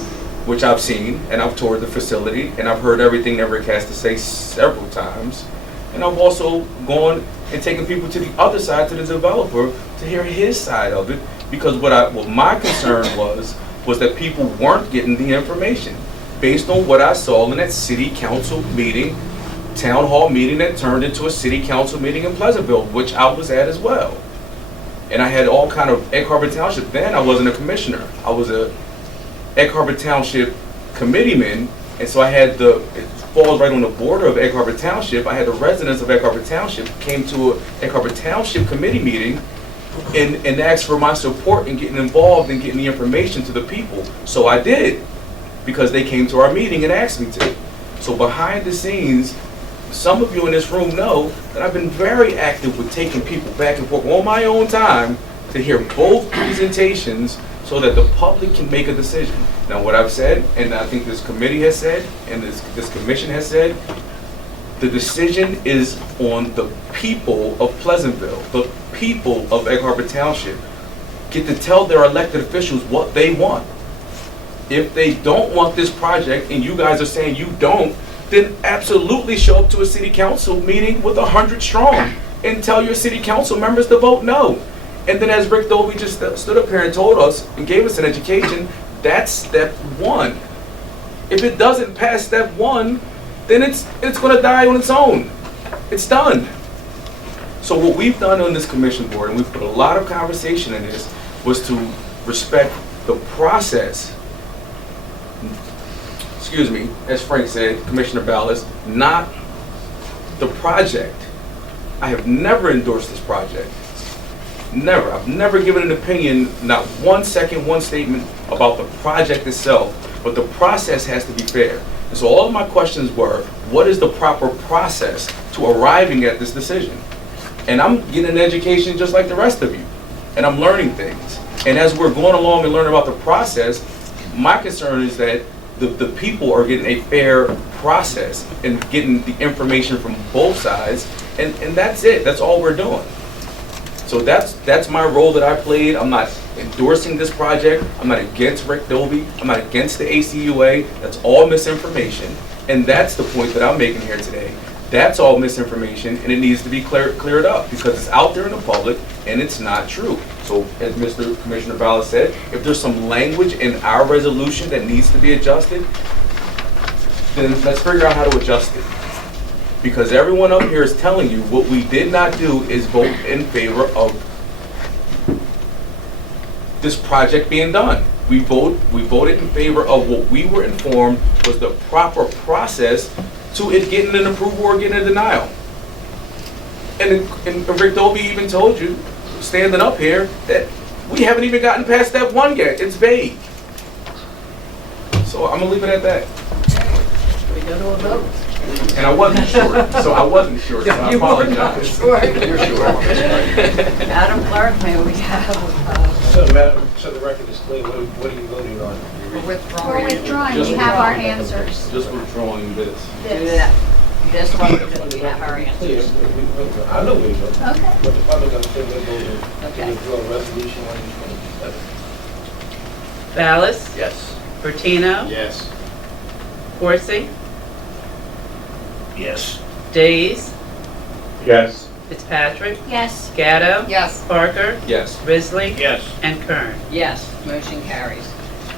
which I've seen, and I've toured the facility, and I've heard everything that Rick has to say several times. And I've also gone and taken people to the other side, to the developer, to hear his side of it, because what my concern was that people weren't getting the information based on what I saw in that city council meeting, town hall meeting that turned into a city council meeting in Pleasantville, which I was at as well. And I had all kind of Egg Harbor Township. Then I wasn't a commissioner. I was a Egg Harbor Township committeeman, and so I had it falls right on the border of Egg Harbor Township. I had the residents of Egg Harbor Township came to a Egg Harbor Township committee meeting and asked for my support in getting involved and getting the information to the people. So I did, because they came to our meeting and asked me to. So behind the scenes, some of you in this room know that I've been very active with taking people back and forth on my own time to hear both presentations so that the public can make a decision. Now, what I've said, and I think this committee has said, and this commission has said, the decision is on the people of Pleasantville, the people of Egg Harbor Township, get to tell their elected officials what they want. If they don't want this project, and you guys are saying you don't, then absolutely show up to a city council meeting with 100 strong and tell your city council members to vote no. And then as Rick Dobie just stood up here and told us and gave us an education, that's step one. If it doesn't pass step one, then it's going to die on its own. It's done. So what we've done on this commission board, and we've put a lot of conversation in this, was to respect the process. Excuse me, as Frank said, Commissioner Ballas, not the project. I have never endorsed this project. Never. I've never given an opinion, not 1 second, one statement about the project itself, but the process has to be fair. And so all of my questions were, what is the proper process to arriving at this decision? And I'm getting an education just like the rest of you, and I'm learning things. And as we're going along and learning about the process, my concern is that the people are getting a fair process and getting the information from both sides, and that's it. That's all we're doing. So that's my role that I played. I'm not endorsing this project. I'm not against Rick Dobie. I'm not against the ACUA. That's all misinformation. And that's the point that I'm making here today. That's all misinformation, and it needs to be cleared up because it's out there in the public and it's not true. So as Mr. Commissioner Ballas said, if there's some language in our resolution that needs to be adjusted, then let's figure out how to adjust it. Because everyone up here is telling you what we did not do is vote in favor of this project being done. We voted in favor of what we were informed was the proper process to it getting an approval or getting a denial. And Rick Dobie even told you, standing up here, that we haven't even gotten past step 1 yet. It's vague. So I'm gonna leave it at that. We go to a vote. And I wasn't sure, so I wasn't sure, so I apologize. You're sure. Madam Clerk, may we have, So, Madam, so the record is clear, what are you voting on? We're withdrawing. We're withdrawing, we have our answers. Just withdrawing this. do that. This one, because we have our Clear, answers. I know we vote. Okay. But the public understands we're voting to Okay. withdraw resolution 127. Ballas? Yes. Bertino? Yes. Corsi? Yes. Days? Yes. Fitzpatrick? Yes. Gatto? Yes. Parker? Yes. Risley? Yes. And Kern. Yes, motion carries.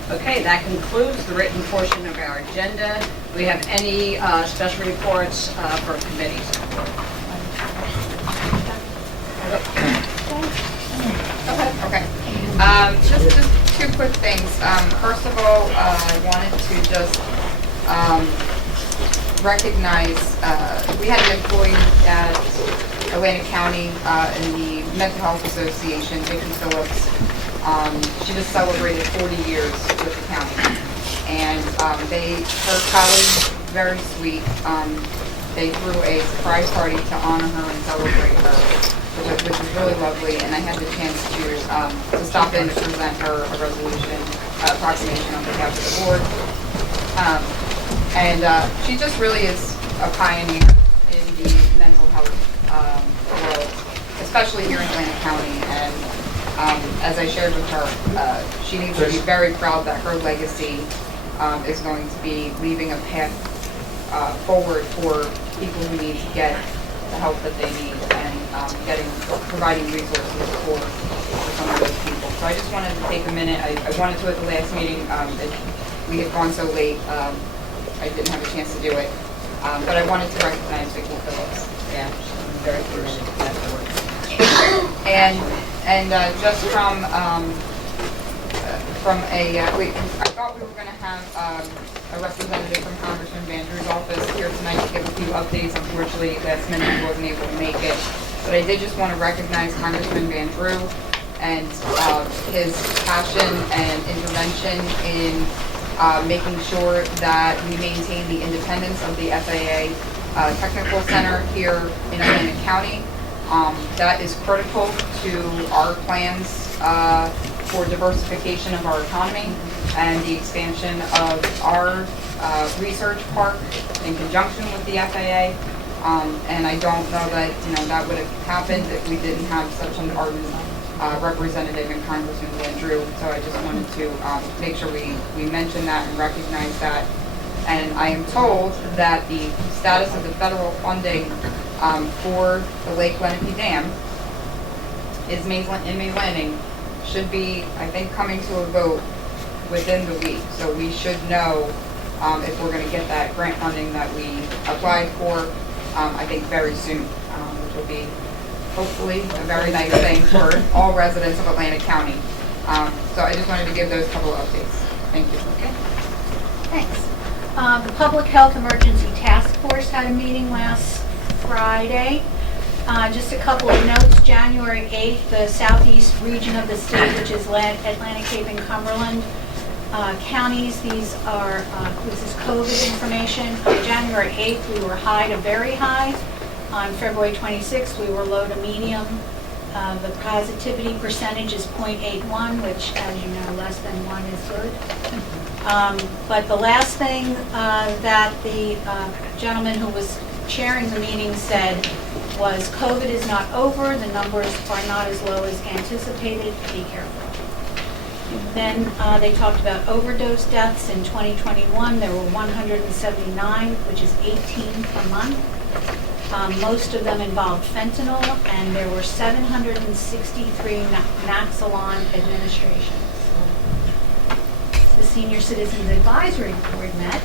Okay, that concludes the written portion of our agenda. Do we have any special reports for committees? Okay. Just 2 quick things. First of all, I wanted to just recognize, we had an employee at Atlantic County in the Mental Health Association, Vicky Phillips. She just celebrated 40 years with the county. And her colleagues, very sweet, they threw a surprise party to honor her and celebrate her, which was really lovely. And I had the chance to stop in to present her a resolution, proclamation on behalf of the board. And she just really is a pioneer in the mental health world, especially here in Atlantic County. And as I shared with her, she needs to be very proud that her legacy is going to be leaving a path forward for people who need to get the help that they need and providing resources for some of those people. So I just wanted to take a minute. I wanted to at the last meeting. We had gone so late. I didn't have a chance to do it. But I wanted to recognize Vicky Phillips. Yeah, I'm very committed to that work. And just from I thought we were going to have a representative from Congressman Van Drew's office here tonight to give a few updates. Unfortunately, last minute he wasn't able to make it. But I did just want to recognize Congressman Van Drew and his passion and intervention in making sure that we maintain the independence of the FAA Technical Center here in Atlantic County. That is critical to our plans for diversification of our economy and the expansion of our research park in conjunction with the FAA. And I don't know that that would have happened if we didn't have such an ardent representative in Congressman Van Drew. So I just wanted to make sure we mention that and recognize that. And I am told that the status of the federal funding for the Lake Lenape Dam in Mays Landing should be, I think, coming to a vote within the week. So we should know if we're going to get that grant funding that we applied for, I think very soon, which will be hopefully a very nice thing for all residents of Atlantic County. So I just wanted to give those couple of updates. Thank you. Okay. Thanks. The Public Health Emergency Task Force had a meeting last Friday. Just a couple of notes. January 8th, the southeast region of the state, which is Atlantic Cape and Cumberland counties, this is COVID information. On January 8th, we were high to very high. On February 26th, we were low to medium. The positivity percentage is 0.81, which, as you know, less than 1 is good. But the last thing that the gentleman who was chairing the meeting said was COVID is not over, the numbers are not as low as anticipated, be careful. Then they talked about overdose deaths in 2021. There were 179, which is 18 per month. Most of them involved fentanyl, and there were 763 Naxalon administrations. The Senior Citizens Advisory Board met,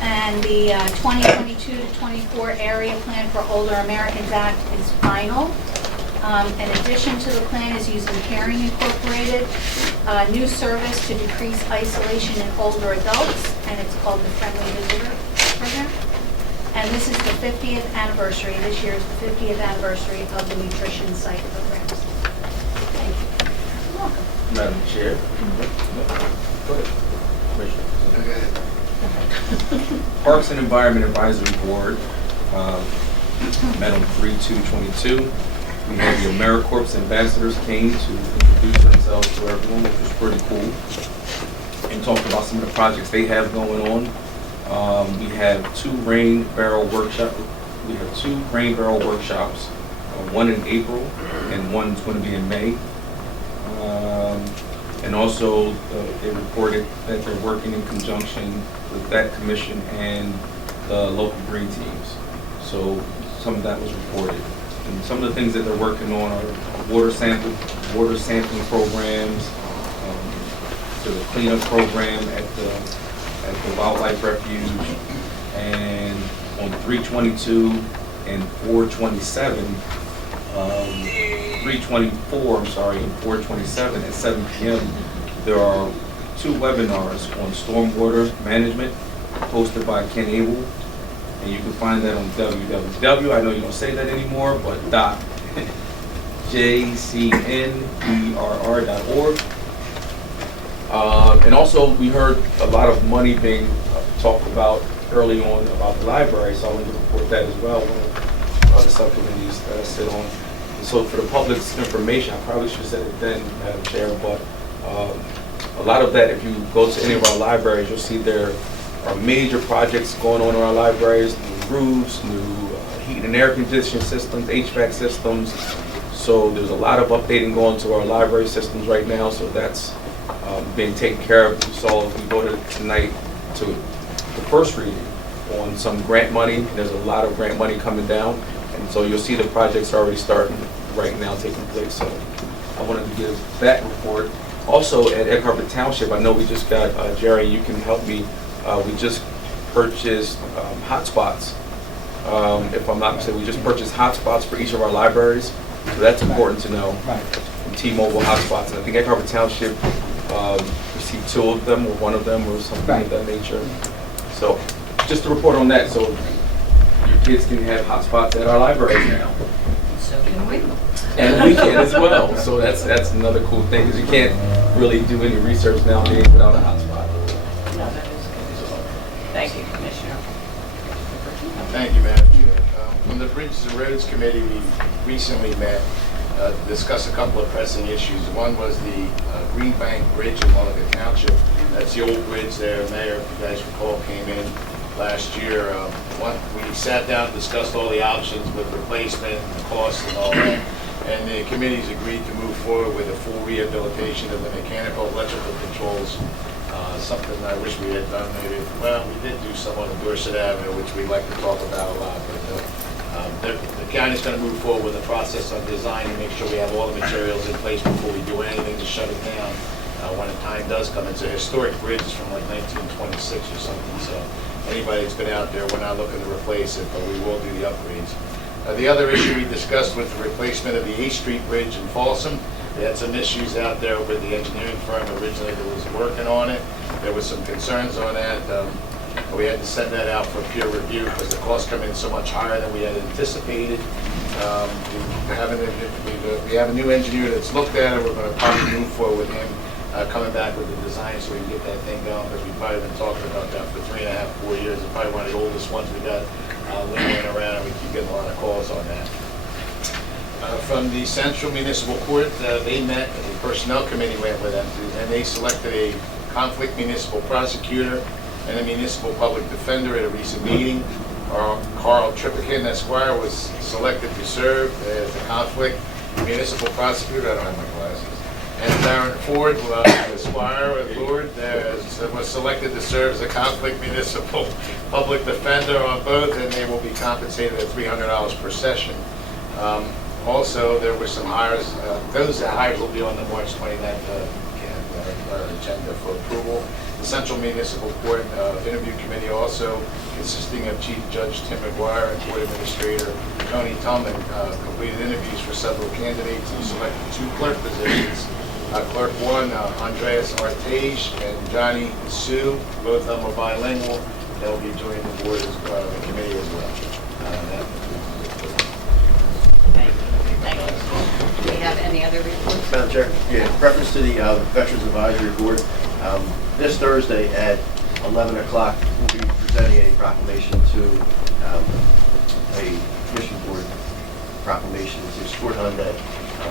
and the 2022 to 24 Area Plan for Older Americans Act is final. In addition to the plan is using Caring Incorporated, a new service to decrease isolation in older adults, and it's called the Friendly Visitor Program. And this is the 50th anniversary. This year is the 50th anniversary of the nutrition site programs. Thank you. You're welcome. Madam Chair. Go ahead. Parks and Environment Advisory Board met on 3/2/22. We had the AmeriCorps ambassadors came to introduce themselves to everyone, which was pretty cool, and talked about some of the projects they have going on. We have two rain barrel workshops, one in April and one's going to be in May. And also they reported that they're working in conjunction with that commission and the local green teams. So some of that was reported. And some of the things that they're working on are water sampling programs, the cleanup program at the Wildlife Refuge, and on 3/22 and 4/27, 3/24, I'm sorry, and 4/27 at 7 p.m. there are two webinars on stormwater management hosted by Ken Abel, and you can find that on www. I know you don't say that anymore, but .jcnerr.org. And also, we heard a lot of money being talked about early on about the library, so I wanted to report that as well, one of the subcommittees that I sit on. And so for the public's information, I probably should have said it then, Madam Chair, but a lot of that, if you go to any of our libraries, you'll see there are major projects going on in our libraries, new roofs, new heat and air conditioning systems, HVAC systems. So there's a lot of updating going to our library systems right now, so that's being taken care of. You saw we voted tonight to the first reading on some grant money. There's a lot of grant money coming down, and so you'll see the projects already starting right now taking place. So I wanted to give that report. Also at Egg Harbor Township, I know we just got, Jerry, you can help me, we just purchased hotspots. If I'm not mistaken, we just purchased hotspots for each of our libraries, so that's important to know. From T-Mobile hotspots, and I think Egg Harbor Township received 2 of them, or 1 of them, or something of that nature. So, just to report on that, so your kids can have hotspots at our libraries now. So can we. And we can as well. So that's another cool thing, because you can't really do any research nowadays without a hotspot. No, that is good. Thank you, Commissioner. Thank you, Madam Chair. From the Bridges and Roads Committee, we recently met to discuss a couple of pressing issues. One was the Green Bank Bridge in Mulligan Township. That's the old bridge there. Mayor, if you guys recall, came in last year. We sat down and discussed all the options with replacement, the cost and all that. And the committees agreed to move forward with a full rehabilitation of the mechanical, electrical controls. Something I wish we had done maybe. Well, we did do some on Dorset Avenue, which we like to talk about a lot. But the county's going to move forward with the process of design and make sure we have all the materials in place before we do anything to shut it down when the time does come. It's a historic bridge. It's from like 1926 or something. So anybody that's been out there, we're not looking to replace it, but we will do the upgrades. The other issue we discussed was the replacement of the 8th Street Bridge in Folsom. They had some issues out there with the engineering firm originally that was working on it. There was some concerns on that. We had to send that out for peer review because the costs come in so much higher than we had anticipated. We have a new engineer that's looked at it. We're going to probably move forward with him coming back with the design so we can get that thing going, because we've probably been talking about that for 3.5, 4 years. It's probably one of the oldest ones we got lingering around, and we keep getting a lot of calls on that. From the Central Municipal Court, they met, the Personnel Committee went with them, and they selected a conflict municipal prosecutor and a municipal public defender at a recent meeting. Carl Trippican Esquire was selected to serve as the conflict municipal prosecutor. I don't have my glasses. And Darren Ford Esquire Lord was selected to serve as a conflict municipal public defender on both, and they will be compensated at $300 per session. Also, there were some hires. Those hires will be on the March 29th agenda for approval. The Central Municipal Court Interview Committee, also consisting of Chief Judge Tim McGuire and Court Administrator Tony Tillman, completed interviews for several candidates and selected 2 clerk positions. Clerk 1, Andreas Artage and Johnny Sue, both of them are bilingual. They'll be joining the board the committee as well. Do we have any other reports? Madam Chair, yeah, in reference to the Veterans Advisory Board, this Thursday at 11 o'clock, we'll be presenting a proclamation to a commission board proclamation to support Hyundai.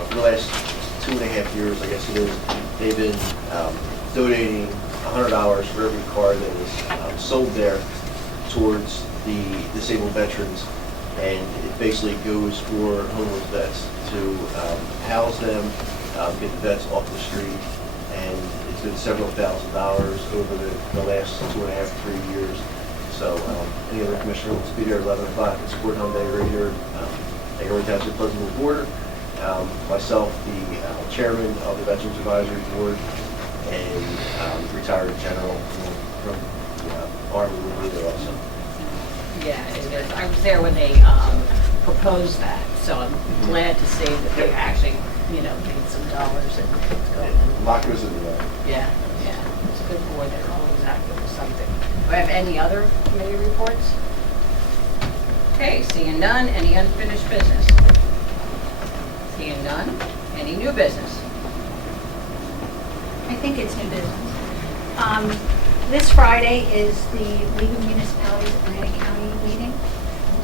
For the last 2.5 years, I guess it is, they've been donating $100 for every car that is sold there towards the disabled veterans, and it basically goes for homeless vets to house them, get the vets off the street, and it's been several $1,000s over the last 2.5, 3 years. So any other commissioner wants to be there at 11 o'clock and support Hyundai right here at Early Township Pleasantville border. Myself, the chairman of the Veterans Advisory Board, and retired general from the Army will be there also. Yeah, it is. I was there when they proposed that, so I'm glad to see that they actually, made some dollars and it's going. A lot goes into that. Yeah. It's a good board. They're always active with something. Do I have any other committee reports? Okay, seeing none. Any unfinished business? Seeing none. Any new business? I think it's new business. This Friday is the League of Municipalities Atlantic County meeting.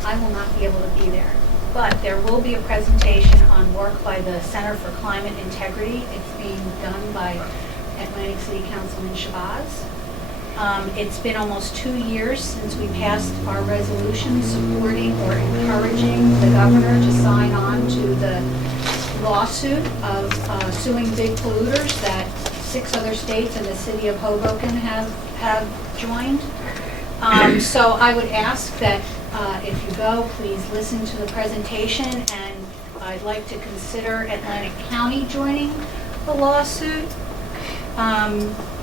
I will not be able to be there, but there will be a presentation on work by the Center for Climate Integrity. It's being done by Atlantic City Councilman Shabazz. It's been almost 2 years since we passed our resolution supporting or encouraging the governor to sign on to the lawsuit of suing big polluters that 6 other states and the city of Hoboken have joined. So I would ask that if you go, please listen to the presentation, and I'd like to consider Atlantic County joining the lawsuit.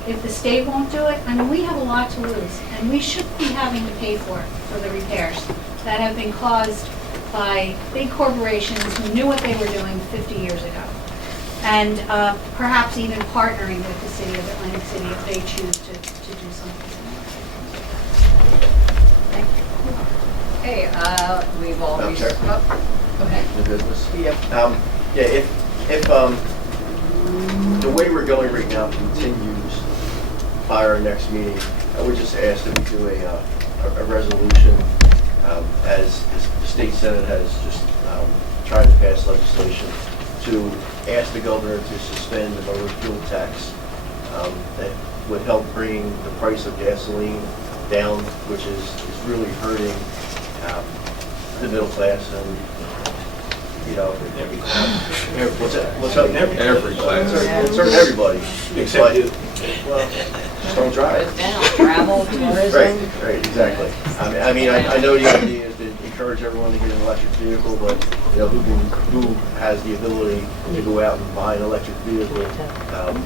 If the state won't do it, we have a lot to lose, and we shouldn't be having to pay for it, for the repairs that have been caused by big corporations who knew what they were doing 50 years ago. And perhaps even partnering with the city of Atlantic City if they choose to do something similar. Thank you. Okay, we've all... Madam Chair? Go ahead. New business? Yep. If the way we're going right now continues by our next meeting, I would just ask that we do a resolution, as the state senate has just tried to pass legislation to ask the governor to suspend the motor fuel tax that would help bring the price of gasoline down, which is really hurting the middle class and, what's up? Every class. It's hurting everybody. Except you. Well, just don't drive. Travel, tourism. Right, exactly. I know the idea is to encourage everyone to get an electric vehicle, but who has the ability to go out and buy an electric vehicle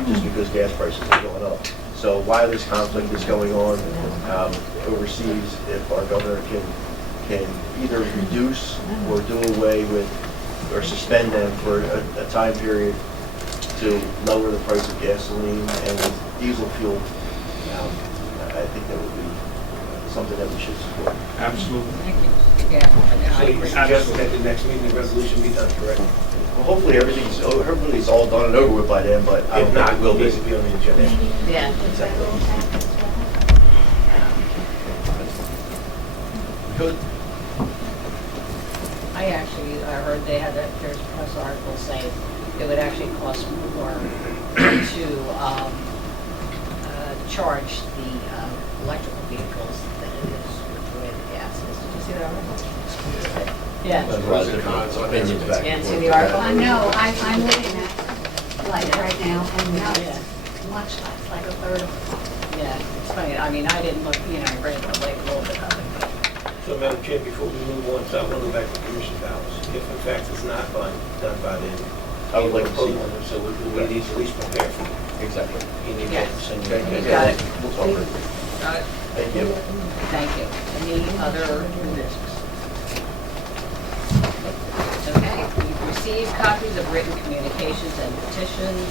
just because gas prices are going up? So while this conflict is going on overseas, if our governor can can either reduce or do away with, or suspend them for a time period to lower the price of gasoline and with diesel fuel, I think that would be something that we should support. Absolutely. Yeah. So you suggesting that the next meeting, the resolution be done, correct? Well, hopefully everything's all done and over with by then, but I don't If think not, it will it needs be. to be on the agenda. Yeah. Exactly. Good. I actually, I heard they had that, there's a press article saying it would actually cost more to charge the electrical vehicles than it is with the way the gas is. Did you see that article? Yeah. Pros and cons, opinions back Yeah, and see forth. the article? I know, I'm looking at like right now, and now it's much less, like a third of it. Yeah, it's funny, I mean, I didn't look, I read like a little bit of it, but. So, Madam Chair, before we move on, so I want to go back to Commissioner Bowers. If in fact it's not done by then, I would like to see one. So we need to at least prepare for it. Exactly. You need Yes. to send Okay, you. Got it. We'll talk later. Got it? Thank you. Thank you. Any other new business? Okay, we've received copies of written communications and petitions.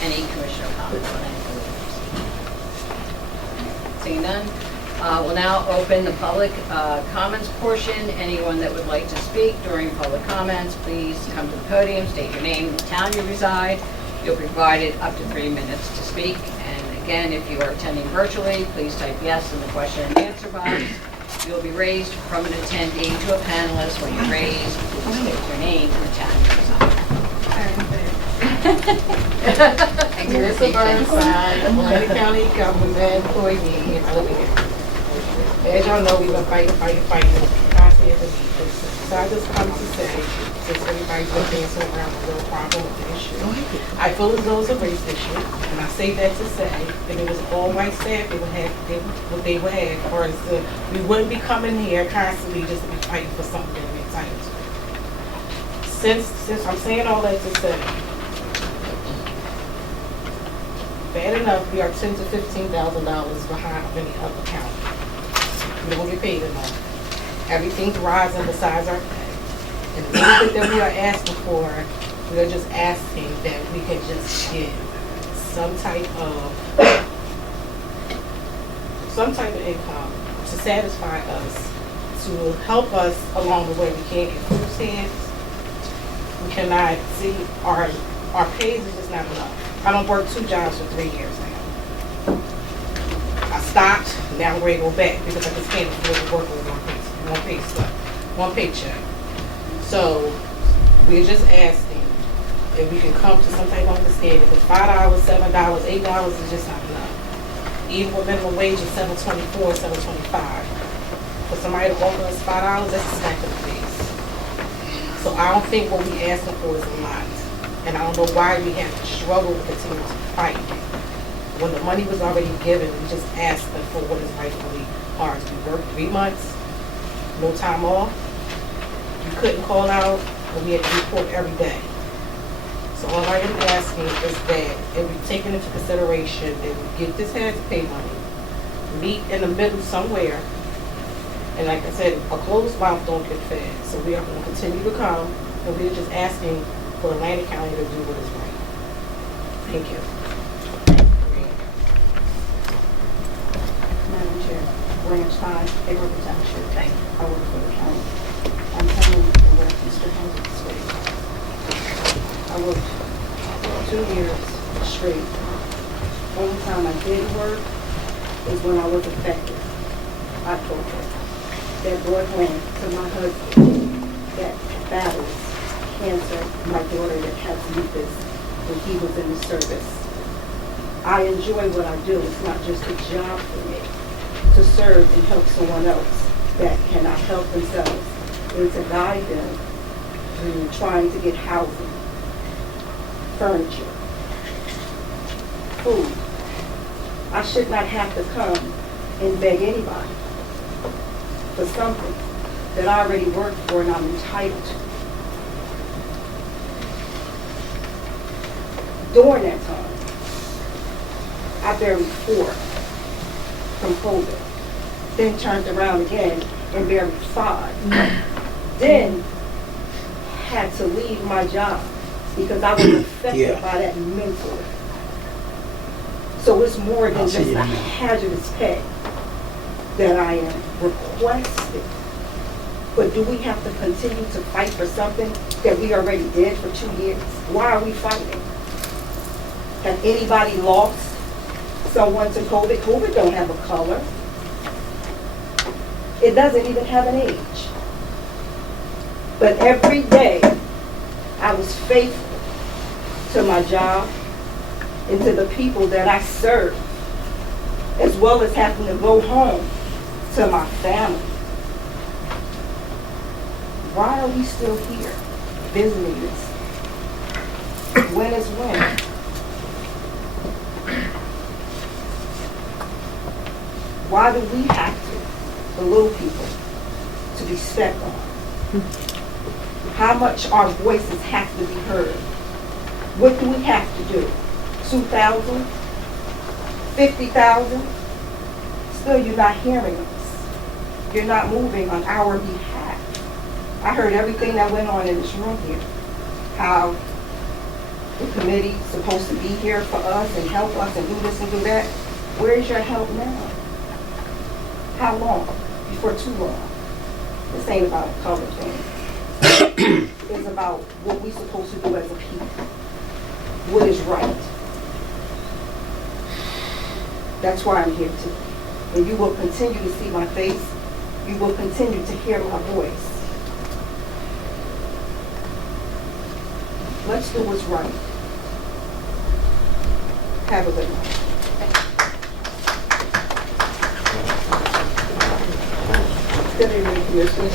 Any commissioner comments on anything we've received? Seeing none, we'll now open the public comments portion. Anyone that would like to speak during public comments, please come to the podium, state your name, the town you reside. You'll be provided up to 3 minutes to speak. And again, if you are attending virtually, please type yes in the question and answer box. You'll be raised from an attendee to a panelist. When you're raised, please state your name and the town you reside. Marissa Burnside, Atlantic County government employee, and living here. As y'all know, we've been fighting constantly at the beaches. So I just come to say, since everybody's been dancing around the real problem with the issue, I feel as though it's a race issue, and I say that to say, if it was all white staff, they would have what they would have, or we wouldn't be coming here constantly just to be fighting for something that we're entitled to. Since I'm saying all that to say, bad enough, we are $10,000 to $15,000 behind many other counties. We don't get paid enough. Everything's rising besides our pay. And the little bit that we are asking for, we are just asking that we can just get some type of income to satisfy us, to help us along the way. We can't get food stamps. We cannot see our pays is just not enough. I don't work 2 jobs for 3 years now. I stopped, now I'm ready to go back because I just can't afford to work with one paycheck. So we're just asking if we can come to some type of understanding. If it's $5, $7, $8 is just not enough. Even with minimum wage of $7.24, $7.25. For somebody to offer us $5, that's a smack in the face. So I don't think what we asking for is a lot. And I don't know why we have to struggle to continue to fight. When the money was already given, we just asked them for what is rightfully ours. We worked 3 months, no time off. You couldn't call out, but we had to report every day. So all I am asking is that if we take into consideration that we get this hazard pay money, meet in the middle somewhere, and like I said, a closed mouth don't get fed. So we are going to continue to come, and we're just asking for Atlantic County to do what is right. Thank you. Madam Chair, Branch High, Hayward Township. I work for the county. I'm telling you where Mr. Henry straight. I worked 2 years straight. Only time I didn't work is when I was affected. I told her that brought home to my husband that battles cancer, my daughter that has lupus when he was in the service. I enjoy what I do. It's not just a job for me to serve and help someone else that cannot help themselves, and to guide them through trying to get housing, furniture, food. I should not have to come and beg anybody for something that I already worked for and I'm entitled to. During that time, I buried 4 from COVID, then turned around again and barely 5. Then had to leave my job because I was affected by that mentally. So it's more than just a hazardous pay that I am requesting. But do we have to continue to fight for something that we already did for 2 years? Why are we fighting? Have anybody lost someone to COVID? COVID don't have a color. It doesn't even have an age. But every day, I was faithful to my job and to the people that I serve, as well as having to go home to my family. Why are we still here visiting this? When is when? Why do we have to, the little people, to be stepped on? How much our voices have to be heard? What do we have to do? 2,000? 50,000? Still, you're not hearing us. You're not moving on our behalf. I heard everything that went on in this room here. How the committee's supposed to be here for us and help us and do this and do that. Where's your help now? How long? Before too long. This ain't about a color thing. It's about what we're supposed to do as a people. What is right. That's why I'm here today. And you will continue to see my face. You will continue to hear my voice. Let's do what's right. Have a good night. Good evening, Commissioner.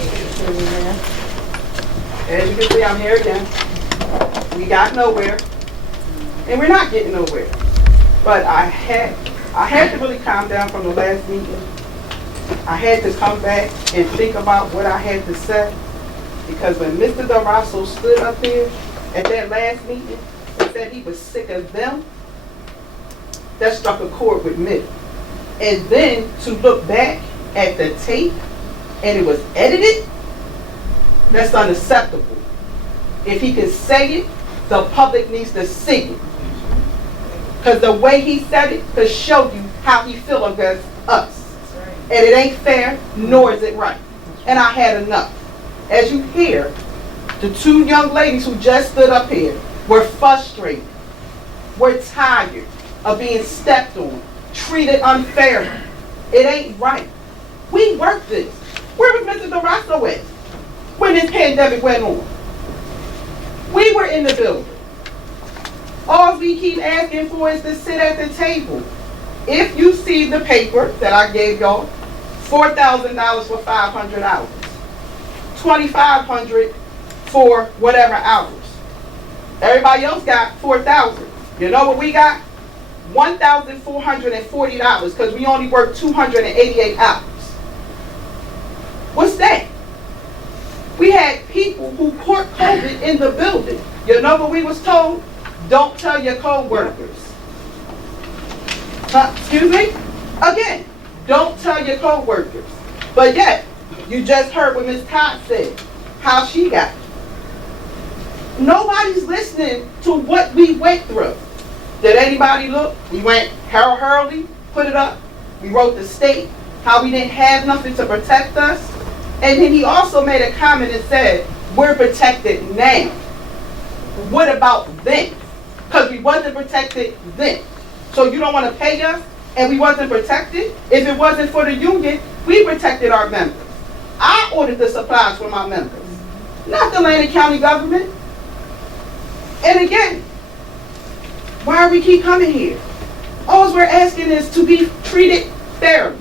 As you can see, I'm here again. We got nowhere, and we're not getting nowhere. But I had to really calm down from the last meeting. I had to come back and think about what I had to say, because when Mr. Darasso stood up here at that last meeting and said he was sick of them, that struck a chord with me. And then to look back at the tape and it was edited, that's unacceptable. If he can say it, the public needs to see it. Because the way he said it could show you how he feels against us. And it ain't fair, nor is it right. And I had enough. As you hear, the 2 young ladies who just stood up here were frustrated. We're tired of being stepped on, treated unfairly. It ain't right. We worked this. Where was Mr. Darasso at when this pandemic went on? We were in the building. All we keep asking for is to sit at the table. If you see the paper that I gave y'all, $4,000 for 500 hours, $2,500 for whatever hours. Everybody else got $4,000. You know what we got? $1,440 because we only worked 288 hours. What's that? We had people who caught COVID in the building. You know what we was told? Don't tell your co-workers. Excuse me? Again, don't tell your co-workers. But yet, you just heard what Ms. Todd said, how she got it. Nobody's listening to what we went through. Did anybody look? We went Harold Hurley, put it up. We wrote the state, how we didn't have nothing to protect us. And then he also made a comment and said, we're protected now. What about then? Because we wasn't protected then. So you don't want to pay us and we wasn't protected? If it wasn't for the union, we protected our members. I ordered the supplies for my members, not the Atlantic County government. And again, why are we keep coming here? All we're asking is to be treated fairly.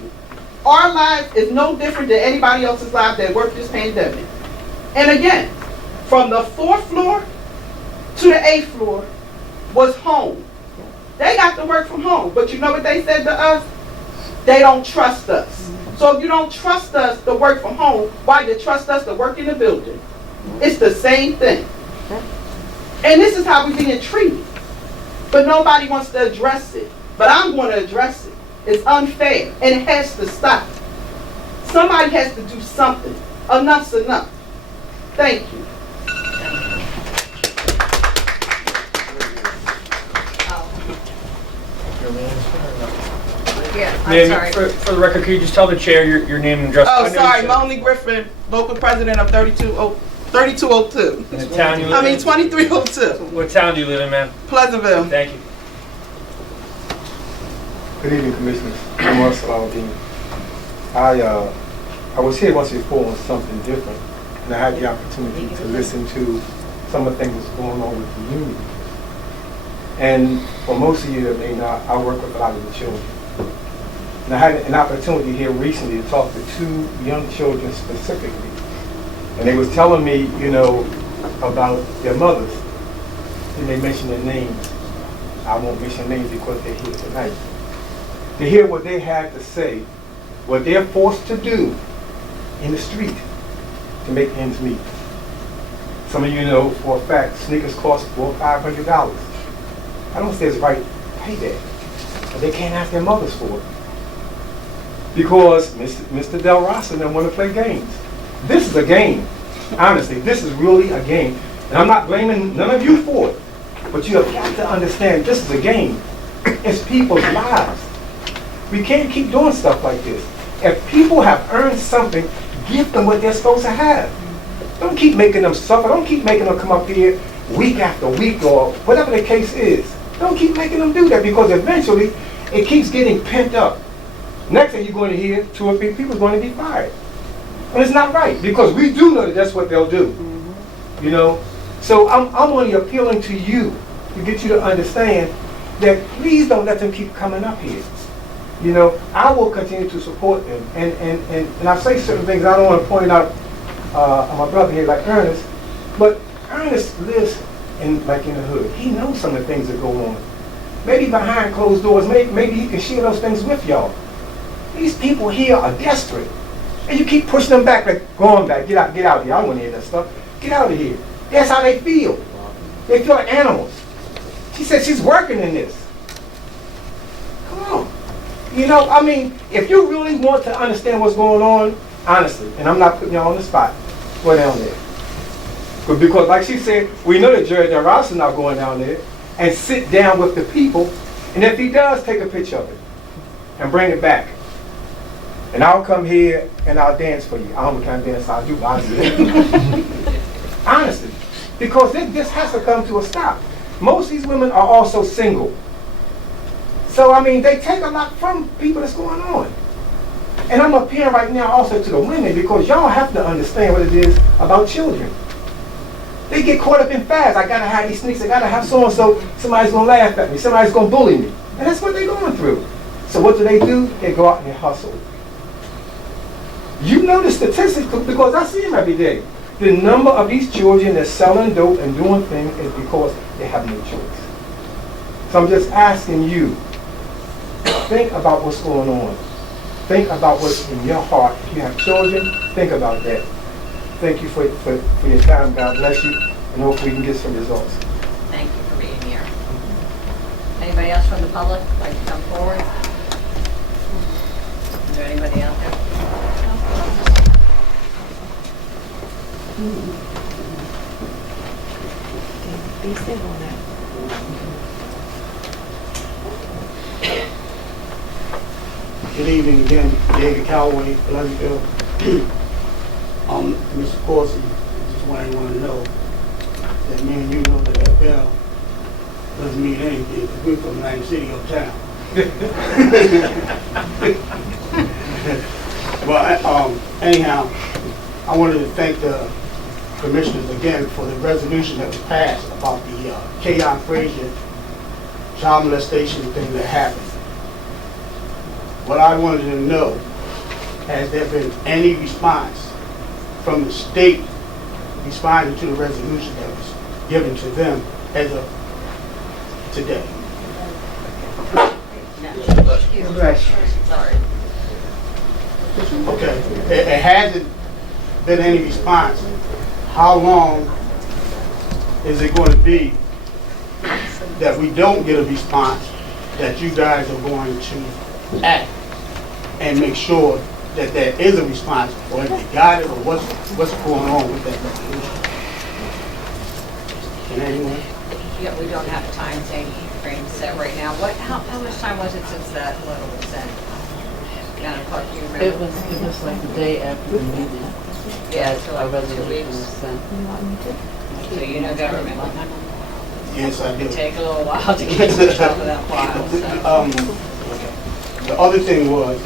Our lives is no different than anybody else's lives that worked this pandemic. And again, from the 4th floor to the 8th floor was home. They got to work from home. But you know what they said to us? They don't trust us. So if you don't trust us to work from home, why do you trust us to work in the building? It's the same thing. And this is how we're being treated. But nobody wants to address it. But I'm going to address it. It's unfair, and it has to stop. Somebody has to do something. Enough's enough. Thank you. Yeah, I'm Ma'am, sorry. for the record, could you just tell the chair your name and address? Oh, I know you sorry, said- Moni Griffin, local president of 3202. And the town you live I in? mean, 2302, What town do you live in, ma'am? Pleasantville. Thank you. Good evening, Commissioners. I'm Russell Aldean. I was here once before on something different, and I had the opportunity to listen to some of the things that's going on with the union. And for most of you that may not, I work with a lot of the children. And I had an opportunity here recently to talk to 2 young children specifically. And they was telling me, you know, about their mothers. And they mentioned their names. I won't mention names because they're here tonight. To hear what they had to say, what they're forced to do in the street to make ends meet. Some of you know for a fact sneakers cost $400 or $500. I don't say it's right to pay that, but they can't ask their mothers for it. Because Mr. Del Rosa doesn't want to play games. This is a game. Honestly, this is really a game. And I'm not blaming none of you for it, but you have got to understand this is a game. It's people's lives. We can't keep doing stuff like this. If people have earned something, give them what they're supposed to have. Don't keep making them suffer. Don't keep making them come up here week after week or whatever the case is. Don't keep making them do that because eventually it keeps getting pent up. Next thing you're going to hear, 2 or 3 people are going to be fired. And it's not right because we do know that that's what they'll do. You know? So I'm only appealing to you to get you to understand that please don't let them keep coming up here. You know, I will continue to support them. And I say certain things, I don't want to point out my brother here like Ernest, but Ernest lives in the hood. He knows some of the things that go on. Maybe behind closed doors, maybe he can share those things with y'all. These people here are desperate. And you keep pushing them back, like, go on back, get out of here. I don't want to hear that stuff. Get out of here. That's how they feel. They feel like animals. She said she's working in this. Come on. You know, I mean, if you really want to understand what's going on, honestly, and I'm not putting you on the spot, go down there. Because like she said, we know that Jared Ross is not going down there and sit down with the people, and if he does, take a picture of it and bring it back. And I'll come here and I'll dance for you. I don't know what kind of dance I'll do, but I'll do it. Honestly, because this has to come to a stop. Most of these women are also single. So, I mean, they take a lot from people that's going on. And I'm appealing right now also to the women because y'all have to understand what it is about children. They get caught up in fads. I gotta have these sneaks, I gotta have so-and-so, somebody's gonna laugh at me, somebody's gonna bully me. And that's what they're going through. So what do? They go out and they hustle. You know the statistics because I see them every day. The number of these children that's selling dope and doing things is because they have no choice. So I'm just asking you, think about what's going on. Think about what's in your heart. If you have children, think about that. Thank you for your time. God bless you. And hopefully we can get some results. Thank you for being here. Anybody else from the public like to come forward? Is there anybody out there? Be civil now. Good evening again, David Calloway, Pleasantville. Mr. Corsi, just want everyone to know that me and you know that that bell doesn't mean anything because we're from Atlantic City uptown. But anyhow, I wanted to thank the commissioners again for the resolution that was passed about the Keon Frazier child molestation thing that happened. What I wanted to know, has there been any response from the state responding to the resolution that was given to them as of today? Sorry. Okay, it hasn't been any response. How long is it going to be that we don't get a response that you guys are going to act and make sure that there is a response, or if they got it, or what's going on with that resolution? Can anyone? Yeah, we don't have a time frame set right now. How much time was it since that letter was sent? Madam Clerk, do you remember? It was like the day after the meeting. Yeah, so Our like 2 resolution weeks. was sent. So you know government. Yes, I do. Take a little while to get to the top of that file. So. The other thing was,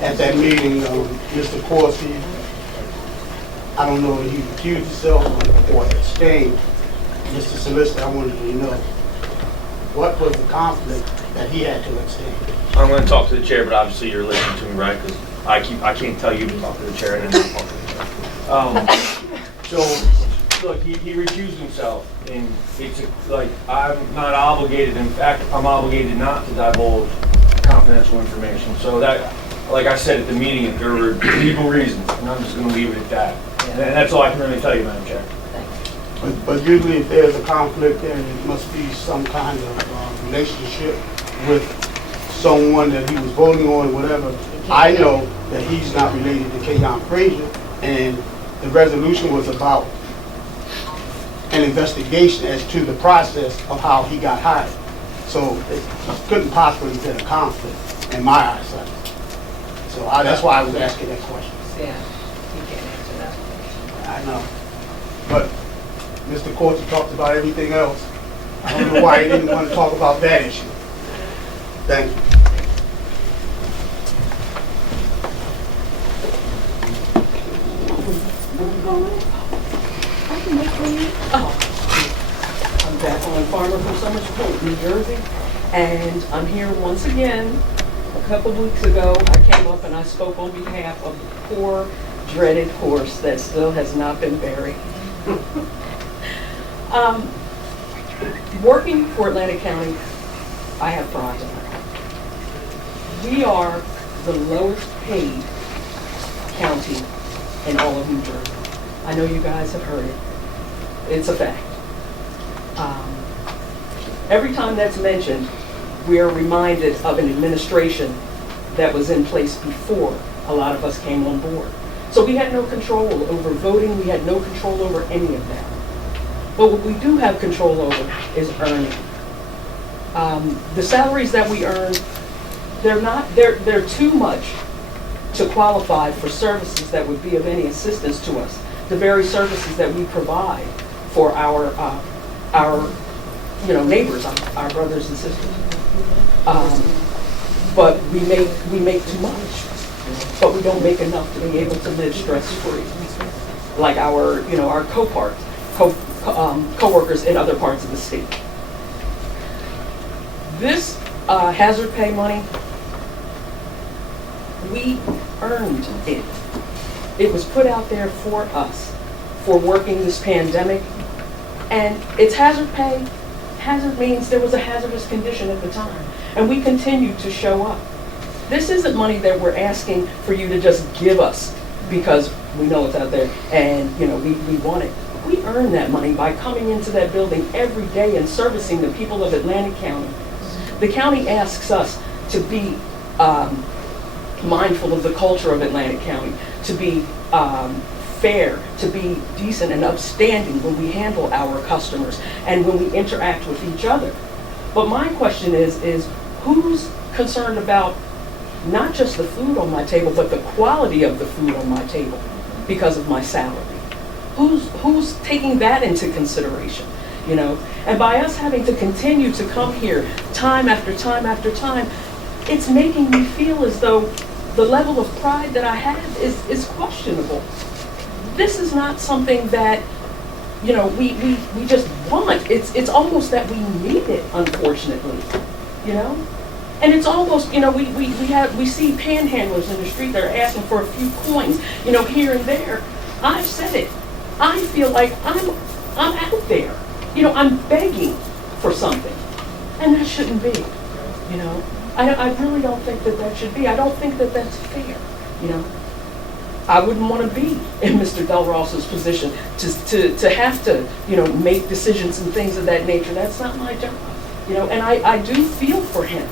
at that meeting, Mr. Corsi, I don't know if he recused himself or abstained. Mr. Solicitor, I wanted to know, what was the conflict that he had to abstain? I'm going to talk to the chair, but obviously you're listening to me, right? Because I can't tell you to talk to the chair and then not talk to the chair. So, look, he recused himself, and it's like, I'm not obligated, in fact, I'm obligated not to divulge confidential information. So that, like I said at the meeting, there were legal reasons, and I'm just going to leave it at that. And that's all I can really tell you, Madam Chair. But usually if there's a conflict, then it must be some kind of relationship with someone that he was voting on, whatever. I know that he's not related to Keyon Frazier, and the resolution was about an investigation as to the process of how he got hired. So it couldn't possibly have been a conflict in my eyesight. So that's why I was asking that question. Yeah, you can't answer that question. I know. But Mr. Corsi talked about everything else. I don't know why he didn't want to talk about that issue. Thank you. I'm Jacqueline Farmer from Summers Point, New Jersey, and I'm here once again. A couple weeks ago, I came up and I spoke on behalf of the poor, dreaded horse that still has not been buried. Working for Atlantic County, I have pride in it. We are the lowest paid county in all of New Jersey. I know you guys have heard it. It's a fact. Every time that's mentioned, we are reminded of an administration that was in place before a lot of us came on board. So we had no control over voting, we had no control over any of that. But what we do have control over is earning. The salaries that we earn, they're too much to qualify for services that would be of any assistance to us. The very services that we provide for our neighbors, our brothers and sisters. But we make too much, but we don't make enough to be able to live stress-free, like our co-workers in other parts of the state. This hazard pay money, we earned it. It was put out there for us, for working this pandemic, and it's hazard pay. Hazard means there was a hazardous condition at the time, and we continue to show up. This isn't money that we're asking for you to just give us because we know it's out there and we want it. We earn that money by coming into that building every day and servicing the people of Atlantic County. The county asks us to be mindful of the culture of Atlantic County, to be fair, to be decent and upstanding when we handle our customers and when we interact with each other. But my question is who's concerned about not just the food on my table, but the quality of the food on my table because of my salary? Who's taking that into consideration? And by us having to continue to come here time after time after time, it's making me feel as though the level of pride that I have is questionable. This is not something that we just want. It's almost that we need it, unfortunately. And it's almost, we see panhandlers in the street that are asking for a few coins, here and there. I've said it. I feel like I'm out there. I'm begging for something. And that shouldn't be, I really don't think that should be. I don't think that that's fair, I wouldn't want to be in Mr. Del Rosa's position to have to, make decisions and things of that nature. That's not my job, and I do feel for him,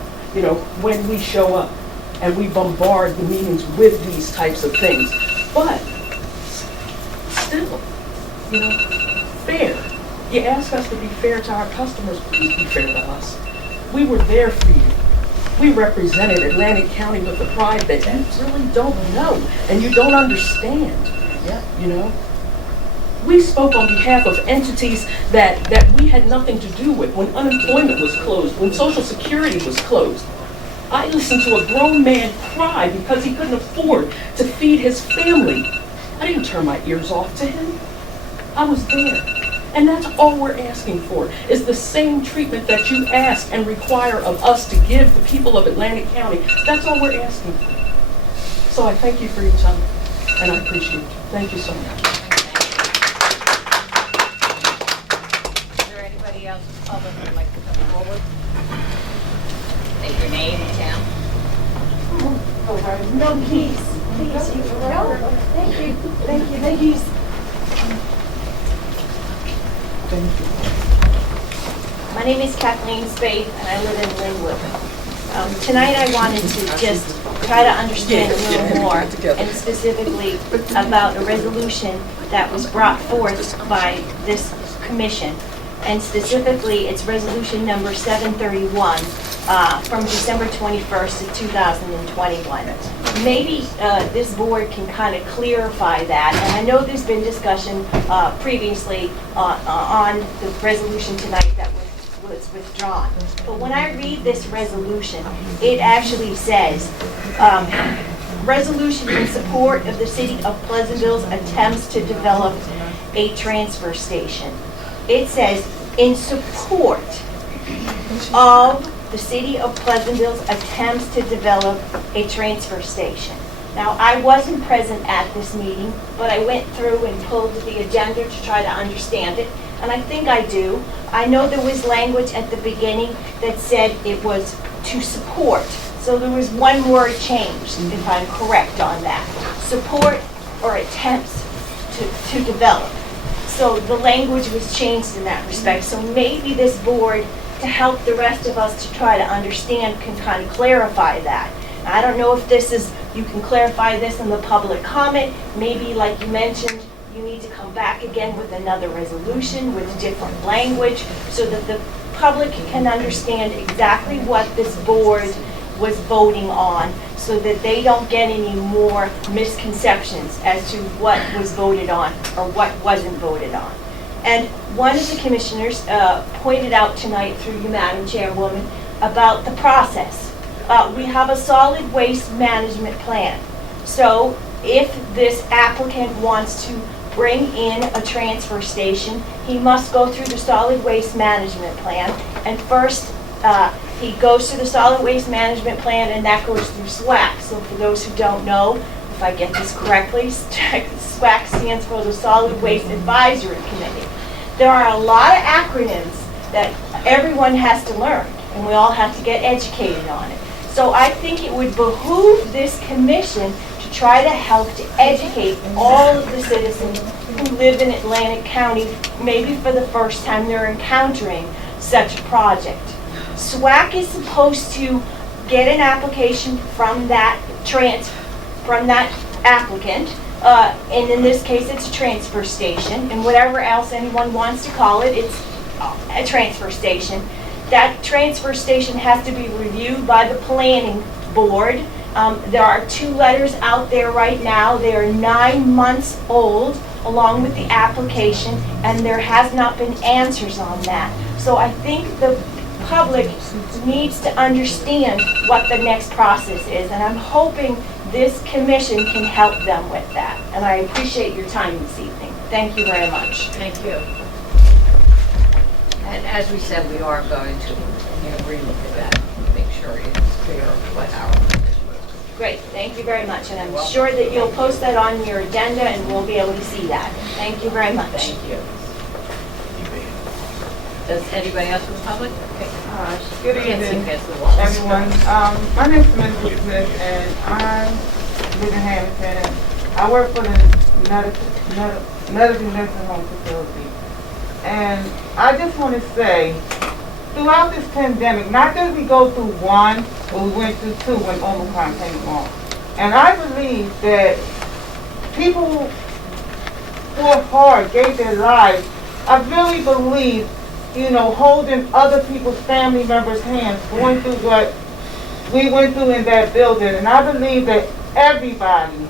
when we show up. and we bombard the meetings with these types of things. But still, you know, fair. You ask us to be fair to our customers, please be fair to us. We were there for you. We represented Atlantic County with a pride that you really don't know and you don't understand. Yeah, you know. We spoke on behalf of entities that we had nothing to do with when unemployment was closed, when Social Security was closed. I listened to a grown man cry because he couldn't afford to feed his family. I didn't turn my ears off to him. I was there. And that's all we're asking for, is the same treatment that you ask and require of us to give the people of Atlantic County. That's all we're asking for. So I thank you for your time, and I appreciate you. Thank you so much. Is there anybody else in the public who would like to come forward? State your name and town. No, please. Please. No, thank you. Thank you. Thank you. My name is Kathleen Spade, and I live in Linwood. Tonight I wanted to just try to understand a little more, and specifically about a resolution that was brought forth by this commission. And specifically, it's resolution number 731 from December 21st of 2021. Maybe this board can kind of clarify that. And I know there's been discussion previously on the resolution tonight that was withdrawn. But when I read this resolution, it actually says, resolution in support of the City of Pleasantville's attempts to develop a transfer station. It says, in support of the City of Pleasantville's attempts to develop a transfer station. Now, I wasn't present at this meeting, but I went through and pulled the agenda to try to understand it, and I think I do. I know there was language at the beginning that said it was to support, so there was one word changed, if I'm correct on that. Support or attempts to develop. So the language was changed in that respect. So maybe this board, to help the rest of us to try to understand, can kind of clarify that. I don't know if this is, you can clarify this in the public comment. Maybe, like you mentioned, you need to come back again with another resolution with different language so that the public can understand exactly what this board was voting on, so that they don't get any more misconceptions as to what was voted on or what wasn't voted on. And one of the commissioners pointed out tonight through you, Madam Chairwoman, about the process. We have a solid waste management plan. So if this applicant wants to bring in a transfer station, he must go through the solid waste management plan. And first, he goes to the solid waste management plan, and that goes through SWAC. So for those who don't know, if I get this correctly, SWAC stands for the Solid Waste Advisory Committee. There are a lot of acronyms that everyone has to learn, and we all have to get educated on it. So I think it would behoove this commission to try to help to educate all of the citizens who live in Atlantic County, maybe for the first time they're encountering such a project. SWAC is supposed to get an application from that applicant, and in this case it's a transfer station, and whatever else anyone wants to call it, it's a transfer station. That transfer station has to be reviewed by the planning board. There are 2 letters out there right now. They are 9 months old along with the application, and there has not been answers on that. So I think the public needs to understand what the next process is, and I'm hoping this commission can help them with that. And I appreciate your time this evening. Thank you very much. Thank you. And as we said, we are going to relook at that, make sure it's clear what our purpose was. Great, thank you very much. And I'm sure that you'll post that on your agenda and we'll be able to see that. Thank you very much. Thank you. Does anybody else from the public? Okay. Good evening, everyone. My name is Samantha Smith, and I live in Hamilton. I work for the Nursing Home Facility. And I just want to say throughout this pandemic, not that we go through one, but we went through two when Omicron came along. And I believe that people fought hard, gave their lives. I really believe, holding other people's family members' hands, going through what we went through in that building. And I believe that everybody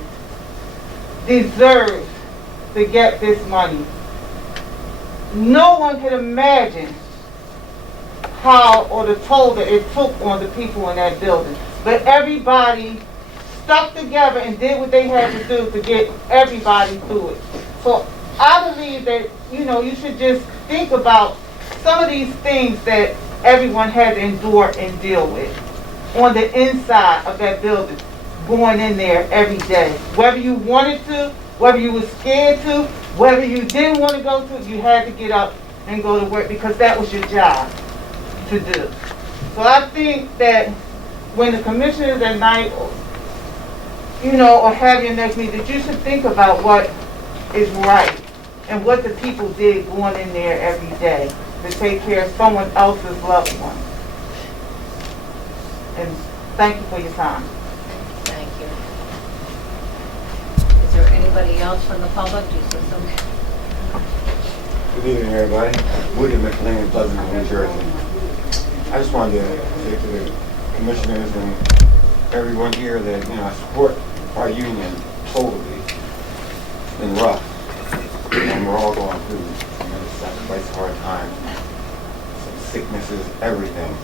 deserves to get this money. No one can imagine how or the toll that it took on the people in that building. But everybody stuck together and did what they had to do to get everybody through it. So I believe that, you should just think about some of these things that everyone had to endure and deal with on the inside of that building, going in there every day. Whether you wanted to, whether you were scared to, whether you didn't want to go to, you had to get up and go to work because that was your job to do. So I think that when the commissioners at night, or have your next meeting, that you should think about what is right and what the people did going in there every day to take care of someone else's loved one. And thank you for your time. Thank you. Is there anybody else from the public? Good evening, everybody. William McLean, Pleasantville, New Jersey. I just wanted to say to the commissioners and everyone here that, I support our union totally. It's been rough, and we're all going through tremendous sacrifice, hard times, some sicknesses, everything.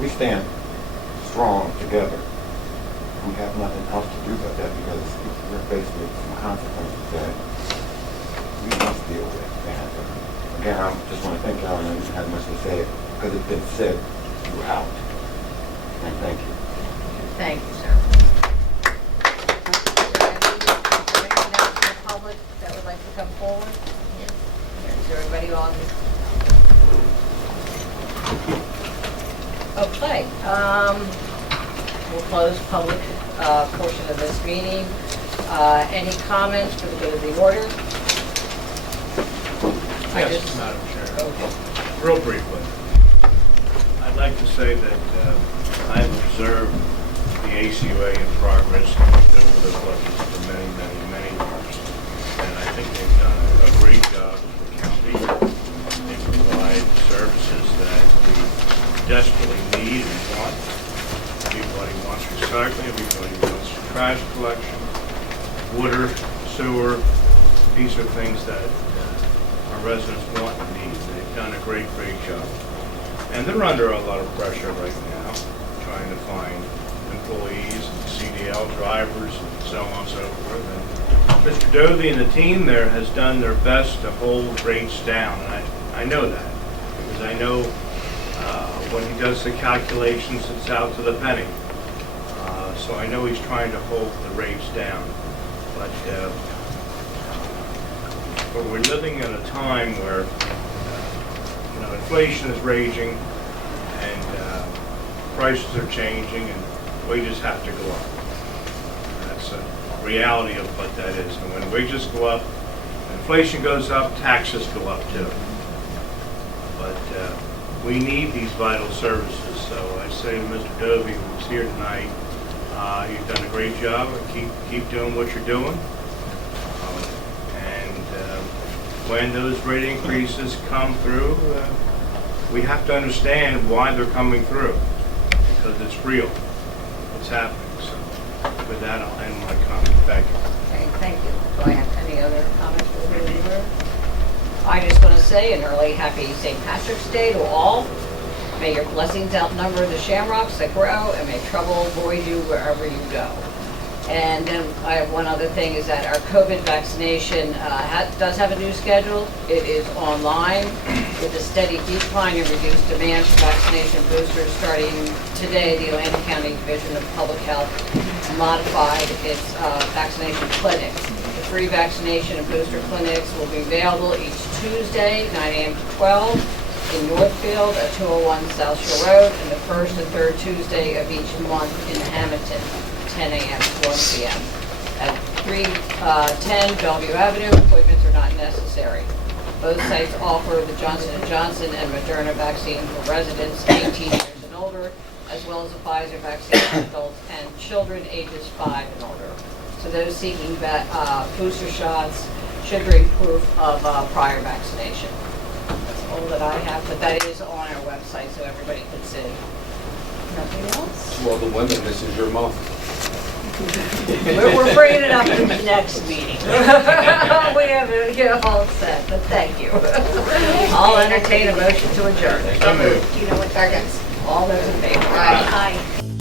We stand strong together. We have nothing else to do but that because we're faced with some consequences that we must deal with. And again, I just want to thank y'all, and I didn't have much to say because it's been said throughout. And thank you. Thank you, sir. Is there anyone else from the public that would like to come forward? Is everybody on? Okay. We'll close public portion of this meeting. Any comments for the good of the order? Yes, Madam Chair. Okay. Real briefly, I'd like to say that I've observed the ACUA in progress over the budget for many, many, many years. And I think they've done a great job for the county. They provide services that we desperately need and want. Everybody wants recycling, everybody wants trash collection, water, sewer. These are things that our residents want and need. They've done a great, great job. And they're under a lot of pressure right now, trying to find employees, CDL drivers, and so on and so forth. And Mr. Dovey and the team there has done their best to hold rates down. And I know that, because I know when he does the calculations, it's out to the penny. So I know he's trying to hold the rates down. But we're living in a time where inflation is raging and prices are changing and wages have to go up. And that's a reality of what that is. And when wages go up, inflation goes up, taxes go up too. But we need these vital services. So I say to Mr. Dovey, who's here tonight, you've done a great job. Keep doing what you're doing. When those rate increases come through, we have to understand why they're coming through, because it's real. It's happening. So with that, I'll end my comment. Thank you. Okay, thank you. Do I have any other comments for the viewer? I just want to say an early happy St. Patrick's Day to all. May your blessings outnumber the shamrocks that grow, and may trouble avoid you wherever you go. And then I have one other thing, is that our COVID vaccination does have a new schedule. It is online with a steady decline in reduced demand for vaccination boosters. Starting today, the Atlantic County Division of Public Health modified its vaccination clinics. The free vaccination and booster clinics will be available each Tuesday, 9 a.m. to 12 in Northfield at 201 South Shore Road, and the first and third Tuesday of each month in Hamilton, 10 a.m. to 1 p.m. At 310 Bellevue Avenue, appointments are not necessary. Both sites offer the Johnson & Johnson and Moderna vaccine for residents 18 years and older, as well as a Pfizer vaccine for adults and children ages 5 and older. So those seeking booster shots should bring proof of prior vaccination. That's all that I have, but that is on our website so everybody can see. Nothing else? To all the women, this is your month. We're bringing it up in the next meeting. We have it all set, but thank you. I'll entertain a motion to adjourn. You know what that is? All those in favor? Aye.